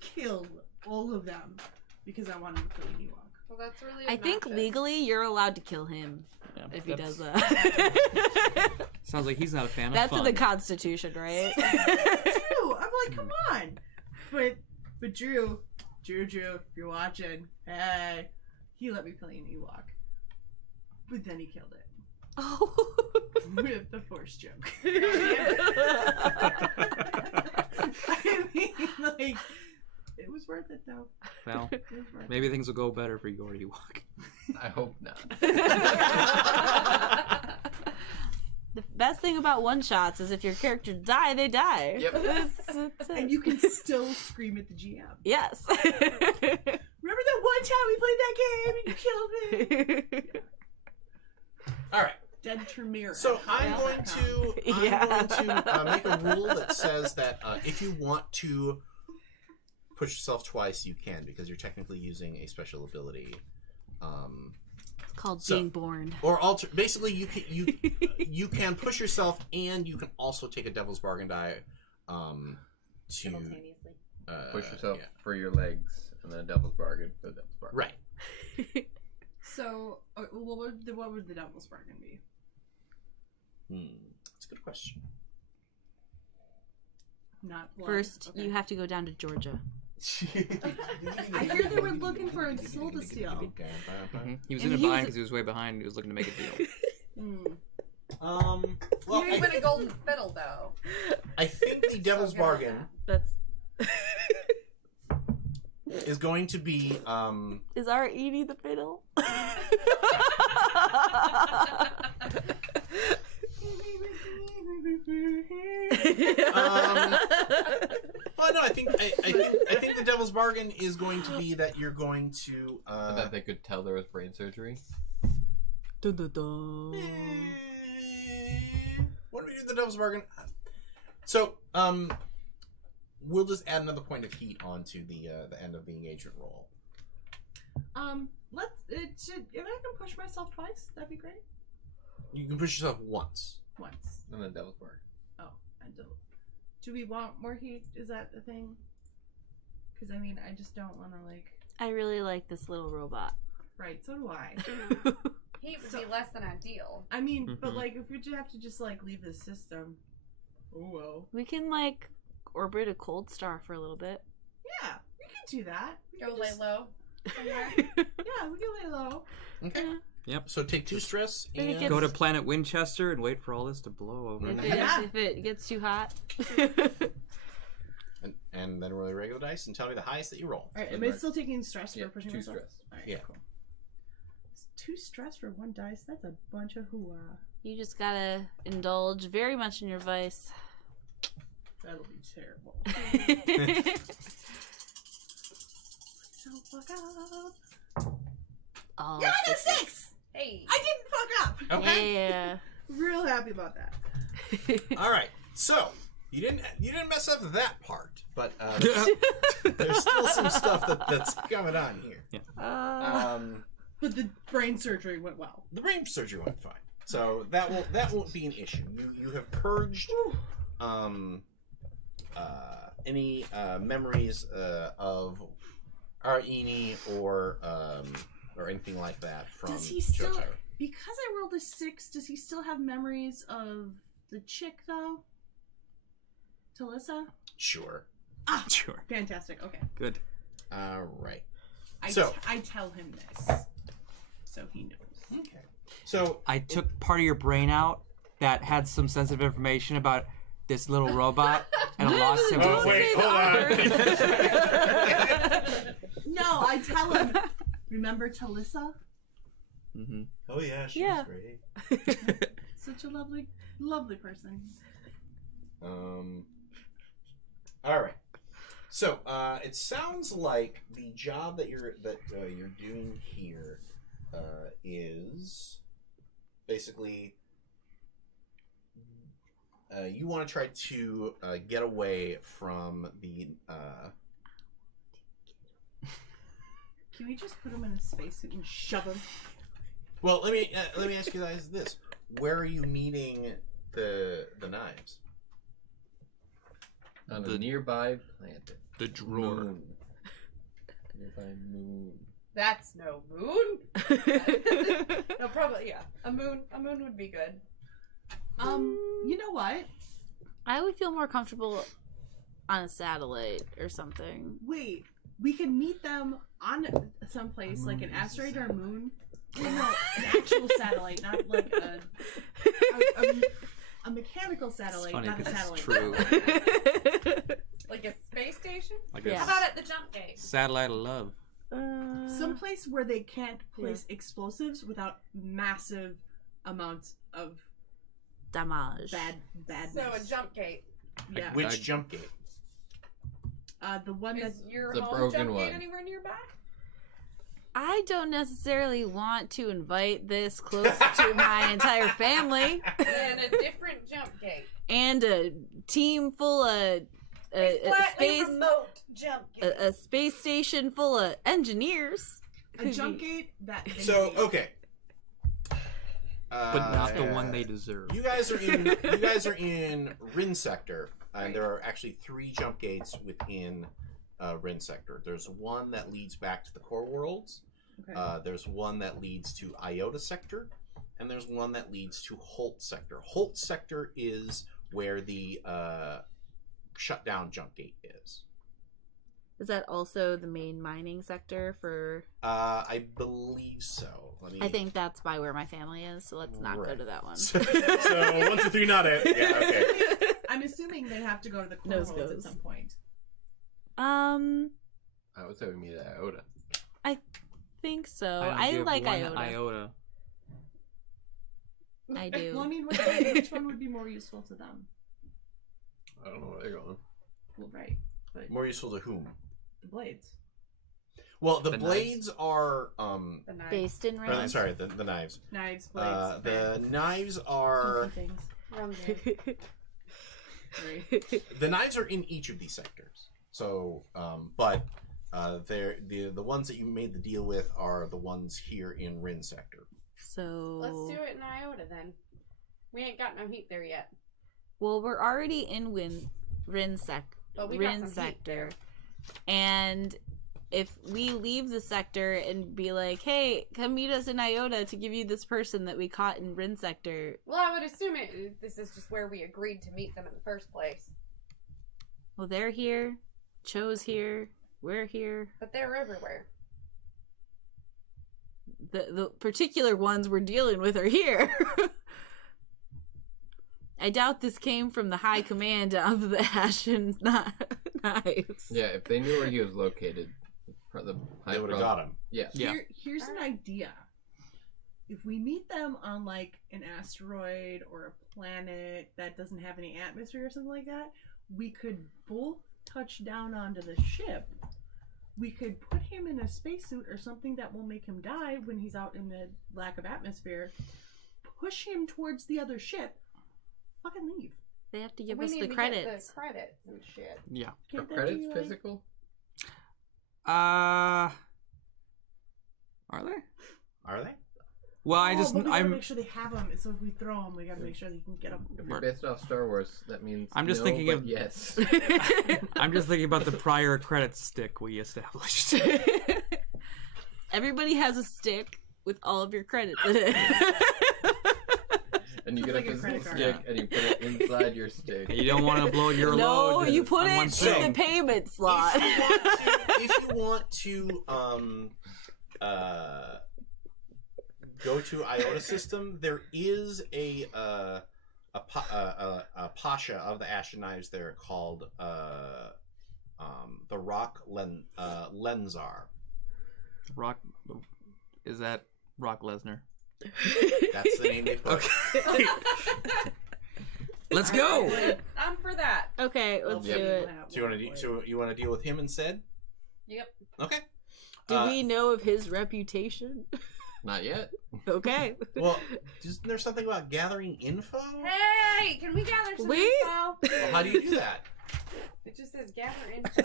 killed all of them because I wanted to play an Ewok. Well, that's really. I think obnoxious. legally you're allowed to kill him Yeah, if he that's- does that. Sounds like he's not a fan That's of in fun. the Constitution, right? Drew, I'm like, come on. But Drew, if you're watching, hey, he let me play an Ewok. But then he killed it Oh. with the Force joke. I mean, like, it was worth it though. Well, It was worth maybe things will go better for your Ewok. I hope not. The best thing about one shots is if your characters die, they die. Yep. That's And you can still scream at the GM. Yes. Remember that one time we played that game and you killed me? All right. Dead Tremere. So I'm going to make a rule that says that if you want to push yourself twice, you can, because you're technically using a special ability. It's called So- being born. Or basically you can push yourself, and you can also take a Devil's Bargain die to Simultaneously. Push yourself yeah. for your legs, and then a Devil's Bargain for the Devil's Bargain. Right. So, what would the Devil's Bargain be? That's a good question. Not blood. First, Okay. you have to go down to Georgia. I hear they were looking for a soul to steal. He was And in a he bind was- because he was way behind. He was looking to make a deal. Well, You win a golden fiddle, though. I think the Devil's So good on Bargain That's is going to be is our Edie the fiddle? well, no, I think the Devil's Bargain is going to be that you're going to I thought they could tell there was brain surgery. Dun, dun, dun. What do we do with the Devil's Bargain? So, we'll just add another point of heat onto the end of the engagement roll. If I can push myself twice, that'd be great. You can push yourself once. Once. And then Devil's Bargain. Oh, and do we want more heat? Is that a thing? Because I mean, I just don't want to I really like this little robot. Right, so do I. Heat would be less than ideal. I mean, but Mhm. if we just have to just leave the system. Oh well. We can orbit a cold star for a little bit. Yeah, we can do that. We Go can lay just- low. somewhere. Yeah, we can lay low. Okay. Yep. So take 2 stress Then it and gets- Go to Planet Winchester and wait for all this to blow over. If Yeah. if it gets too hot. and then roll your regular dice and tell me the highest that you roll. All right, am I still taking stress for Yeah, pushing 2 myself? stress. All right, Yeah. cool. 2 stress for 1 dice. That's a bunch of hooah. You just gotta indulge very much in your vice. That'll be terrible. fuck up. Oh, Yeah, I got a 6! Hey. I didn't fuck up. Okay. Yeah. Real happy about that. All right. So you didn't mess up that part, but there's still some stuff that's going on here. But the brain surgery went well. The brain surgery went fine, so that won't be an issue. You have purged any memories of Aini or anything like that from Does he still? Jotaro. Because I rolled a 6, does he still have memories of the chick though? Talissa? Sure. Ah, Sure. fantastic. Okay. Good. All right. I tell him this, so he knows. Okay. So I took part of your brain out that had some sensitive information about this little robot and I lost him. Oh, wait, hold on. No, I tell him. Remember Talissa? Mm-hmm. Oh yeah, she Yeah. was great. Such a lovely, lovely person. All right. So it sounds like the job that you're doing here is basically you want to try to get away from the. Can we just put him in a spacesuit and shove him? Well, let me ask you guys this: where are you meeting the knives? On a nearby planet. The drawer. Moon. Nearby moon. That's no moon. No, probably yeah. A moon would be good. You know what? I would feel more comfortable on a satellite or something. Wait, we can meet them on someplace like an asteroid or a moon. No, an actual satellite, not like a mechanical satellite, funny not a 'cause it's satellite. true. Like a space station? Like Yeah. a How about at the jump gate? satellite of love. Someplace where they can't place explosives without massive amounts of damage. badness. So a jump gate. Yeah. Which jump gate? The one Is that's your The home broken jump one. gate anywhere nearby? I don't necessarily want to invite this close to my entire family Then a different jump gate. and a team full of a Slightly space remote jump gate. a space station full of engineers. a jump gate that. So okay. But not the yeah. one they deserve. You guys are in Rin sector, and there are actually 3 jump gates within Rin sector. There's one that leads back to the core worlds. Okay. There's one that leads to Iota sector, and there's one that leads to Holt sector. Holt sector is where the shutdown jump gate is. Is that also the main mining sector for? I believe so. I think that's by where my family is, so let's not go Right. to that one. So 1, 2, 3, not it. Yeah. Okay. I'm assuming they have to go to the core Nose worlds at goes. some point. I would say we meet at Iota. Think so. I I give like one Iota. iota. I do. Well, I mean, which one would be more useful to them? I don't know where they're going. Well, right, but More useful to whom? the blades. Well, the The blades are The knife. Based in or, range. sorry, the knives. Knives, blades. The knives are things. Wrong day. Right. the knives are in each of these sectors. So, but they're the ones that you made the deal with are the ones here in Rin sector. So Let's do it in Iota then. We ain't got no heat there yet. Well, we're already in Rin But we got some heat sector, there. and if we leave the sector and be like, "Hey, come meet us in Iota to give you this person that we caught in Rin sector," Well, I would assume this is just where we agreed to meet them in the first place. well, they're here, Cho's here, we're here. But they're everywhere. The particular ones we're dealing with are here. I doubt this came from the high command of the Ashen Knives. Yeah, if they knew where he was located, They would have got him. Yeah. Yeah. Here's an idea. If we meet them on like an asteroid or a planet that doesn't have any atmosphere or something like that, we could both touch down onto the ship we could put him in a spacesuit or something that will make him die when he's out in the lack of atmosphere. Push him towards the other ship. Fucking leave. They have to give We us need the to credits. Get the credits and shit. Yeah. Are Can't that credits be, like- physical? Are they? Are they? Well, But we gotta I'm make sure they have them. So if we throw them, we gotta make sure they can get them. If you're based off Star Wars, that means I'm just no, thinking but of- yes. I'm just thinking about the prior credits stick we established. Everybody has a stick with all of your credits in it. And you It's get like a a physical credit card. stick and you put it inside your stick. You don't want to blow your No, load. you put on it one in thing. the payment slot. If you want to go to Iota system, there is a pasha of the Ashen Knives there called the Rock Lenzar. Rock, is that Rock Lesnar? That's the name they put. Okay. Let's go. I'm for that. Okay, let's Yep. do it. So you want to deal with him instead? Yep. Okay. Do we know of his reputation? Not yet. Okay. Well, isn't there something about gathering info? Hey, can we gather some We- info? Well, how do you do that? It just says gather info.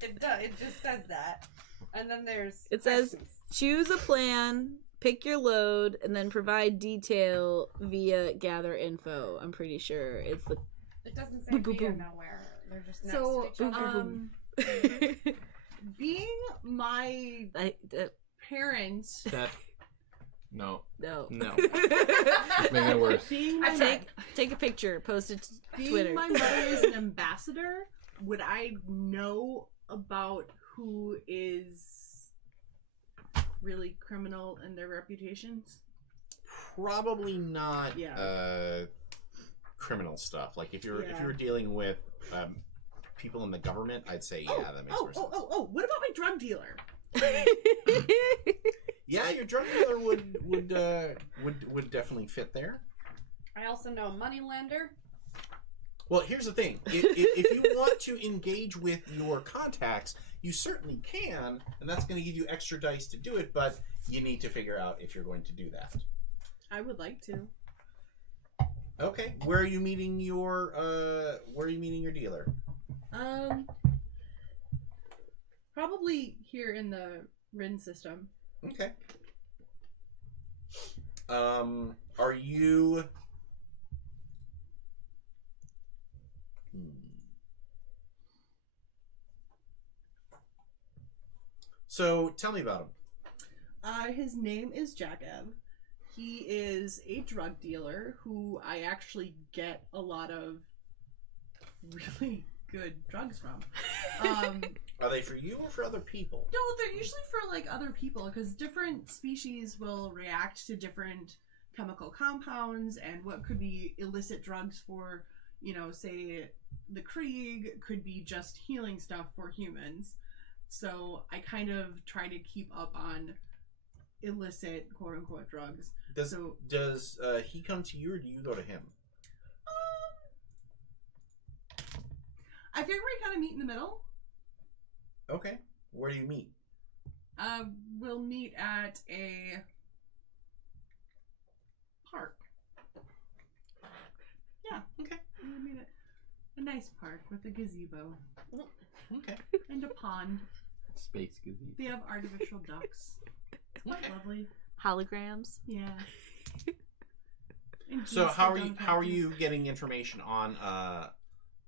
It just says that. And then there's It says- questions. Choose a plan, pick your load, and then provide detail via gather info. I'm pretty sure it's the. It doesn't say Boom, boom, via boom. nowhere. They're just next So, to each other. being my parents, That. No. No. No. Making it worse. being my Take a picture, post it to being Twitter. my mother is an ambassador, would I know about who is really criminal and their reputations? Probably not. Yeah. Criminal stuff. Like if you're Yeah. dealing with people in the government, I'd say yeah, that makes more sense. What about my drug dealer? Yeah, your drug dealer would definitely fit there. I also know a money lender. Well, here's the thing: if you want to engage with your contacts, you certainly can, and that's going to give you extra dice to do it. But you need to figure out if you're going to do that. I would like to. Okay, where are you meeting your dealer? Probably here in the Rin system. Okay. Are you? So tell me about him. His name is Jacob. He is a drug dealer who I actually get a lot of really good drugs from. Are they for you or for other people? No, they're usually for like other people because different species will react to different chemical compounds and what could be illicit drugs for, say the Krieg could be just healing stuff for humans. So I kind of try to keep up on illicit quote unquote drugs. Does he come to you or do you go to him? I figure we kind of meet in the middle. Okay. Where do you meet? We'll meet at a park. Yeah. Okay. We'll meet at a nice park with a gazebo. Okay. And a pond. Space gazebo. They have artificial ducks. It's quite lovely. Holograms. Yeah. And So geese how that are you? don't How are have to- you getting information on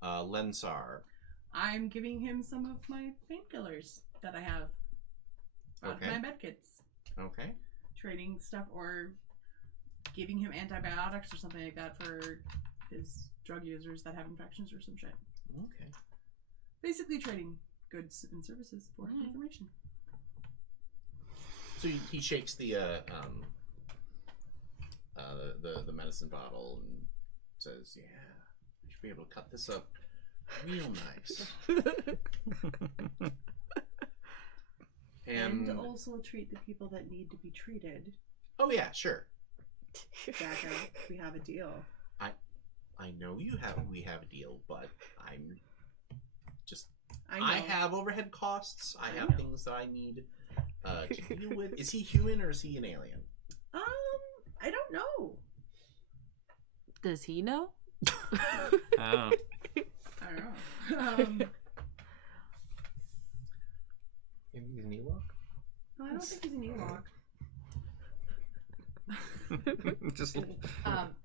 Lensar? I'm giving him some of my painkillers that I have. Okay. My med kits. Okay. Trading stuff or giving him antibiotics or something like that for his drug users that have infections or some shit. Okay. Basically trading goods and services for information. So he shakes the medicine bottle and says, "Yeah, we should be able to cut this up real nice." And also treat the people that need to be treated. Oh yeah, sure. Jacko, we have a deal. I know we have a deal, but I'm just I have overhead costs. I have things that I need to deal with. Is he human or is he an alien? I don't know. Does he know? Oh. I don't know. Maybe he's an Ewok? No, I don't think he's an Ewok. Just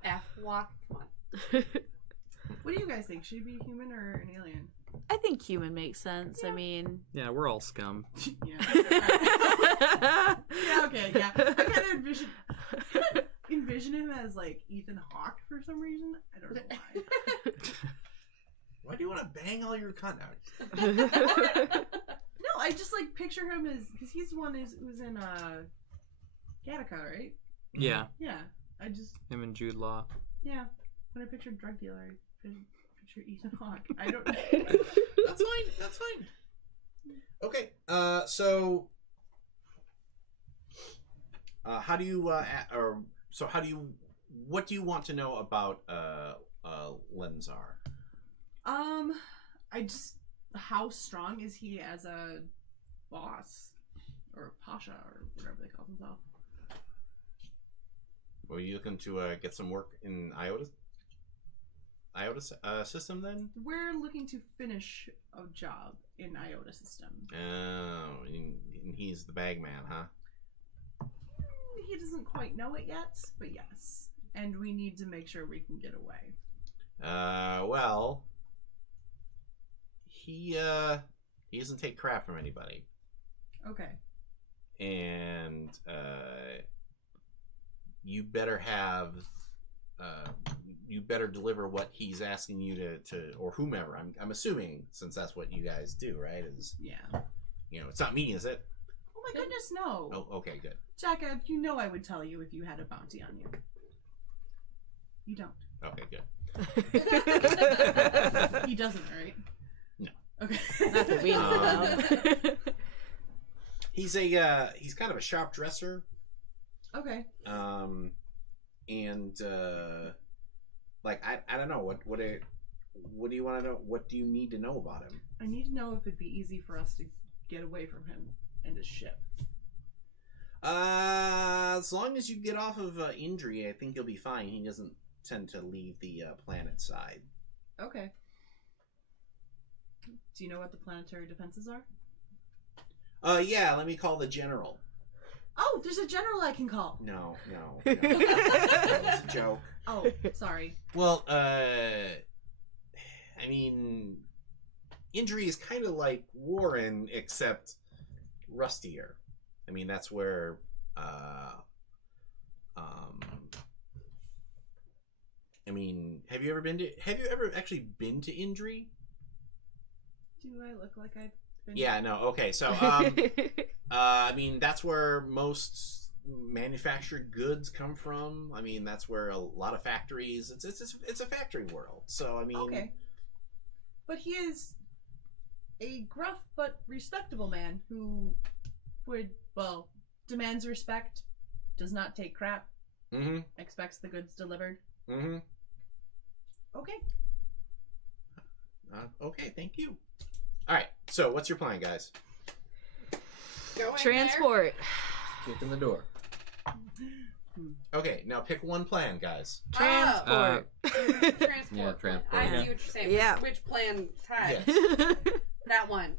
F-walk. Come on. What do you guys think? Should he be human or an alien? I think human makes sense. I mean, yeah, we're all scum. Yeah. Yeah. Okay. Yeah. I kind of envision him as like Ethan Hawke for some reason. I don't know why. Why do you want to bang all your contacts? No, I just like picture him as because he's the one who's in Gattaca, right? Yeah, Yeah. I just him and Jude Law. when I picture drug dealer, I picture Ethan Hawke. I don't. That's fine. That's fine. Okay. So, how do you what do you want to know about Lenzar? I just how strong is he as a boss or pasha or whatever they call themselves? Were you looking to get some work in Iota system then? We're looking to finish a job in Iota system. Oh, and he's the bag man, huh? He doesn't quite know it yet, but yes. And we need to make sure we can get away. Well, he doesn't take crap from anybody. Okay. And you better deliver what he's asking you to or whomever. I'm assuming, since that's what you guys do, right? Is Yeah. It's not me, is it? Oh my goodness, no. Oh, okay, good. Jacka, you know I would tell you if you had a bounty on you. You don't. Okay, good. He doesn't, right? No. Okay. not that we know about. He's kind of a sharp dresser. Okay. And like I don't know what do you want to know? What do you need to know about him? I need to know if it'd be easy for us to get away from him and his ship. As long as you get off of Indri, I think you'll be fine. He doesn't tend to leave the planet side. Okay. Do you know what the planetary defenses are? Yeah, let me call the general. Oh, there's a general I can call. No. It's a joke. Oh, sorry. Well, I mean, Indri is kind of like Warren, except rustier. I mean, that's where, I mean, have you ever actually been to Indri? Do I look like I've been? Yeah, no, okay, so, I mean, that's where most manufactured goods come from. I mean, that's where a lot of factories, it's a factory world, so, I mean. Okay. But he is a gruff but respectable man who demands respect, does not take crap, expects the goods delivered. Okay. Okay, thank you. Alright, so what's your plan, guys? Go in Transport. Kick in the door. Okay, now pick one plan, guys. Transport. Transport. Yeah, transport. I see Yeah. what you're saying. Yeah. Which plan type? Yes. That one.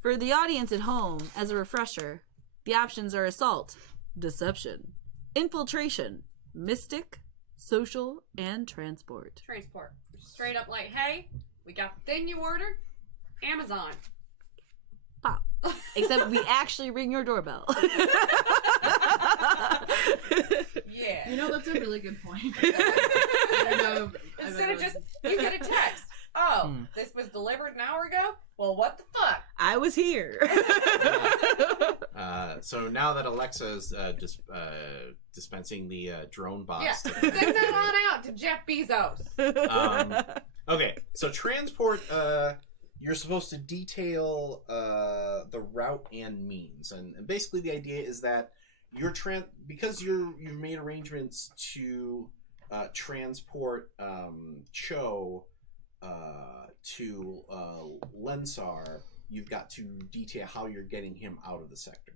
For the audience at home, as a refresher, the options are assault, deception, infiltration, mystic, social, and transport. Transport. Straight up like, hey, we got the thing you ordered. Amazon. Pop. Except we actually ring your doorbell. Yeah. You know, that's a really good point. I don't know if Instead I've of just, ever- you get a text. Oh, this was delivered an hour ago? Well, what the fuck? I was here. So now that Alexa is dispensing the drone bots. Yeah. Send that on out to Jeff Bezos. Okay, so transport, you're supposed to detail the route and means, and basically the idea is that because you've made arrangements to transport Cho to Lensar, you've got to detail how you're getting him out of the sector.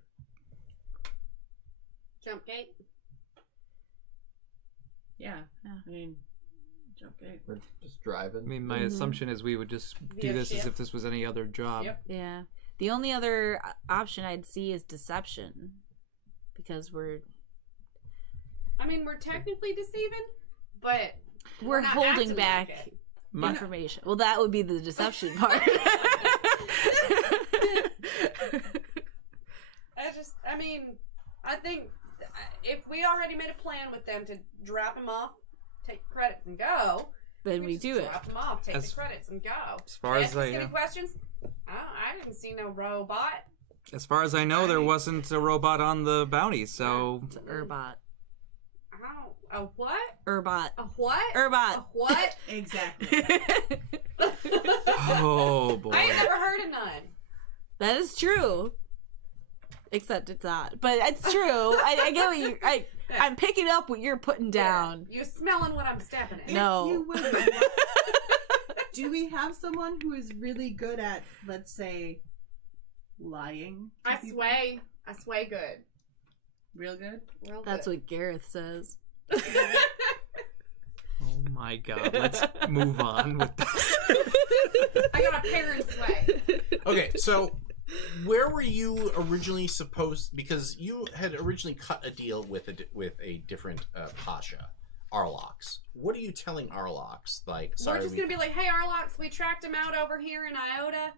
Jump gate. Yeah. I mean, jump gate. We're just driving. I mean, my assumption is we would just do Via this as ship. if this was any other job. Yep. Yeah. The only other option I'd see is deception. Because we're technically deceiving, but we're not holding acting back like it. information. Well, that would be the deception part. I think if we already made a plan with them to drop him off, take the credits, and go, Then we just do it. Drop him off, take As- the credits, and go. As far Ask as us I any know, questions? I didn't see no robot. there wasn't a robot on the bounty, so It's an Urbot. A what? Urbot. A what? Urbot. A what? Exactly. oh boy. I ain't never heard of none. That is true. Except it's not. But it's true. I get what you... I'm picking up what you're putting down. You smelling what I'm stepping in. No. You would. Do we have someone who is really good at, let's say, lying? to I people? sway good. Real good? Real That's good. what Gareth says. Oh my god. Let's move on with this. I got a parent sway. Okay, so where were you originally supposed? Because you had originally cut a deal with a different Pasha, Arlox. What are you telling Arlox? Like, sorry, We're just gonna be like, hey, Arlox, we tracked him out over here in Iota.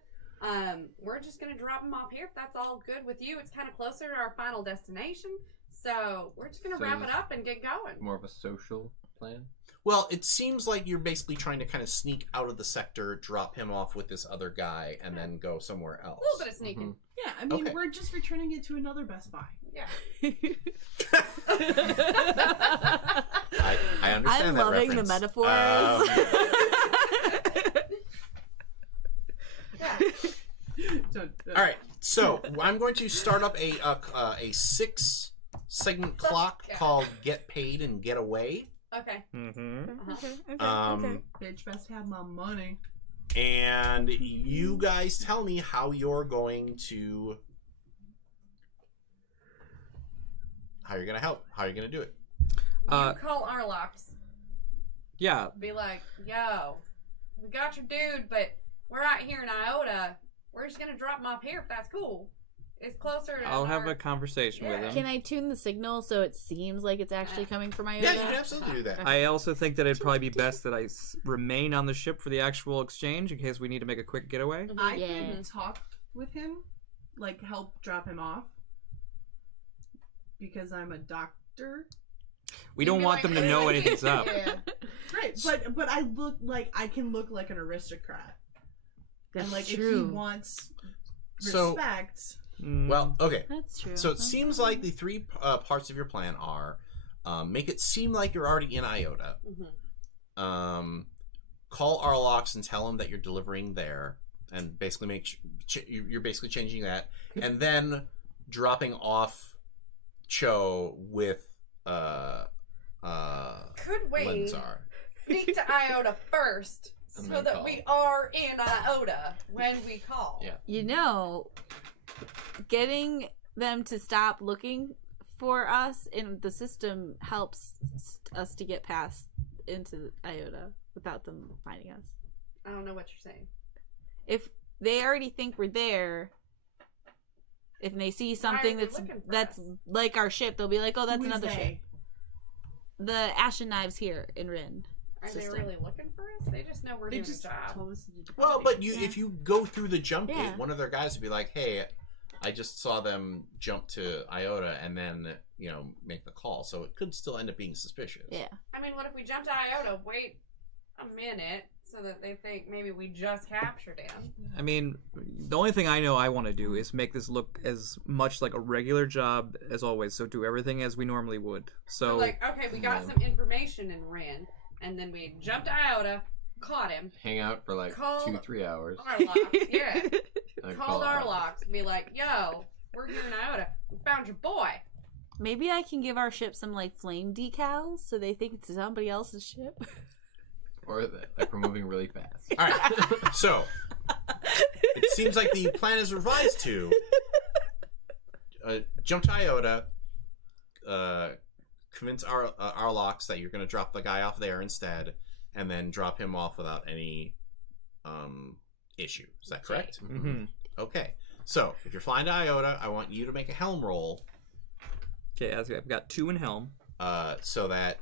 We're just gonna drop him off here if that's all good with you. It's kind of closer to our final destination, so we're just gonna So wrap this- it up and get going. More of a social plan. Well, it seems like you're basically trying to kind of sneak out of the sector, drop him off with this other guy, and then go somewhere else. A little bit of sneaking. Yeah, I mean, Okay. we're just returning it to another Best Buy. Yeah. I understand I'm that loving reference. the metaphors. All right, so I'm going to start up a 6-segment clock Yeah. called "Get Paid and Get Away." Okay. Mm-hmm. Bitch best have my money. And you guys tell me how you're going to help. How you're gonna do it. You call Arlox. Yeah. Be like, yo, we got your dude, but we're out here in Iota. We're just gonna drop him off here if that's cool. It's closer to I'll have our... a conversation with him. Can I tune the signal so it seems like it's actually coming from Iota? Yeah, you can absolutely do that. I also think that it'd probably be best that I remain on the ship for the actual exchange in case we need to make a quick getaway. I Yeah. can talk with him, like help drop him off, because I'm a doctor. We don't be want like, them to know anything's up. Yeah. Right, but I look like I can look like an aristocrat, That's and like true. if he wants So- respect, Well, okay. That's true. So it seems like the three parts of your plan are make it seem like you're already in Iota. Call Arlox and tell him that you're delivering there, and basically you're basically changing that, and then dropping off Cho with Could we Lenzar. sneak to Iota first And so then that call. we are in Iota when we call? Yeah. You know, getting them to stop looking for us in the system helps us to get past into Iota without them finding us. I don't know what you're saying. If they already think we're there, if they see something they looking for that's us? like our ship, they'll be like, "Oh, that's who is another they? ship." The Ashen Knives here in Rin. Are they System. really looking for us? They just know we're They doing just a job. told us to do. Well, but Yeah. if you go through the jump Yeah. gate, one of their guys would be like, "Hey, I just saw them jump to Iota and then make the call." So it could still end up being suspicious. Yeah. I mean, what if we jump to Iota, wait a minute, so that they think maybe we just captured him? I mean, the only thing I know I want to do is make this look as much like a regular job as always. So do everything as we normally would. So Like, okay, we got some information in Rin, and then we jumped to Iota, caught him, Hang out for like Call- 2-3 hours. Arlox, yeah. and Called call Arlox and be like, yo, we're here in Iota. We found your boy. Maybe I can give our ship some like flame decals so they think it's somebody else's ship. Or that we're moving really fast. All right. So it seems like the plan is revised to jump to Iota, convince Arlox that you're going to drop the guy off there instead, and then drop him off without any issue. Is that correct? Mm-hmm. Okay. So if you're flying to Iota, I want you to make a helm roll. Okay, I've got 2 in helm. So that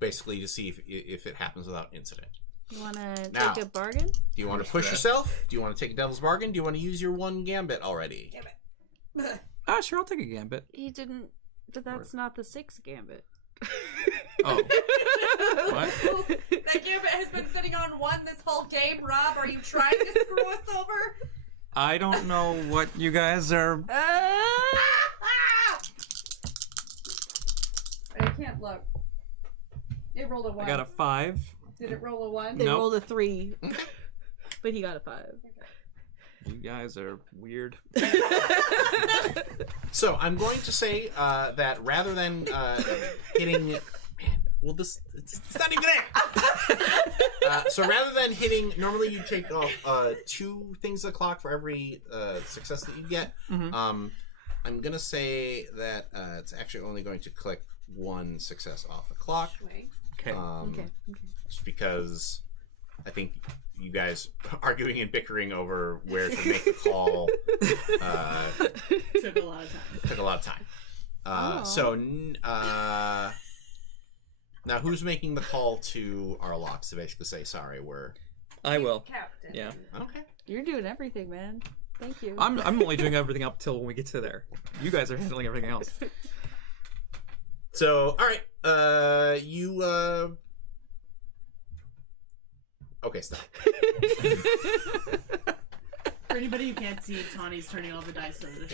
basically to see if it happens without incident. You want to Now. take a bargain? Do you want to push yourself? Do you want to take a devil's bargain? Do you want to use your 1 gambit already? Sure, I'll take a gambit. He didn't. But that's not the 6 gambit. Oh. What? That gambit has been sitting on 1 this whole game, Rob. Are you trying to screw us over? I don't know what you guys are... I can't look. It rolled a 1. I got a 5. Did it roll a 1? They Nope. rolled a 3. But he got a 5. You guys are weird. So I'm going to say that rather than hitting, man, well, it's not even there. So rather than hitting, normally you take off 2 things of the clock for every success that you get. Mhm. I'm gonna say that it's actually only going to click 1 success off the clock. Okay. Okay. Just because I think you guys arguing and bickering over where to make the call Took a lot of time. took a lot of time. So now who's making the call to Arlox to basically say sorry? I will. Captain. Yeah. Okay. You're doing everything, man. Thank you. I'm only doing everything up till when we get to there. You guys are handling everything else. So all right, you okay, stop. For anybody who can't see, Tawny's turning all the dice over the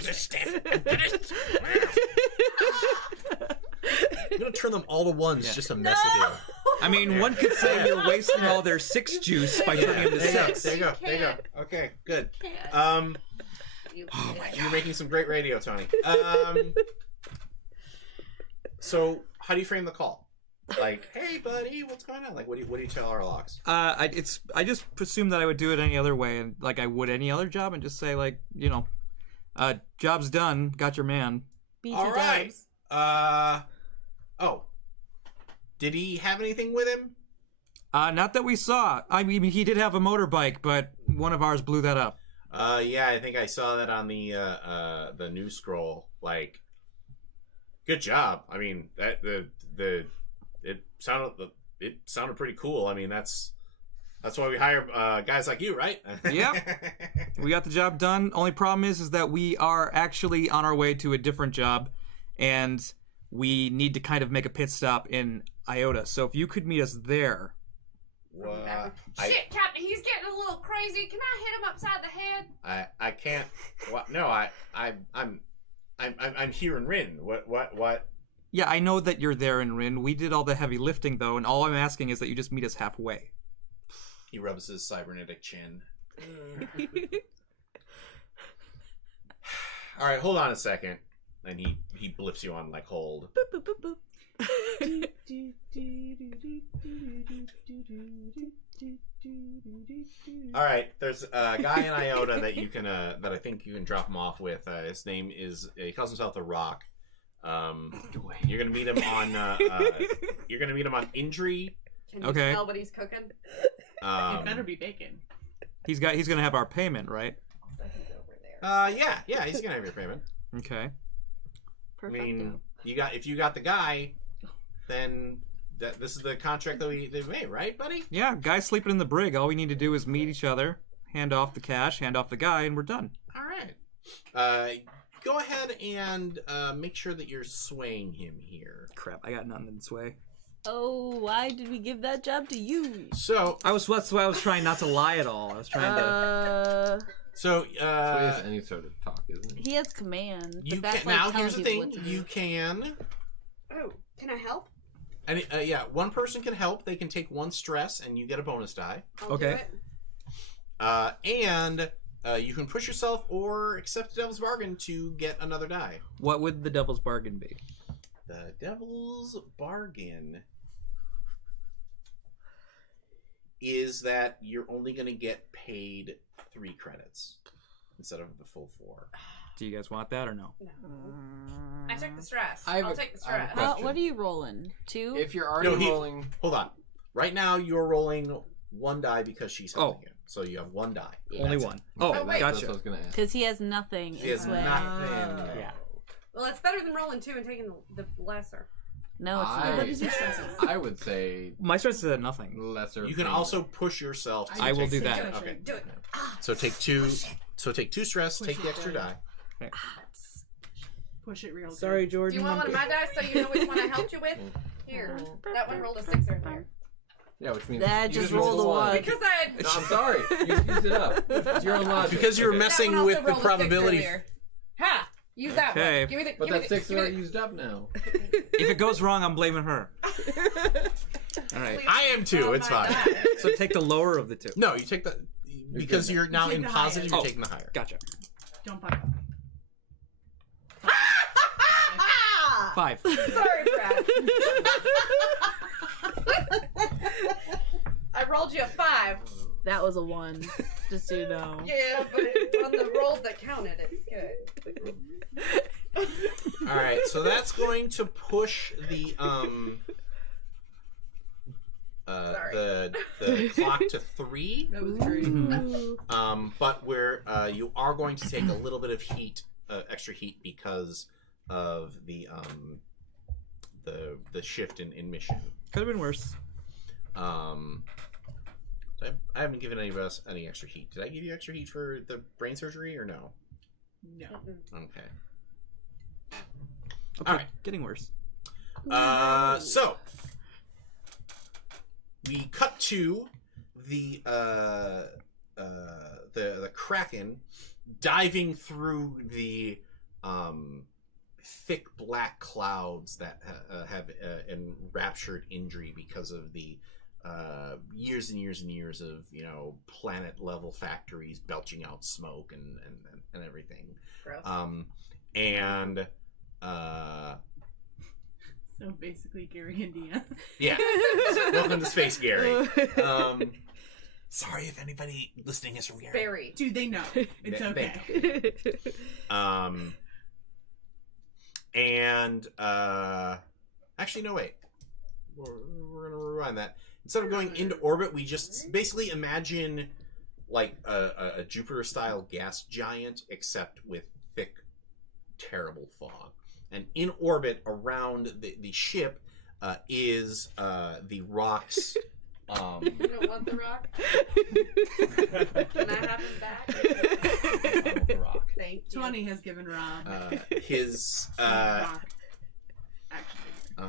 I'm gonna turn them all to 1s. Yeah. Just to mess with you. I mean, one could say you're wasting all their 6 juice by turning them to There you go. 6. There you go. There you go. Okay, good. You're making some great radio, Tony. So how do you frame the call? Like, hey, buddy, what's going on? Like, what do you tell Arlox? I just presumed that I would do it any other way, and like I would any other job, and just say like, job's done, got your man. BT All right. dubs. Oh, did he have anything with him? Not that we saw. I mean, he did have a motorbike, but one of ours blew that up. Yeah, I think I saw that on the news scroll. Like, good job. I mean, that it sounded pretty cool. I mean, that's why we hire guys like you, right? Yeah. We got the job done. Only problem is that we are actually on our way to a different job, and we need to kind of make a pit stop in Iota. So if you could meet us there. Shit, Captain, he's getting a little crazy. Can I hit him upside the head? I can't. What? No, I'm here in Rin. What? Yeah, I know that you're there in Rin. We did all the heavy lifting, though, and all I'm asking is that you just meet us halfway. He rubs his cybernetic chin. All right, hold on a second. And he blips you on like hold. Boop, boop, boop, boop. All right, there's a guy in Iota that you can that I think you can drop him off with. His name is he calls himself the Rock. You're gonna meet him on injury. Can you Okay. smell what he's cooking? It better be bacon. He's gonna have our payment, right? So he's over there. Yeah, he's gonna have your payment. Okay. I mean, if you got the guy, then this is the contract that they made, right, buddy? Yeah, guy's sleeping in the brig. All we need to do is meet each other, hand off the cash, hand off the guy, and we're done. All right. Go ahead and make sure that you're swaying him here. Crap, I got nothing in this way. Oh, why did we give that job to you? So That's why I was trying not to lie at all. I was trying to. So That's any sort of talk, isn't it? He has command. But you that's can, like now telling here's the people thing: what to you do. can, Oh, can I help? and one person can help. They can take 1 stress, and you get a bonus die. I'll Okay. do it. And you can push yourself or accept the devil's bargain to get another die. What would the devil's bargain be? The devil's bargain is that you're only going to get paid 3 credits instead of the full 4. Do you guys want that or no? I took the stress. I have I'll a- take the I have a stress. question. What are you rolling? 2? If you're already No, he- rolling, Hold on. Right now, you're rolling 1 die because she's helping Oh. you. So you have 1 die. Only That's it. one. Oh, Oh, wait. that's what I gotcha. was gonna ask. Because he has nothing. She has his way. nothing. Yeah. Well, it's better than rolling 2 and taking the lesser. No, it's I- not. What is your stresses? I would say My stress is at nothing. lesser. You can pain. also push yourself. To I will take- do that. Okay. Do it. So take 2. So take 2 stress. Push Take the it extra down. die. Push it real good. Sorry, Do Jordan. you want one of my dice so you know which one I helped you with? Here. That one rolled a 6 earlier. Yeah, which means That you just rolled rolled a 1. Because I had... No, I'm sorry. You used it up. It's your own logic. Because you were Okay. messing That one with also the rolled a 6 probability. earlier. Ha! Use that Okay. one. Give me the... But give me that the, 6 is give me already the, used up now. If it goes wrong, I'm blaming her. All right. I am too. Oh It's my fine. God. So take the lower of the 2. No, you take the because good. you're now take in the positive. higher. You're taking the higher. Gotcha. Don't fuck up. 5. Sorry, Brad. I rolled you a 5. That was a 1. Just so you know. Yeah, but on the rolls that counted, it's good. All right, so that's going to push the the clock to 3. That was great. But where you are going to take a little bit of heat, extra heat, because of the shift in mission. Could have been worse. So I haven't given any of us any extra heat. Did I give you extra heat for the brain surgery or no? No. Okay. Okay, All right. getting worse. So we cut to the Kraken diving through the thick black clouds that have enraptured Indri because of the years and years and years of planet level factories belching out smoke and everything. Gross. And So basically, Gary, Indiana. yeah, welcome to Space Gary. Sorry if anybody listening is from Gary. Very. Dude, they know. It's They- okay. And actually, no, wait. We're gonna rewind that. Instead of going into orbit, we just basically imagine like a Jupiter-style gas giant, except with thick, terrible fog. And in orbit around the ship is the rocks. You don't want the rock? Can I have him back? The rock. Thank you. 20 has given Rob. His rock. Actually.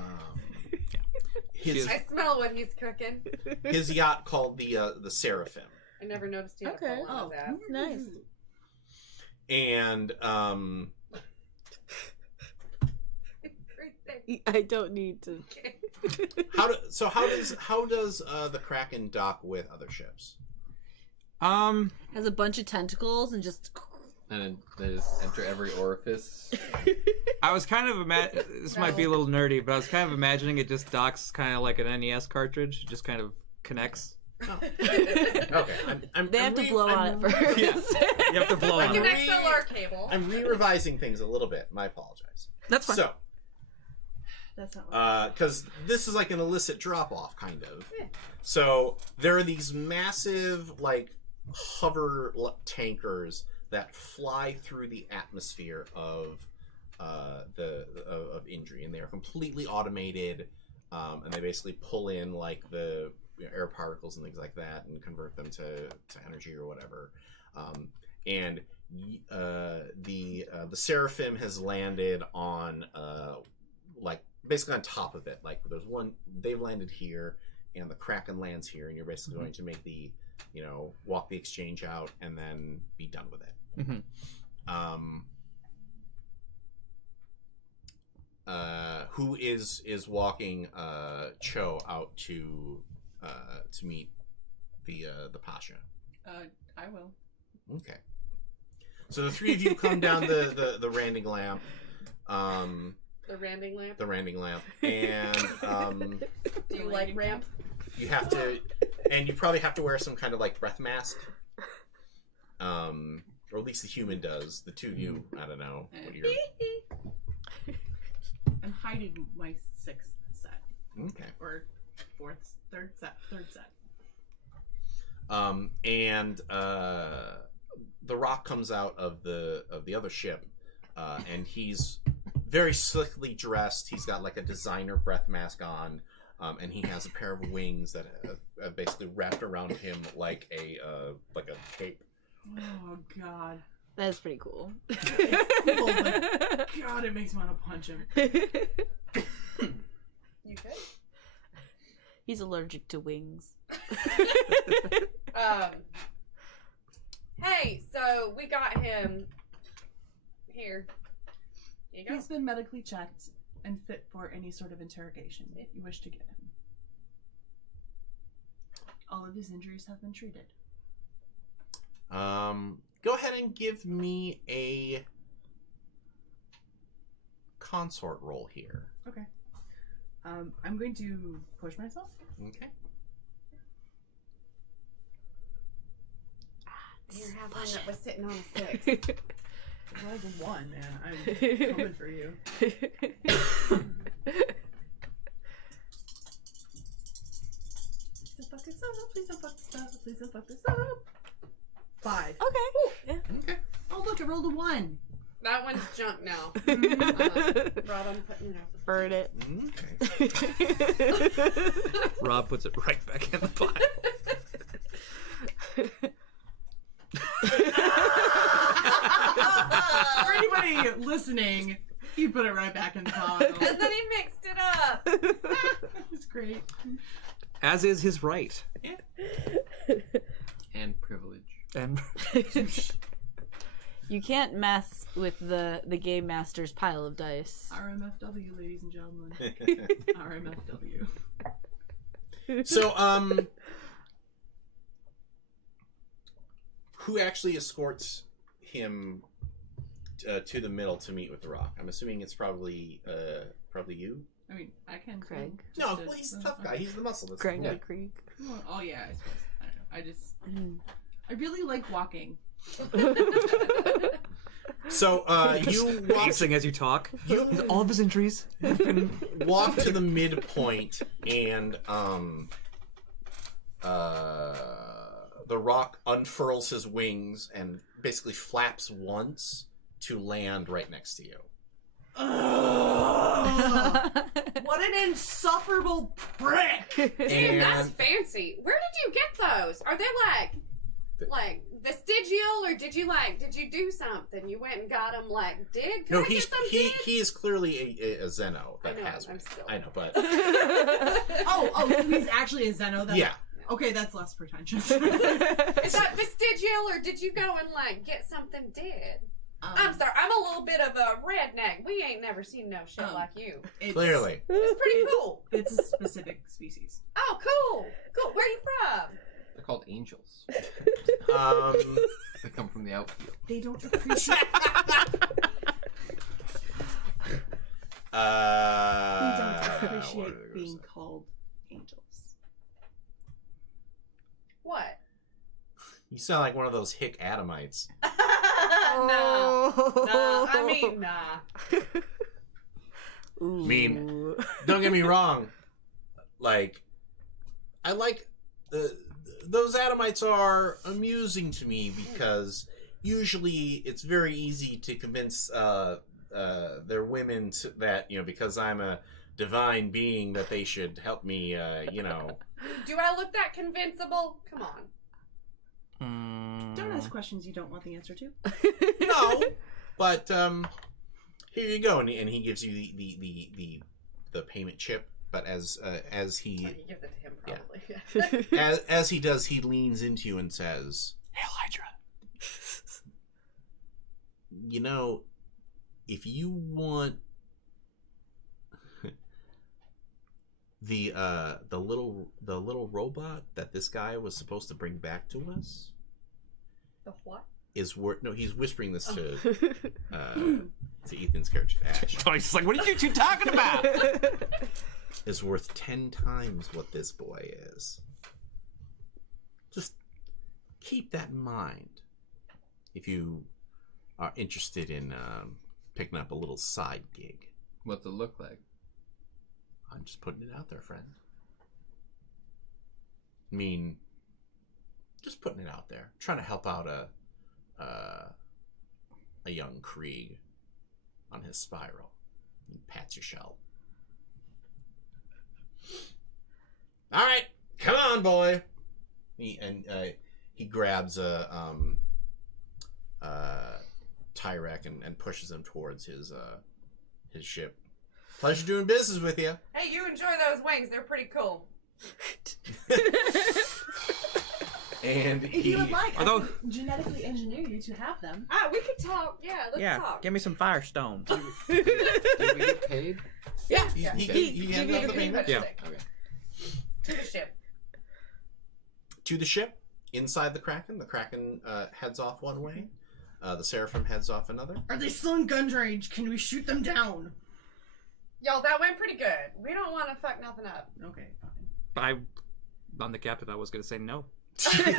his I smell what he's cooking. his yacht called the Seraphim. I never noticed he had Okay. a hole in his ass. Nice. And Right there. I don't need to. how does the Kraken dock with other ships? Has a bunch of tentacles and just. And they just enter every orifice. I was kind of this might be a little nerdy, but I was kind of imagining it just docks kind of like an NES cartridge. It just kind of connects. Okay, They have to blow on it first. Yeah. You have to blow Like on an it. XLR cable. I'm re-revising things a little bit. My apologize. That's fine. So, That's not what because this is like an illicit drop-off, kind of. So there are these massive, like, hover tankers that fly through the atmosphere of Indri, and they are completely automated, and they basically pull in like the air particles and things like that, and convert them to energy or whatever. And the Seraphim has landed on like basically on top of it. Like there's one, they've landed here, and the Kraken lands here, and you're basically going to make the walk the exchange out and then be done with it. Who is walking Cho out to meet the Pasha? I will. Okay. So the three of you come down the Randing lamp. The Randing lamp. The Randing lamp, and Do you like ramp? you have to And you probably have to wear some kind of like breath mask. Or at least the human does. The two of you, I don't know. What you're... I'm hiding my 6th set. Okay. Or third set. And the Rock comes out of the other ship, and he's very slickly dressed. He's got like a designer breath mask on, and he has a pair of wings that have basically wrapped around him like a cape. Oh God. That's pretty cool. It's cool, but God, it makes me want to punch him. You could. He's allergic to wings. Hey, so we got him here. Here you go. He's been medically checked and fit for any sort of interrogation that you wish to get him. All of his injuries have been treated. Go ahead and give me a consort roll here. Okay. I'm going to push myself. Okay. You're having one that was sitting on a 6. It was a 1, man. I'm coming for you. Please don't fuck this up. Please don't fuck this up. Please don't fuck this up. 5. Okay. Yeah. Okay. Oh, look, I rolled a 1. That one's junk now. Rob, I'm putting it up. Burn it. Okay. Rob puts it right back in the pot. For anybody listening, he put it right back in the pot. And then he mixed it up. It's great. As is his right. And privilege. And You can't mess with the game master's pile of dice. RMFW, ladies and gentlemen. RMFW. So, who actually escorts him to the middle to meet with the Rock? I'm assuming it's probably you. I mean, I can. Craig. No, well, he's the tough guy. He's the muscle. That's Greg the Creek. Oh yeah, I suppose. I don't know. I really like walking. So you walk, pacing as you talk. you All of his injuries have been... walk to the midpoint, and the Rock unfurls his wings and basically flaps once to land right next to you. What an insufferable prick! Damn, that's And fancy. Where did you get those? Are they like vestigial, or did you do something? You went and got them did? Can no, I get some did? he is clearly a Zeno that I know, has I'm one. still- I know, but Oh, he's actually a Zeno then? yeah. Okay, that's less pretentious. Is that vestigial, or did you go and get something dead? I'm sorry, I'm a little bit of a redneck. We ain't never seen no shit like you. Clearly. It's pretty cool. It's a specific species. Oh, cool. Cool. Where are you from? They're called angels. They come from the outfield. They don't appreciate. They don't appreciate being called angels. What? You sound like one of those hick Adamites. No. I mean, nah. Ooh. Mean. Don't get me wrong. I like those Adamites are amusing to me because usually it's very easy to convince their women that because I'm a divine being that they should help me. Do I look that convincible? Come on. Don't ask questions you don't want the answer to. No, but here you go, and he gives you the payment chip. But as he You give it to him, probably. as he does, he leans into you and says, Hail Hydra. If you want the little robot that this guy was supposed to bring back to us The what? is worth. No, he's whispering this to Ethan's character Ash. Oh, he's like, what are you two talking about? Is worth 10 times what this boy is. just keep that in mind if you are interested in picking up a little side gig. What's it look like? I'm just putting it out there, friend. I mean, just putting it out there. Trying to help out a young Krieg on his spiral. He pats your shell. All right, come on, boy. He grabs a Tyrek and pushes him towards his ship. Pleasure doing business with you. Hey, you enjoy those wings. They're pretty cool. And If you would like, I Are can genetically engineer you to have them. Ah, we could talk. Yeah, let's talk. Give me some Firestone. Did we get paid? yeah, Yeah. he handed out the payment. Yeah. Okay. To the ship. To the ship, inside the Kraken. The Kraken heads off one way. The Seraphim heads off another. Are they still in gun range? Can we shoot them down? Yo, that went pretty good. We don't want to fuck nothing up. Okay, fine. I'm the captain. I was going to say no. Okay.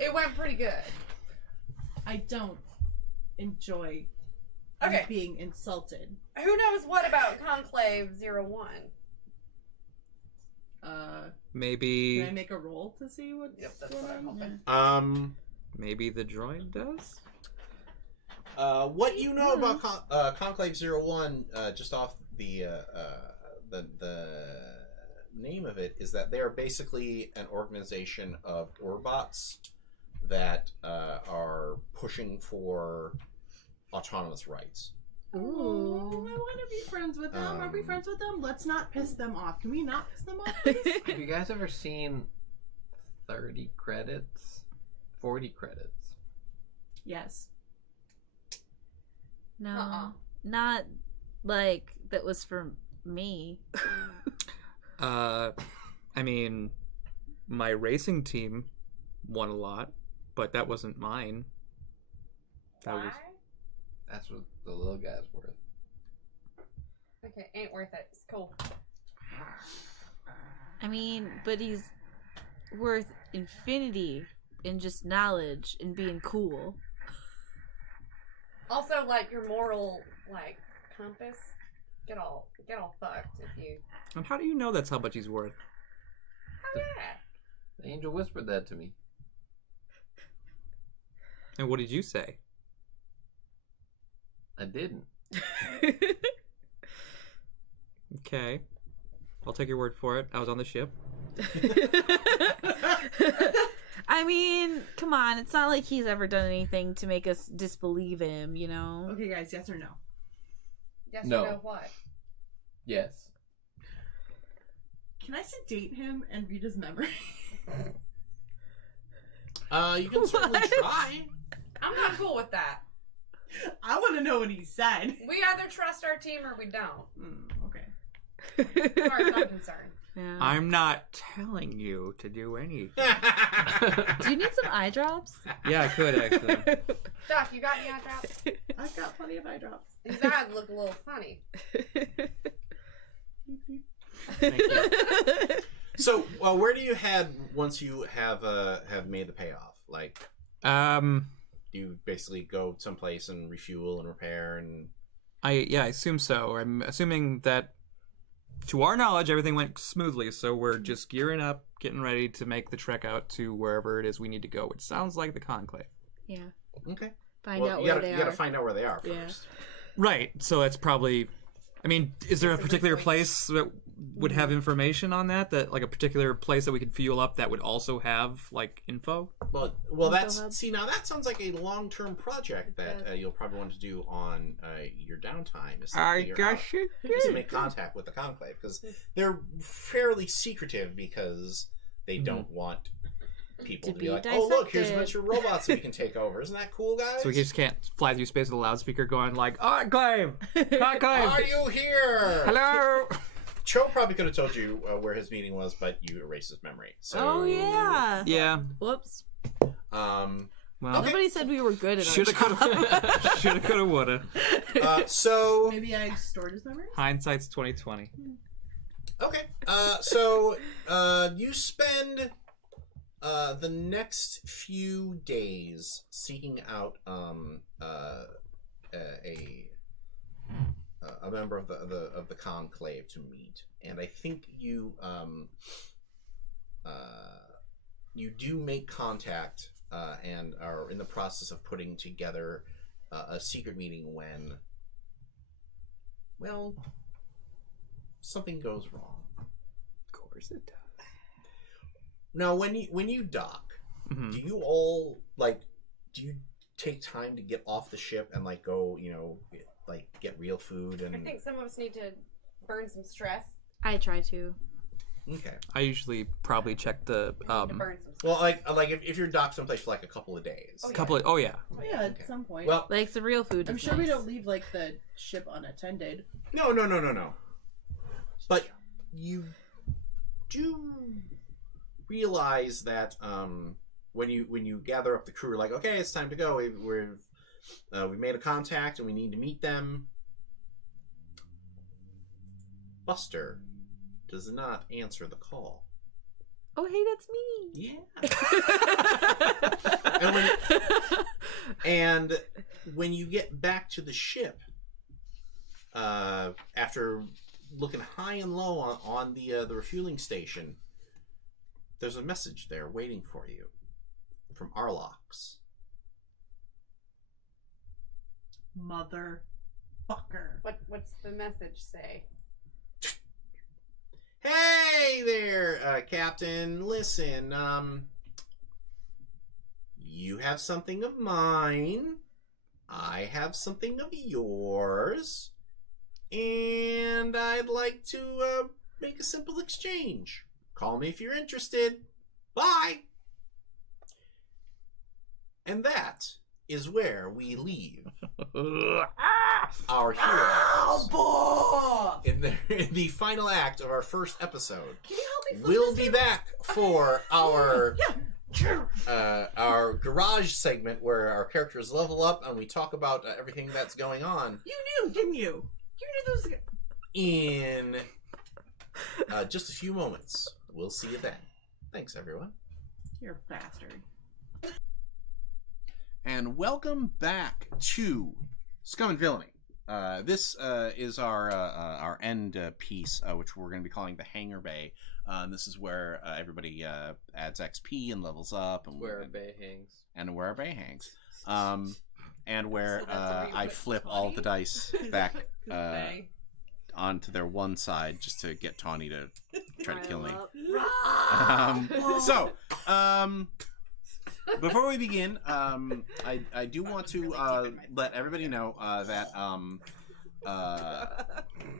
It went pretty good. I don't enjoy Okay. being insulted. Who knows what about Conclave 01? Maybe Can I make a roll to see what's Yep, that's going what I'm on? hoping. maybe the droid does? What you know about Conclave 01, just off the name of it, is that they are basically an organization of Orbots that are pushing for autonomous rights. Oh, I want to be friends with them. Are we friends with them? Let's not piss them off. Can we not piss them off, please? Have you guys ever seen 30 credits? 40 credits? Yes. No, not like that was for me. I mean, my racing team won a lot, but that wasn't mine. That was That's what the little guy's worth. Okay, ain't worth it. It's cool. I mean, but he's worth infinity in just knowledge and being cool. Also, like, your moral, like, compass get all fucked if you... And how do you know that's how much he's worth? Oh, yeah. The angel whispered that to me. And what did you say? I didn't. Okay. I'll take your word for it. I was on the ship. I mean, come on. It's not like he's ever done anything to make us disbelieve him, you know? Okay, guys, yes or no? Yes No. or no what? Yes. Can I sedate him and read his memory? You can certainly try. I'm not cool with that. I want to know what he said. We either trust our team or we don't. Okay. As far as I'm concerned. Yeah. I'm not telling you to do anything. Do you need some eye drops? Yeah, I could actually. Doc, you got any eye drops? I've got plenty of eye drops. His eyes look a little funny. Thank you. So, where do you head once you have made the payoff? Like, do you basically go someplace and refuel and repair and? I assume so. I'm assuming that, to our knowledge, everything went smoothly. So we're just gearing up, getting ready to make the trek out to wherever it is we need to go. Which sounds like the Conclave. Yeah. Okay. Find out where they You are. gotta find out where they are Yeah. first. Right. So that's probably. I mean, is there a particular place that would have information on that? That like a particular place that we could fuel up that would also have like info? Well, Hub. that's now that sounds like a long-term project that you'll probably want to do on your downtime. Is to figure out- is to make contact with the Conclave, because they're fairly secretive because they don't want people to be like, oh look, here's a bunch of robots that we can take over. Isn't that cool, guys? So we just can't fly through space with a loudspeaker going like, Conclave! Conclave! Are you here? Hello! Cho probably could have told you where his meeting was, but you erased his memory. So, Oh, yeah. Yeah. Whoops. Well, Nobody said we were good at our shoulda, job. coulda, shoulda, coulda, woulda. so Maybe I stored his memory? Hindsight's 2020. okay. So you spend the next few days seeking out a member of the conclave to meet, and I think you you do make contact and are in the process of putting together a secret meeting when, well, something goes wrong. Of course it does. Now, when you dock, Mhm. do you all do you take time to get off the ship and go, get real food and? I think some of us need to burn some stress. I try to. Okay. I usually probably check the To burn some stress. Well, if you're docked someplace for a couple of days. Oh, yeah. couple of oh yeah. Oh, yeah, Okay. at some point. Well, Like some real food. I'm is sure we nice. don't leave the ship unattended. no. But you do realize that when you gather up the crew, like, okay, it's time to go. We've made a contact and we need to meet them. Buster does not answer the call. Oh, hey, that's me. Yeah. And when you get back to the ship, after looking high and low on the refueling station, there's a message there waiting for you from Arlox. Motherfucker. What's the message say? Hey there, Captain. Listen, you have something of mine. I have something of yours. And I'd like to make a simple exchange. Call me if you're interested. Bye. And that is where we leave our heroes in the final act of our first episode. Can you help me flip We'll this be table? back for our garage segment where our characters level up and we talk about everything that's going on You knew, didn't you? You knew those. in just a few moments. We'll see you then. Thanks, everyone. You're a bastard. And welcome back to Scum and Villainy. This is our end piece, which we're going to be calling the Hangar Bay. And this is where everybody adds XP and levels up, and Where a bay hangs. and where a bay hangs, and where So that's where you I put flip all the dice back Bay. onto their one side just to get Tawny to try to kill me. Before we begin, I do want to let everybody know that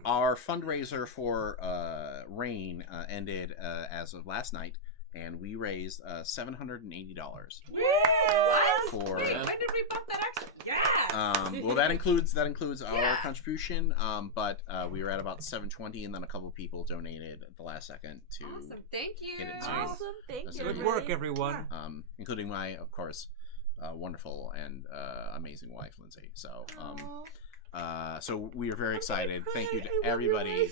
our fundraiser for Rain ended as of last night, and we raised $780 What? for. Wait, when did we bump that extra? Yeah. Well, that includes our contribution, but we were at about 720, and then a couple people donated at the last second to Awesome. Thank you. Get it to Awesome. Thank That's you. good Good work, everyone. including my, of course, wonderful and amazing wife, Lindsay. So, so we are very excited. Thank you to everybody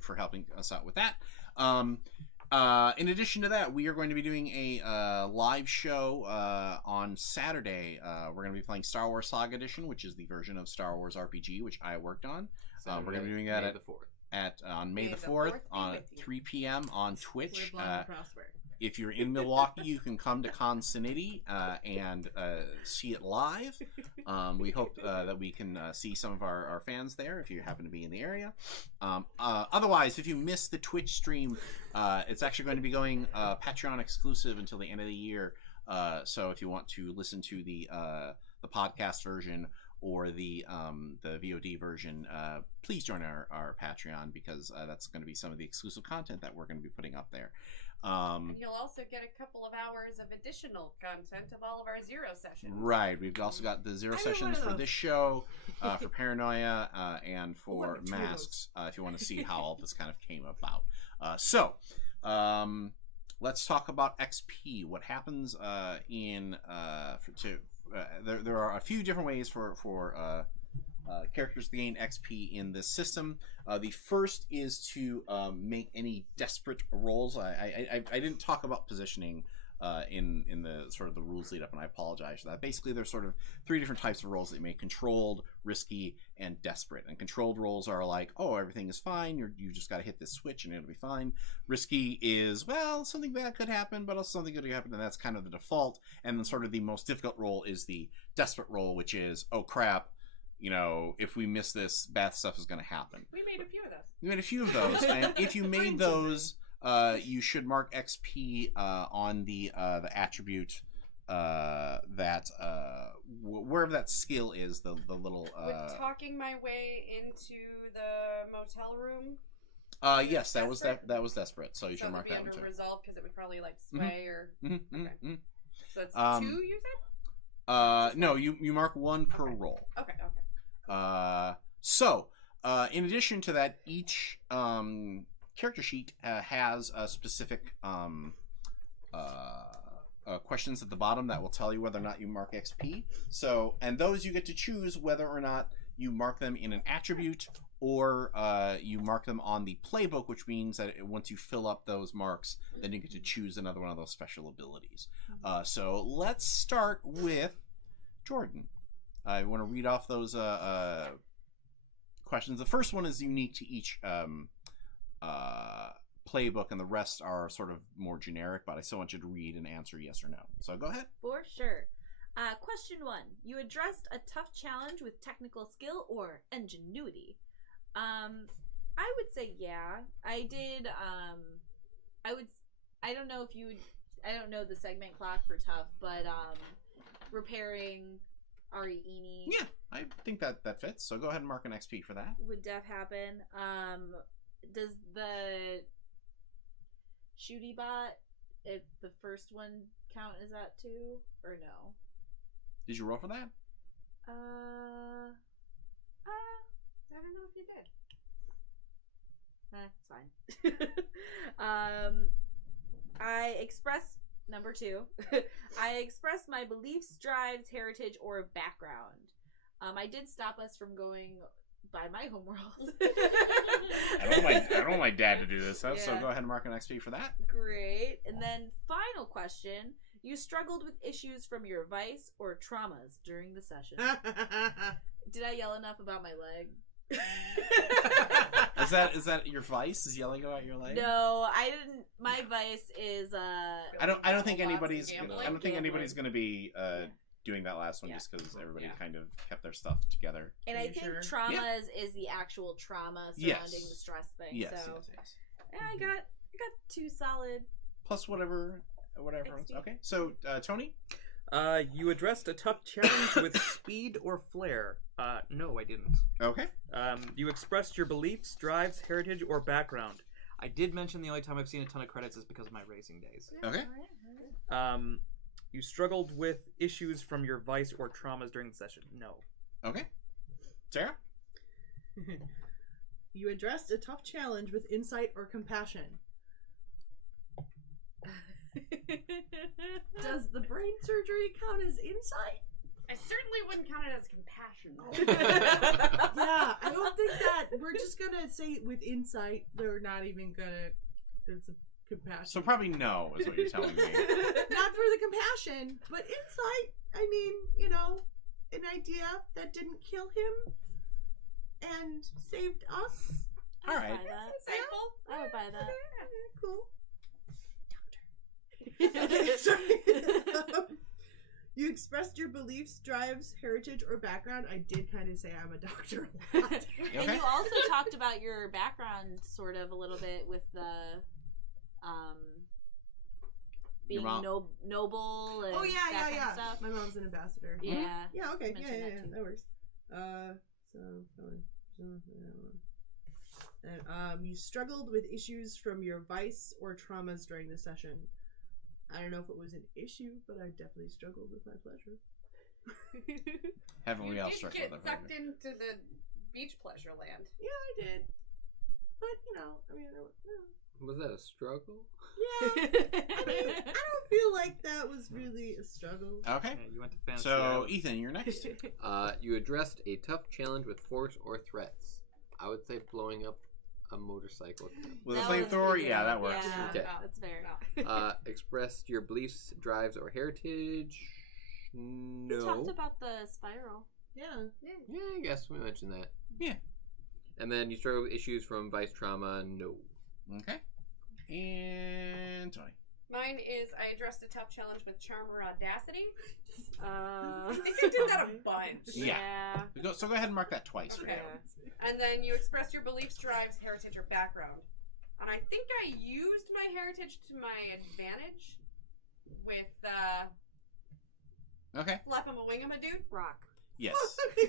for helping us out with that. In addition to that, we are going to be doing a live show on Saturday. We're going to be playing Star Wars Saga Edition, which is the version of Star Wars RPG, which I worked on. We're going to be doing that May at the 4th. on May the 4th on 3 p.m. on Twitch. Live long and prosper. If you're in Milwaukee, you can come to Consinity and see it live. We hope that we can see some of our fans there if you happen to be in the area. Otherwise, if you missed the Twitch stream, it's actually going to be going Patreon exclusive until the end of the year. So if you want to listen to the podcast version or the VOD version, please join our Patreon, because that's going to be some of the exclusive content that we're going to be putting up there. And you'll also get a couple of hours of additional content of all of our zero sessions. Right. We've also got the zero I sessions want for those. this show, for Paranoia, and for want two of Masks, if you want to see how all this kind of came about. Let's talk about XP. What happens there are a few different ways for characters to gain XP in this system. The first is to make any desperate rolls. I didn't talk about positioning in the sort of the rules lead up, and I apologize for that. Basically, there's sort of 3 different types of rolls that you make: controlled, risky, and desperate. And controlled rolls are like, oh, everything is fine, you just got to hit this switch and it'll be fine. Risky is, well, something bad could happen, but also something good could happen, and that's kind of the default. And then sort of the most difficult roll is the desperate roll, which is, oh crap, you know, if we miss this, bad stuff is going to happen. We made a few of those. You made a few of those, and if you made those, you should mark XP on the attribute that wherever that skill is, the little. With talking my way into the motel room. Yes, that was desperate. So you should mark that one too. Resolve because it would probably like sway or. Okay. So it's 2 you said? No, you mark 1 per roll. Okay. So, in addition to that, each character sheet has a specific questions at the bottom that will tell you whether or not you mark XP. So, and those you get to choose whether or not you mark them in an attribute or you mark them on the playbook, which means that once you fill up those marks, then you get to choose another one of those special abilities. So let's start with Jordan. I want to read off those questions. The first one is unique to each playbook, and the rest are sort of more generic, but I still want you to read and answer yes or no. So go ahead. For sure. Question 1. You addressed a tough challenge with technical skill or ingenuity. I would say yeah. I did. I don't know if you would. I don't know the segment clock for tough, but repairing Ari-Ini. Yeah, I think that fits. So go ahead and mark an XP for that. Would def happen. Does the shooty bot, if the first one count as that too, or no? Did you roll for that? I don't know if you did. It's fine. I expressed number 2. I expressed my beliefs, drives, heritage, or background. I did stop us from going by my homeworld. I don't want my dad to do this, so go ahead and mark an XP for that. Great. And then final question. You struggled with issues from your vice or traumas during the session. Did I yell enough about my leg? Is that your vice? Is yelling about your leg? No, I didn't. My vice is I don't think anybody's gonna be doing that last one just because everybody kind of kept their stuff together. And I think traumas is the actual trauma surrounding the stress thing. Yes. And I got 2 solid plus whatever. Okay. So Tony, you addressed a tough challenge with speed or flair. No, I didn't. Okay. You expressed your beliefs, drives, heritage, or background. I did mention the only time I've seen a ton of credits is because of my racing days. Okay. You struggled with issues from your vice or traumas during the session. No. Okay. Sarah? You addressed a tough challenge with insight or compassion. Does the brain surgery count as insight? I certainly wouldn't count it as compassion. Yeah, I don't think that. We're just gonna say with insight, they're not even gonna. There's a compassion. So probably no is what you're telling me. Not for the compassion, but insight. I mean, you know, an idea that didn't kill him and saved us. All right. Buy that. Insightful. I would buy that. Cool. Sorry. You expressed your beliefs, drives, heritage, or background. I did kind of say I'm a doctor a lot. And you also talked about your background sort of a little bit with the being noble and that kind of stuff. My mom's an ambassador. Yeah. Yeah, okay. Yeah, that works. You struggled with issues from your vice or traumas during the session. I don't know if it was an issue, but I definitely struggled with my pleasure. Haven't we all struggled with our pleasure? You did get sucked into the beach pleasure land. Yeah, I did. But, you know, I mean, Was that a struggle? Yeah. I mean, I don't feel like that was really a struggle. Okay. Yeah, you went to fantasy. So, Ethan, you're next. You addressed a tough challenge with force or threats. I would say blowing up a motorcycle. With a That was flamethrower, pretty yeah, good. that works. Yeah, Okay. that's fair. Expressed your beliefs, drives, or heritage. No. We talked about the spiral. Yeah. Yeah, I guess we mentioned that. Yeah. And then you struggle with issues from vice trauma. No. Okay. And Tony. Mine is I addressed a tough challenge with charm or audacity. Uh, I think I did that a bunch. Yeah. So go ahead and mark that twice. Okay. And then you expressed your beliefs, drives, heritage, or background. And I think I used my heritage to my advantage with Okay. Flap-em-a-wing-em-a dude. rock. Yes.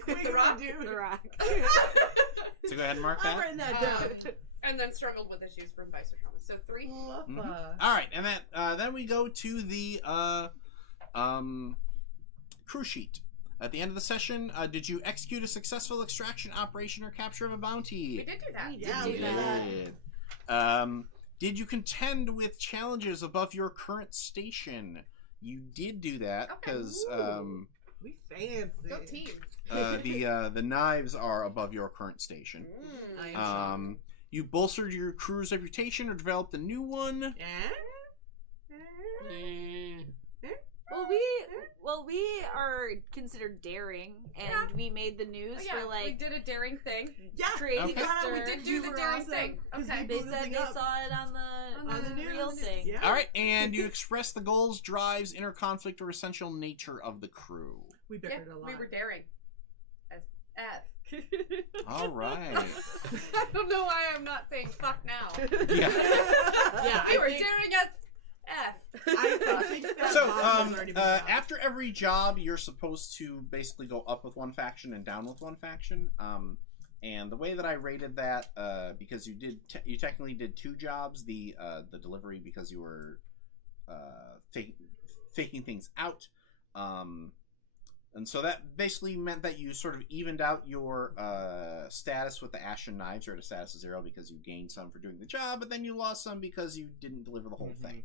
The Rock? The rock. So go ahead and mark I'm that. writing that down. And then struggled with issues from vice or trauma. So 3. All right, and then we go to the crew sheet. At the end of the session, did you execute a successful extraction operation or capture of a bounty? We did do that. Yeah, You we did that. did. Did you contend with challenges above your current station? You did do that because We fancy. Go team. the knives are above your current station. I am You bolstered your crew's reputation or developed a new one. Well, we are considered daring, and we made the news Oh, yeah, for we did a daring thing. Yeah. creating Okay. a We stir. did do the daring thing. Okay. They said they saw it on the news. real thing. Yeah. All right, and you express the goals, drives, inner conflict, or essential nature of the crew. We Yeah, bickered a lot. we were daring. As F. All right. I don't know why I'm not saying fuck now. Yeah. Yeah, We I were think- daring as F. I think that So, bomb has already been dropped. after every job, you're supposed to basically go up with one faction and down with one faction. And the way that I rated that, because you technically did 2 jobs, the delivery because you were faking things out, and so that basically meant that you sort of evened out your status with the ashen knives. You're at a status of 0 because you gained some for doing the job, but then you lost some because you didn't deliver the whole thing.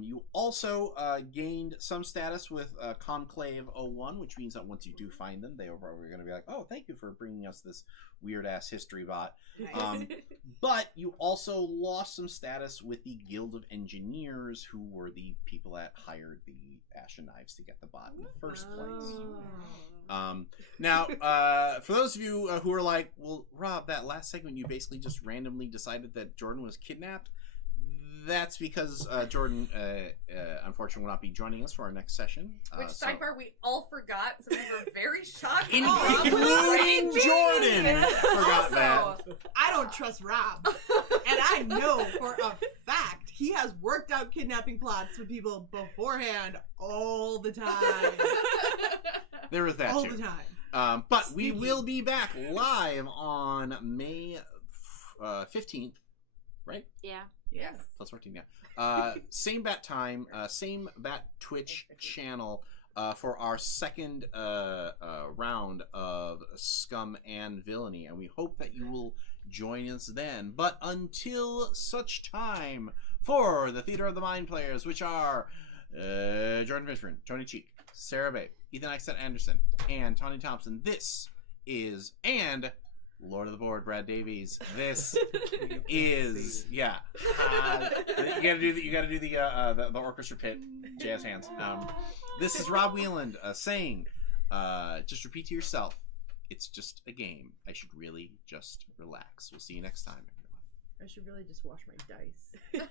You also gained some status with Conclave 01, which means that once you do find them, they are probably going to be like, oh, thank you for bringing us this weird-ass history bot. But you also lost some status with the Guild of Engineers, who were the people that hired the Ashen Knives to get the bot in the first place. Now, for those of you who are like, well, Rob, that last segment, you basically just randomly decided that Jordan was kidnapped. That's because Jordan, unfortunately, will not be joining us for our next session. Which so- sidebar we all forgot, so we were very shocked. Including Jordan! Forgot that. I don't trust Rob. And I know for a fact he has worked out kidnapping plots with people beforehand all the time. There was that All too. the time. But we Sneaky. will be back live on May 15th, right? Yeah. Yes. Plus 14, yeah. Same bat time, same bat Twitch channel for our second round of Scum and Villainy, and we hope that you will join us then. But until such time, for the Theater of the Mind players, which are Jordan Fishburne, Tony Cheek, Sarah Babe, Ethan Axel Anderson, and Tony Thompson, this is, and Lord of the Board, Brad Davies. This is, yeah. You gotta do the orchestra pit, jazz hands. This is Rob Wieland saying, just repeat to yourself, it's just a game. I should really just relax. We'll see you next time, everyone. I should really just wash my dice.